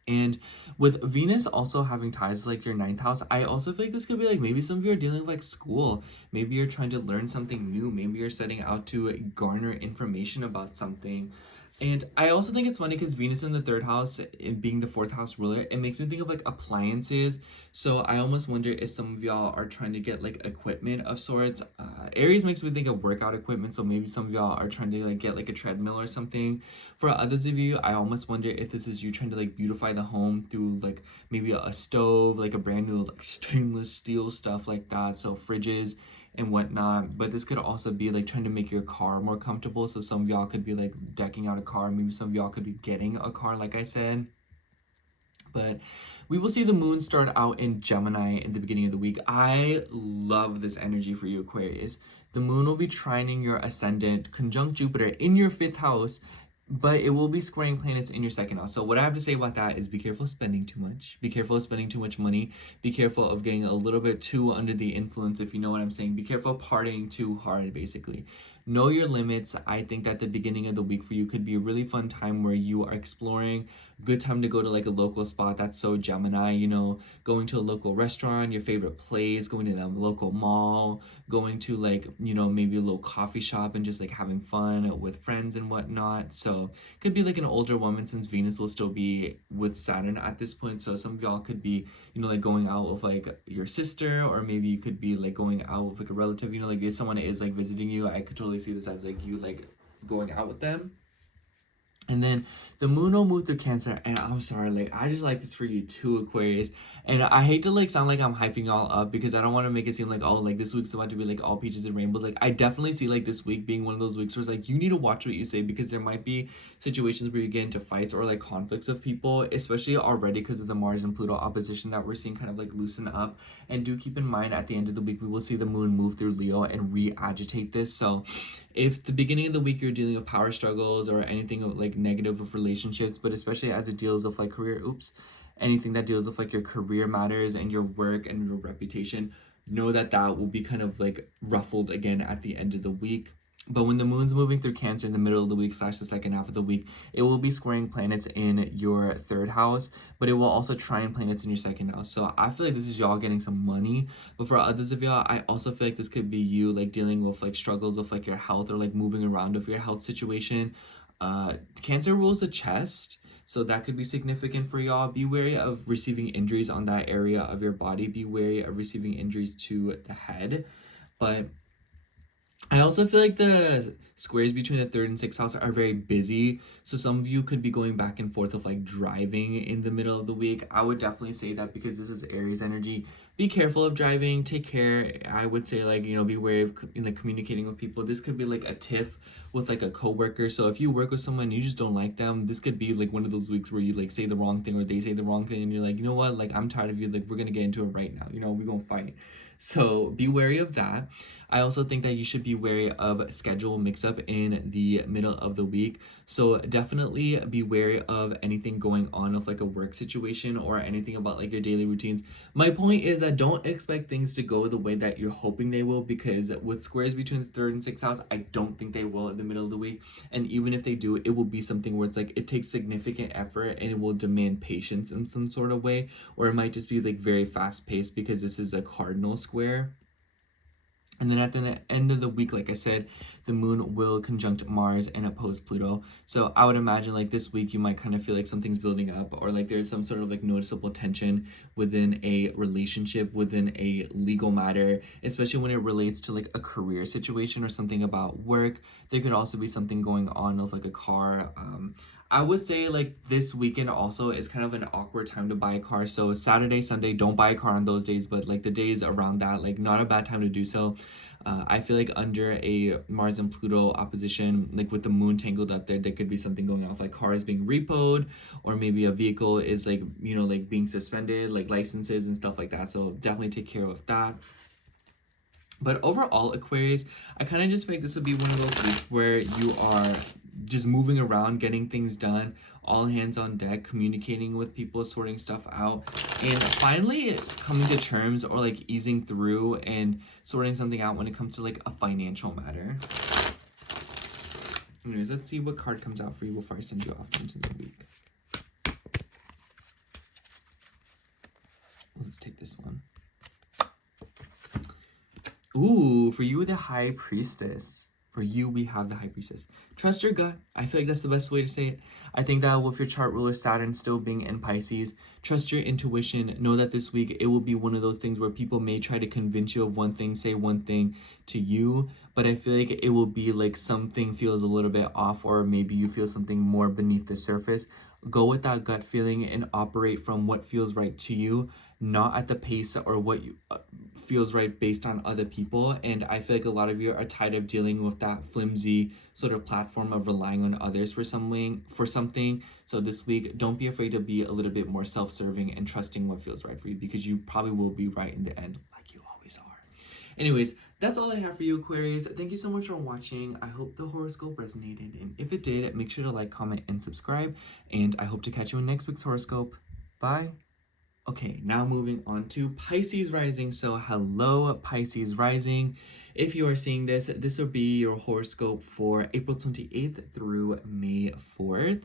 And with Venus also having ties like your 9th house, I also feel like this could be like maybe some of you are dealing with like school. Maybe you're trying to learn something new. Maybe you're setting out to garner information about something. And I also think it's funny because Venus in the 3rd house, and being the 4th house ruler, it makes me think of like appliances. So I almost wonder if some of y'all are trying to get like equipment of sorts. Aries makes me think of workout equipment. So maybe some of y'all are trying to like get like a treadmill or something. For others of you, I almost wonder if this is you trying to like beautify the home through like maybe a stove, like a brand new like stainless steel stuff like that. So fridges and whatnot. But this could also be like trying to make your car more comfortable. So some of y'all could be like decking out a car. Maybe some of y'all could be getting a car, like I said. But we will see the moon start out in Gemini in the beginning of the week. I love this energy for you, Aquarius. The moon will be trining your ascendant, conjunct Jupiter in your 5th house, but it will be squaring planets in your 2nd house. So what I have to say about that is be careful of spending too much. Be careful of spending too much money. Be careful of getting a little bit too under the influence, if you know what I'm saying. Be careful of partying too hard, basically. know your limits. I think that the beginning of the week for you could be a really fun time where you are exploring. Good time to go to like a local spot that's so Gemini, you know, going to a local restaurant, your favorite place, going to the local mall, going to like, you know, maybe a little coffee shop and just like having fun with friends and whatnot. So could be like an older woman since Venus will still be with Saturn at this point. So some of y'all could be, you know, like going out with like your sister, or maybe you could be like going out with like a relative, you know, like if someone is like visiting you, I could totally see this as like you like going out with them. And then the moon will move through Cancer, and I'm sorry, like I just like this for you too, Aquarius. And I hate to like sound like I'm hyping y'all up because I don't want to make it seem like, oh, like this week's about to be like all peaches and rainbows. Like I definitely see like this week being one of those weeks where it's like you need to watch what you say, because there might be situations where you get into fights or like conflicts of people, especially already because of the Mars and Pluto opposition that we're seeing kind of like loosen up. And do keep in mind at the end of the week we will see the moon move through Leo and re-agitate this. So if the beginning of the week you're dealing with power struggles or anything like negative with relationships, but especially as it deals with like career, anything that deals with like your career matters and your work and your reputation, know that that will be kind of like ruffled again at the end of the week. But when the moon's moving through Cancer in the middle of the week / the second half of the week, it will be squaring planets in your third house, but it will also trine planets in your second house. So I feel like this is y'all getting some money. But for others of y'all, I also feel like this could be you like dealing with like struggles with like your health or like moving around of your health situation. Cancer rules the chest, so that could be significant for y'all. Be wary of receiving injuries on that area of your body. Be wary of receiving injuries to the head. But I also feel like the squares between the third and sixth house are very busy. So some of you could be going back and forth of like driving in the middle of the week. I would definitely say that because this is Aries energy. Be careful of driving. Take care. I would say like, you know, be wary of like communicating with people. This could be like a tiff with like a coworker. So if you work with someone and you just don't like them, this could be like one of those weeks where you like say the wrong thing or they say the wrong thing and you're like, you know what, like I'm tired of you, like we're gonna get into it right now, you know, we're gonna fight. So be wary of that. I also think that you should be wary of schedule mix-up in the middle of the week. So definitely be wary of anything going on with like a work situation or anything about like your daily routines. My point is that don't expect things to go the way that you're hoping they will, because with squares between the third and sixth house, I don't think they will in the middle of the week. And even if they do, it will be something where it's like it takes significant effort and it will demand patience in some sort of way, or it might just be like very fast paced because this is a cardinal square. And then at the end of the week, like I said, the moon will conjunct Mars and oppose Pluto. So I would imagine like this week you might kind of feel like something's building up, or like there's some sort of like noticeable tension within a relationship, within a legal matter, especially when it relates to like a career situation or something about work. There could also be something going on with like a car. I would say like this weekend also is kind of an awkward time to buy a car. So Saturday, Sunday, don't buy a car on those days, but like the days around that, like not a bad time to do so. I feel like under a Mars and Pluto opposition, like with the moon tangled up there could be something going on with like cars being repoed, or maybe a vehicle is like, you know, like being suspended, like licenses and stuff like that. So definitely take care of that. But overall, Aquarius, I kind of just feel like this would be one of those weeks where you are just moving around, getting things done, all hands on deck, communicating with people, sorting stuff out, and finally coming to terms or like easing through and sorting something out when it comes to like a financial matter. Anyways, let's see what card comes out for you before I send you off into the week. Let's take this one. Ooh, for you, the High Priestess. For you, we have the High Priestess. Trust your gut. I feel like that's the best way to say it. I think that with your chart ruler Saturn still being in Pisces, trust your intuition. Know that this week it will be one of those things where people may try to convince you of one thing, say one thing to you, but I feel like it will be like something feels a little bit off, or maybe you feel something more beneath the surface. Go with that gut feeling and operate from what feels right to you, not at the pace or what you feels right based on other people. And I feel like a lot of you are tired of dealing with that flimsy sort of platform of relying on others for something. So this week, don't be afraid to be a little bit more self-serving and trusting what feels right for you, because you probably will be right in the end, like you always are. Anyways, that's all I have for you, Aquarius. Thank you so much for watching. I hope the horoscope resonated, and if it did, make sure to like, comment, and subscribe, and I hope to catch you in next week's horoscope. Bye. Okay, now moving on to Pisces rising. So hello, Pisces rising. if you are seeing this, this will be your horoscope for April 28th through May 4th.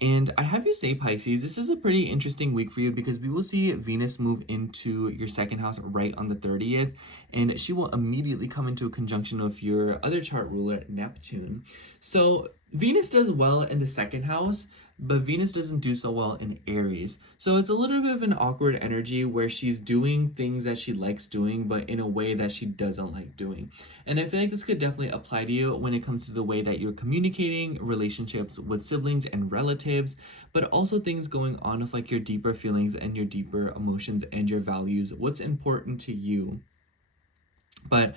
And I have you say, Pisces, this is a pretty interesting week for you because we will see Venus move into your second house right on the 30th, and she will immediately come into a conjunction with your other chart ruler, Neptune. So Venus does well in the second house, but Venus doesn't do so well in Aries. So it's a little bit of an awkward energy where she's doing things that she likes doing, but in a way that she doesn't like doing. And I feel like this could definitely apply to you when it comes to the way that you're communicating, relationships with siblings and relatives, but also things going on with like your deeper feelings and your deeper emotions and your values, what's important to you. But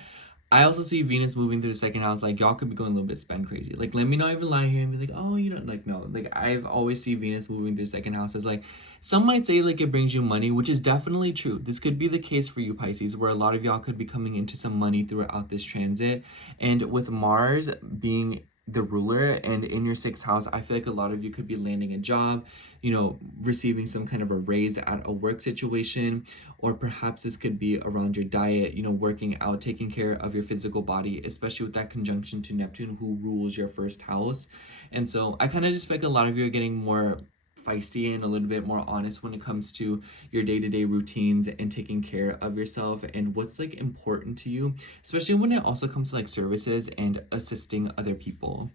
I also see Venus moving through the second house. Like, y'all could be going a little bit spend crazy. Like, let me not even lie here and be like, oh, you know, like, no. Like, I've always see Venus moving through the second house as like, some might say like it brings you money, which is definitely true. This could be the case for you, Pisces, where a lot of y'all could be coming into some money throughout this transit. And with Mars being the ruler and in your sixth house, I feel like a lot of you could be landing a job, you know, receiving some kind of a raise at a work situation, or perhaps this could be around your diet, you know, working out, taking care of your physical body, especially with that conjunction to Neptune, who rules your first house. And so I kind of just feel like a lot of you are getting more feisty and a little bit more honest when it comes to your day-to-day routines and taking care of yourself and what's like important to you, especially when it also comes to like services and assisting other people.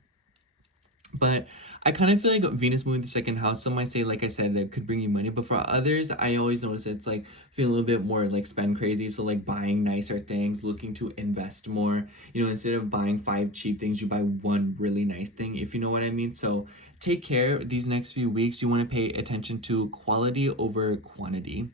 But I kind of feel like Venus moving the second house, some might say, like I said, that could bring you money. But for others, I always notice it's like feeling a little bit more like spend crazy. So like buying nicer things, looking to invest more. You know, instead of buying 5 cheap things, you buy one really nice thing, if you know what I mean. So take care these next few weeks. You want to pay attention to quality over quantity.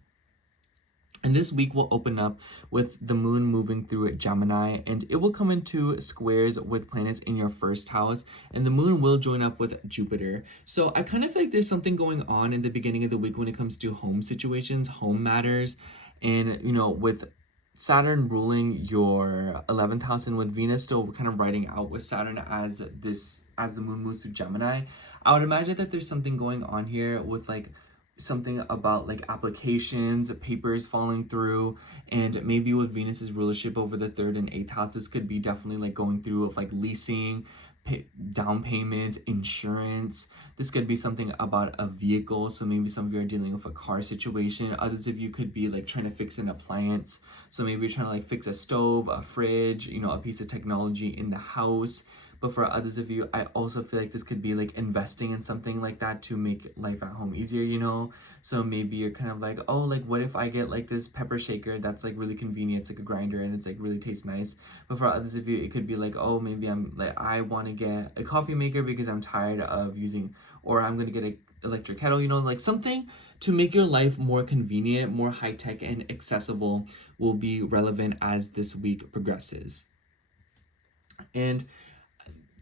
And this week will open up with the moon moving through Gemini, and it will come into squares with planets in your first house, and the moon will join up with Jupiter. So I kind of feel like there's something going on in the beginning of the week when it comes to home situations, home matters, and, you know, with Saturn ruling your 11th house and with Venus still kind of riding out with Saturn as the moon moves through Gemini, I would imagine that there's something going on here with like something about like applications, papers falling through, and maybe with Venus's rulership over the 3rd and 8th house, this could be definitely like going through of like leasing, down payments, insurance. This could be something about a vehicle, so maybe some of you are dealing with a car situation. Others of you could be like trying to fix an appliance, so maybe you're trying to like fix a stove, a fridge, you know, a piece of technology in the house. But for others of you, I also feel like this could be like investing in something like that to make life at home easier, you know? So maybe you're kind of like, oh, like what if I get like this pepper shaker that's like really convenient, it's like a grinder and it's like really tastes nice. But for others of you, it could be like, oh, maybe I'm like, I want to get a coffee maker because I'm tired of using, or I'm going to get an electric kettle, you know, like something to make your life more convenient, more high-tech and accessible will be relevant as this week progresses. And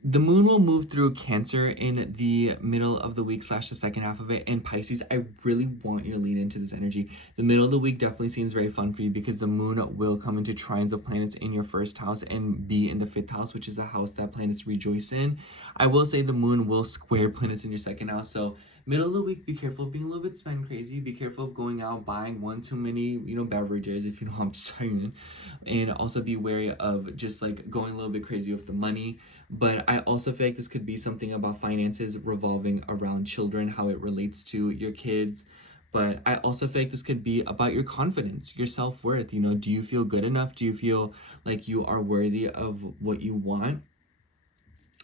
the moon will move through Cancer in the middle of the week / the second half of it. And Pisces, I really want you to lean into this energy. The middle of the week definitely seems very fun for you because the moon will come into trines of planets in your first house and be in the 5th house, which is the house that planets rejoice in. I will say the moon will square planets in your second house. So middle of the week, be careful of being a little bit spend crazy. Be careful of going out, buying one too many, you know, beverages, if you know what I'm saying. And also be wary of just like going a little bit crazy with the money. But I also feel like this could be something about finances revolving around children, how it relates to your kids. But I also feel like this could be about your confidence, your self-worth. You know, do you feel good enough? Do you feel like you are worthy of what you want?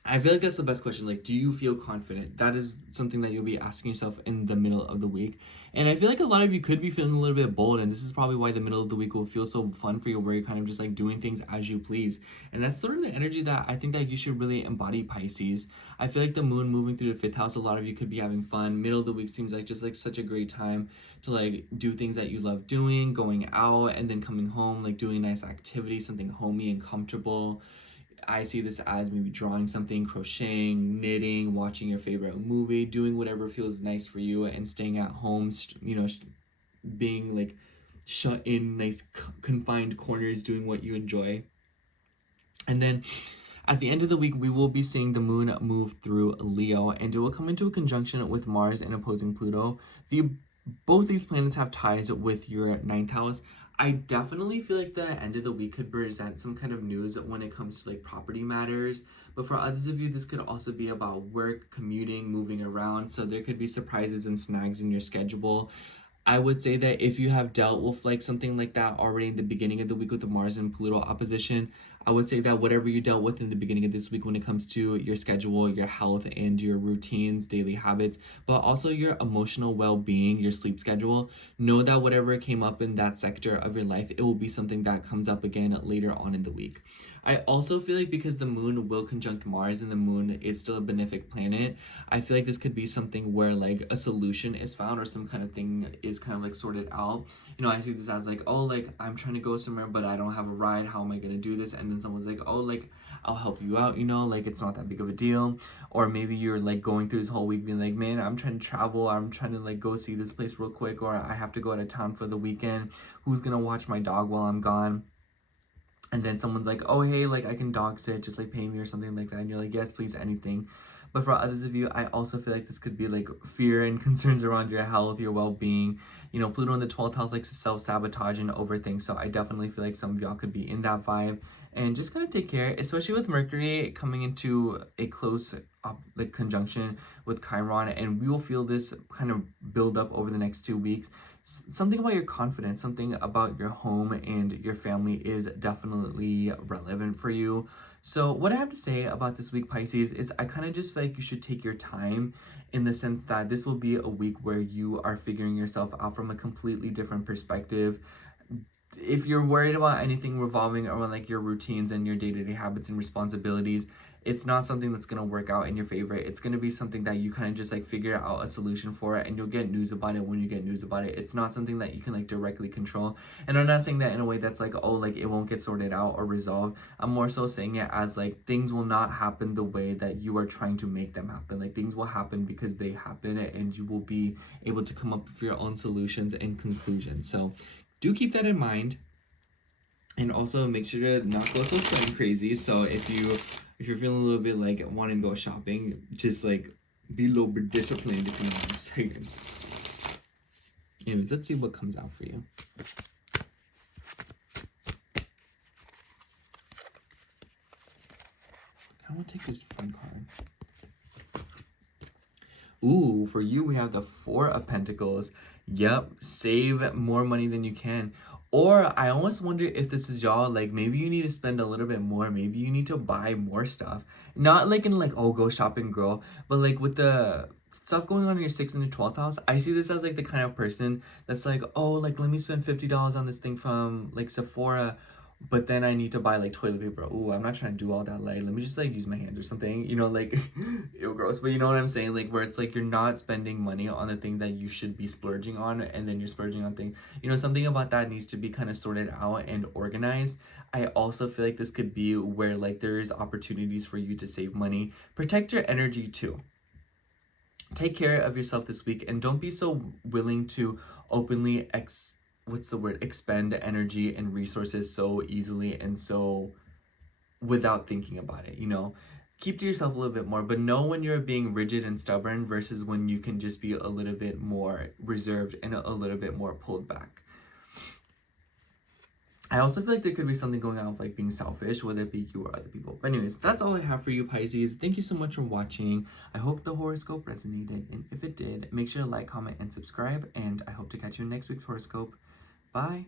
I feel like that's the best question. Like, do you feel confident? That is something that you'll be asking yourself in the middle of the week. And I feel like a lot of you could be feeling a little bit bold. And this is probably why the middle of the week will feel so fun for you, where you're kind of just like doing things as you please. And that's sort of the energy that I think that you should really embody, Pisces. I feel like the moon moving through the 5th house, a lot of you could be having fun. Middle of the week seems like just like such a great time to like do things that you love doing, going out and then coming home, like doing a nice activity, something homey and comfortable. I see this as maybe drawing something, crocheting, knitting, watching your favorite movie, doing whatever feels nice for you, and staying at home, you know, being like shut in nice confined corners, doing what you enjoy. And then at the end of the week, we will be seeing the moon move through Leo, and it will come into a conjunction with Mars and opposing Pluto. The both these planets have ties with your ninth house. I definitely feel like the end of the week could present some kind of news when it comes to like property matters. But for others of you, this could also be about work, commuting, moving around. So there could be surprises and snags in your schedule. I would say that if you have dealt with like something like that already in the beginning of the week with the Mars and Pluto opposition, I would say that whatever you dealt with in the beginning of this week when it comes to your schedule, your health, and your routines, daily habits, but also your emotional well-being, your sleep schedule, know that whatever came up in that sector of your life, it will be something that comes up again later on in the week. I also feel like because the moon will conjunct Mars and the moon is still a benefic planet, I feel like this could be something where like a solution is found or some kind of thing is kind of like sorted out. You know, I see this as like, oh, like I'm trying to go somewhere, but I don't have a ride. How am I going to do this? And then someone's like, oh, like I'll help you out, you know, like it's not that big of a deal. Or maybe you're like going through this whole week being like, man, I'm trying to travel. I'm trying to like go see this place real quick, or I have to go out of town for the weekend. Who's going to watch my dog while I'm gone? And then someone's like, oh, hey, like I can dog sit, just like pay me or something like that. And you're like, yes, please, anything. But for others of you, I also feel like this could be like fear and concerns around your health, your well-being. You know, Pluto in the 12th house likes to self-sabotage and overthink. So I definitely feel like some of y'all could be in that vibe. And just kind of take care, especially with Mercury coming into a close like conjunction with Chiron. And we will feel this kind of build up over the next 2 weeks. Something about your confidence, something about your home and your family is definitely relevant for you. So what I have to say about this week, Pisces, is I kind of just feel like you should take your time in the sense that this will be a week where you are figuring yourself out from a completely different perspective. If you're worried about anything revolving around like your routines and your day-to-day habits and responsibilities, it's not something that's going to work out in your favor. It's going to be something that you kind of just like figure out a solution for it, and you'll get news about it when you get news about it. It's not something that you can like directly control. And I'm not saying that in a way that's like, oh, like it won't get sorted out or resolved. I'm more so saying it as like things will not happen the way that you are trying to make them happen. Like things will happen because they happen, and you will be able to come up with your own solutions and conclusions. So do keep that in mind. And also make sure to not go so spending crazy. So if you're feeling a little bit like wanting to go shopping, just like be a little bit disciplined, if you know what I'm saying. Anyways, let's see what comes out for you. I want to take this front card. Ooh, for you, we have the Four of Pentacles. Yep, save more money than you can. Or I almost wonder if this is y'all, like maybe you need to spend a little bit more. Maybe you need to buy more stuff. Not like in like, oh, go shopping, girl. But like with the stuff going on in your 6th and 12th house, I see this as like the kind of person that's like, oh, like let me spend $50 on this thing from like Sephora, but then I need to buy like toilet paper. Ooh, I'm not trying to do all that. Like, let me just like use my hands or something, you know, like ew, gross. But you know what I'm saying? Like where it's like you're not spending money on the things that you should be splurging on, and then you're splurging on things. You know, something about that needs to be kind of sorted out and organized. I also feel like this could be where like there is opportunities for you to save money. Protect your energy too. Take care of yourself this week, and don't be so willing to openly expend energy and resources so easily and so without thinking about it, you know. Keep to yourself a little bit more, but know when you're being rigid and stubborn versus when you can just be a little bit more reserved and a little bit more pulled back. I also feel like there could be something going on with like being selfish, whether it be you or other people. But anyways, that's all I have for you, Pisces. Thank you so much for watching. I hope the horoscope resonated, and if it did, make sure to like, comment, and subscribe, and I hope to catch you in next week's horoscope. Bye.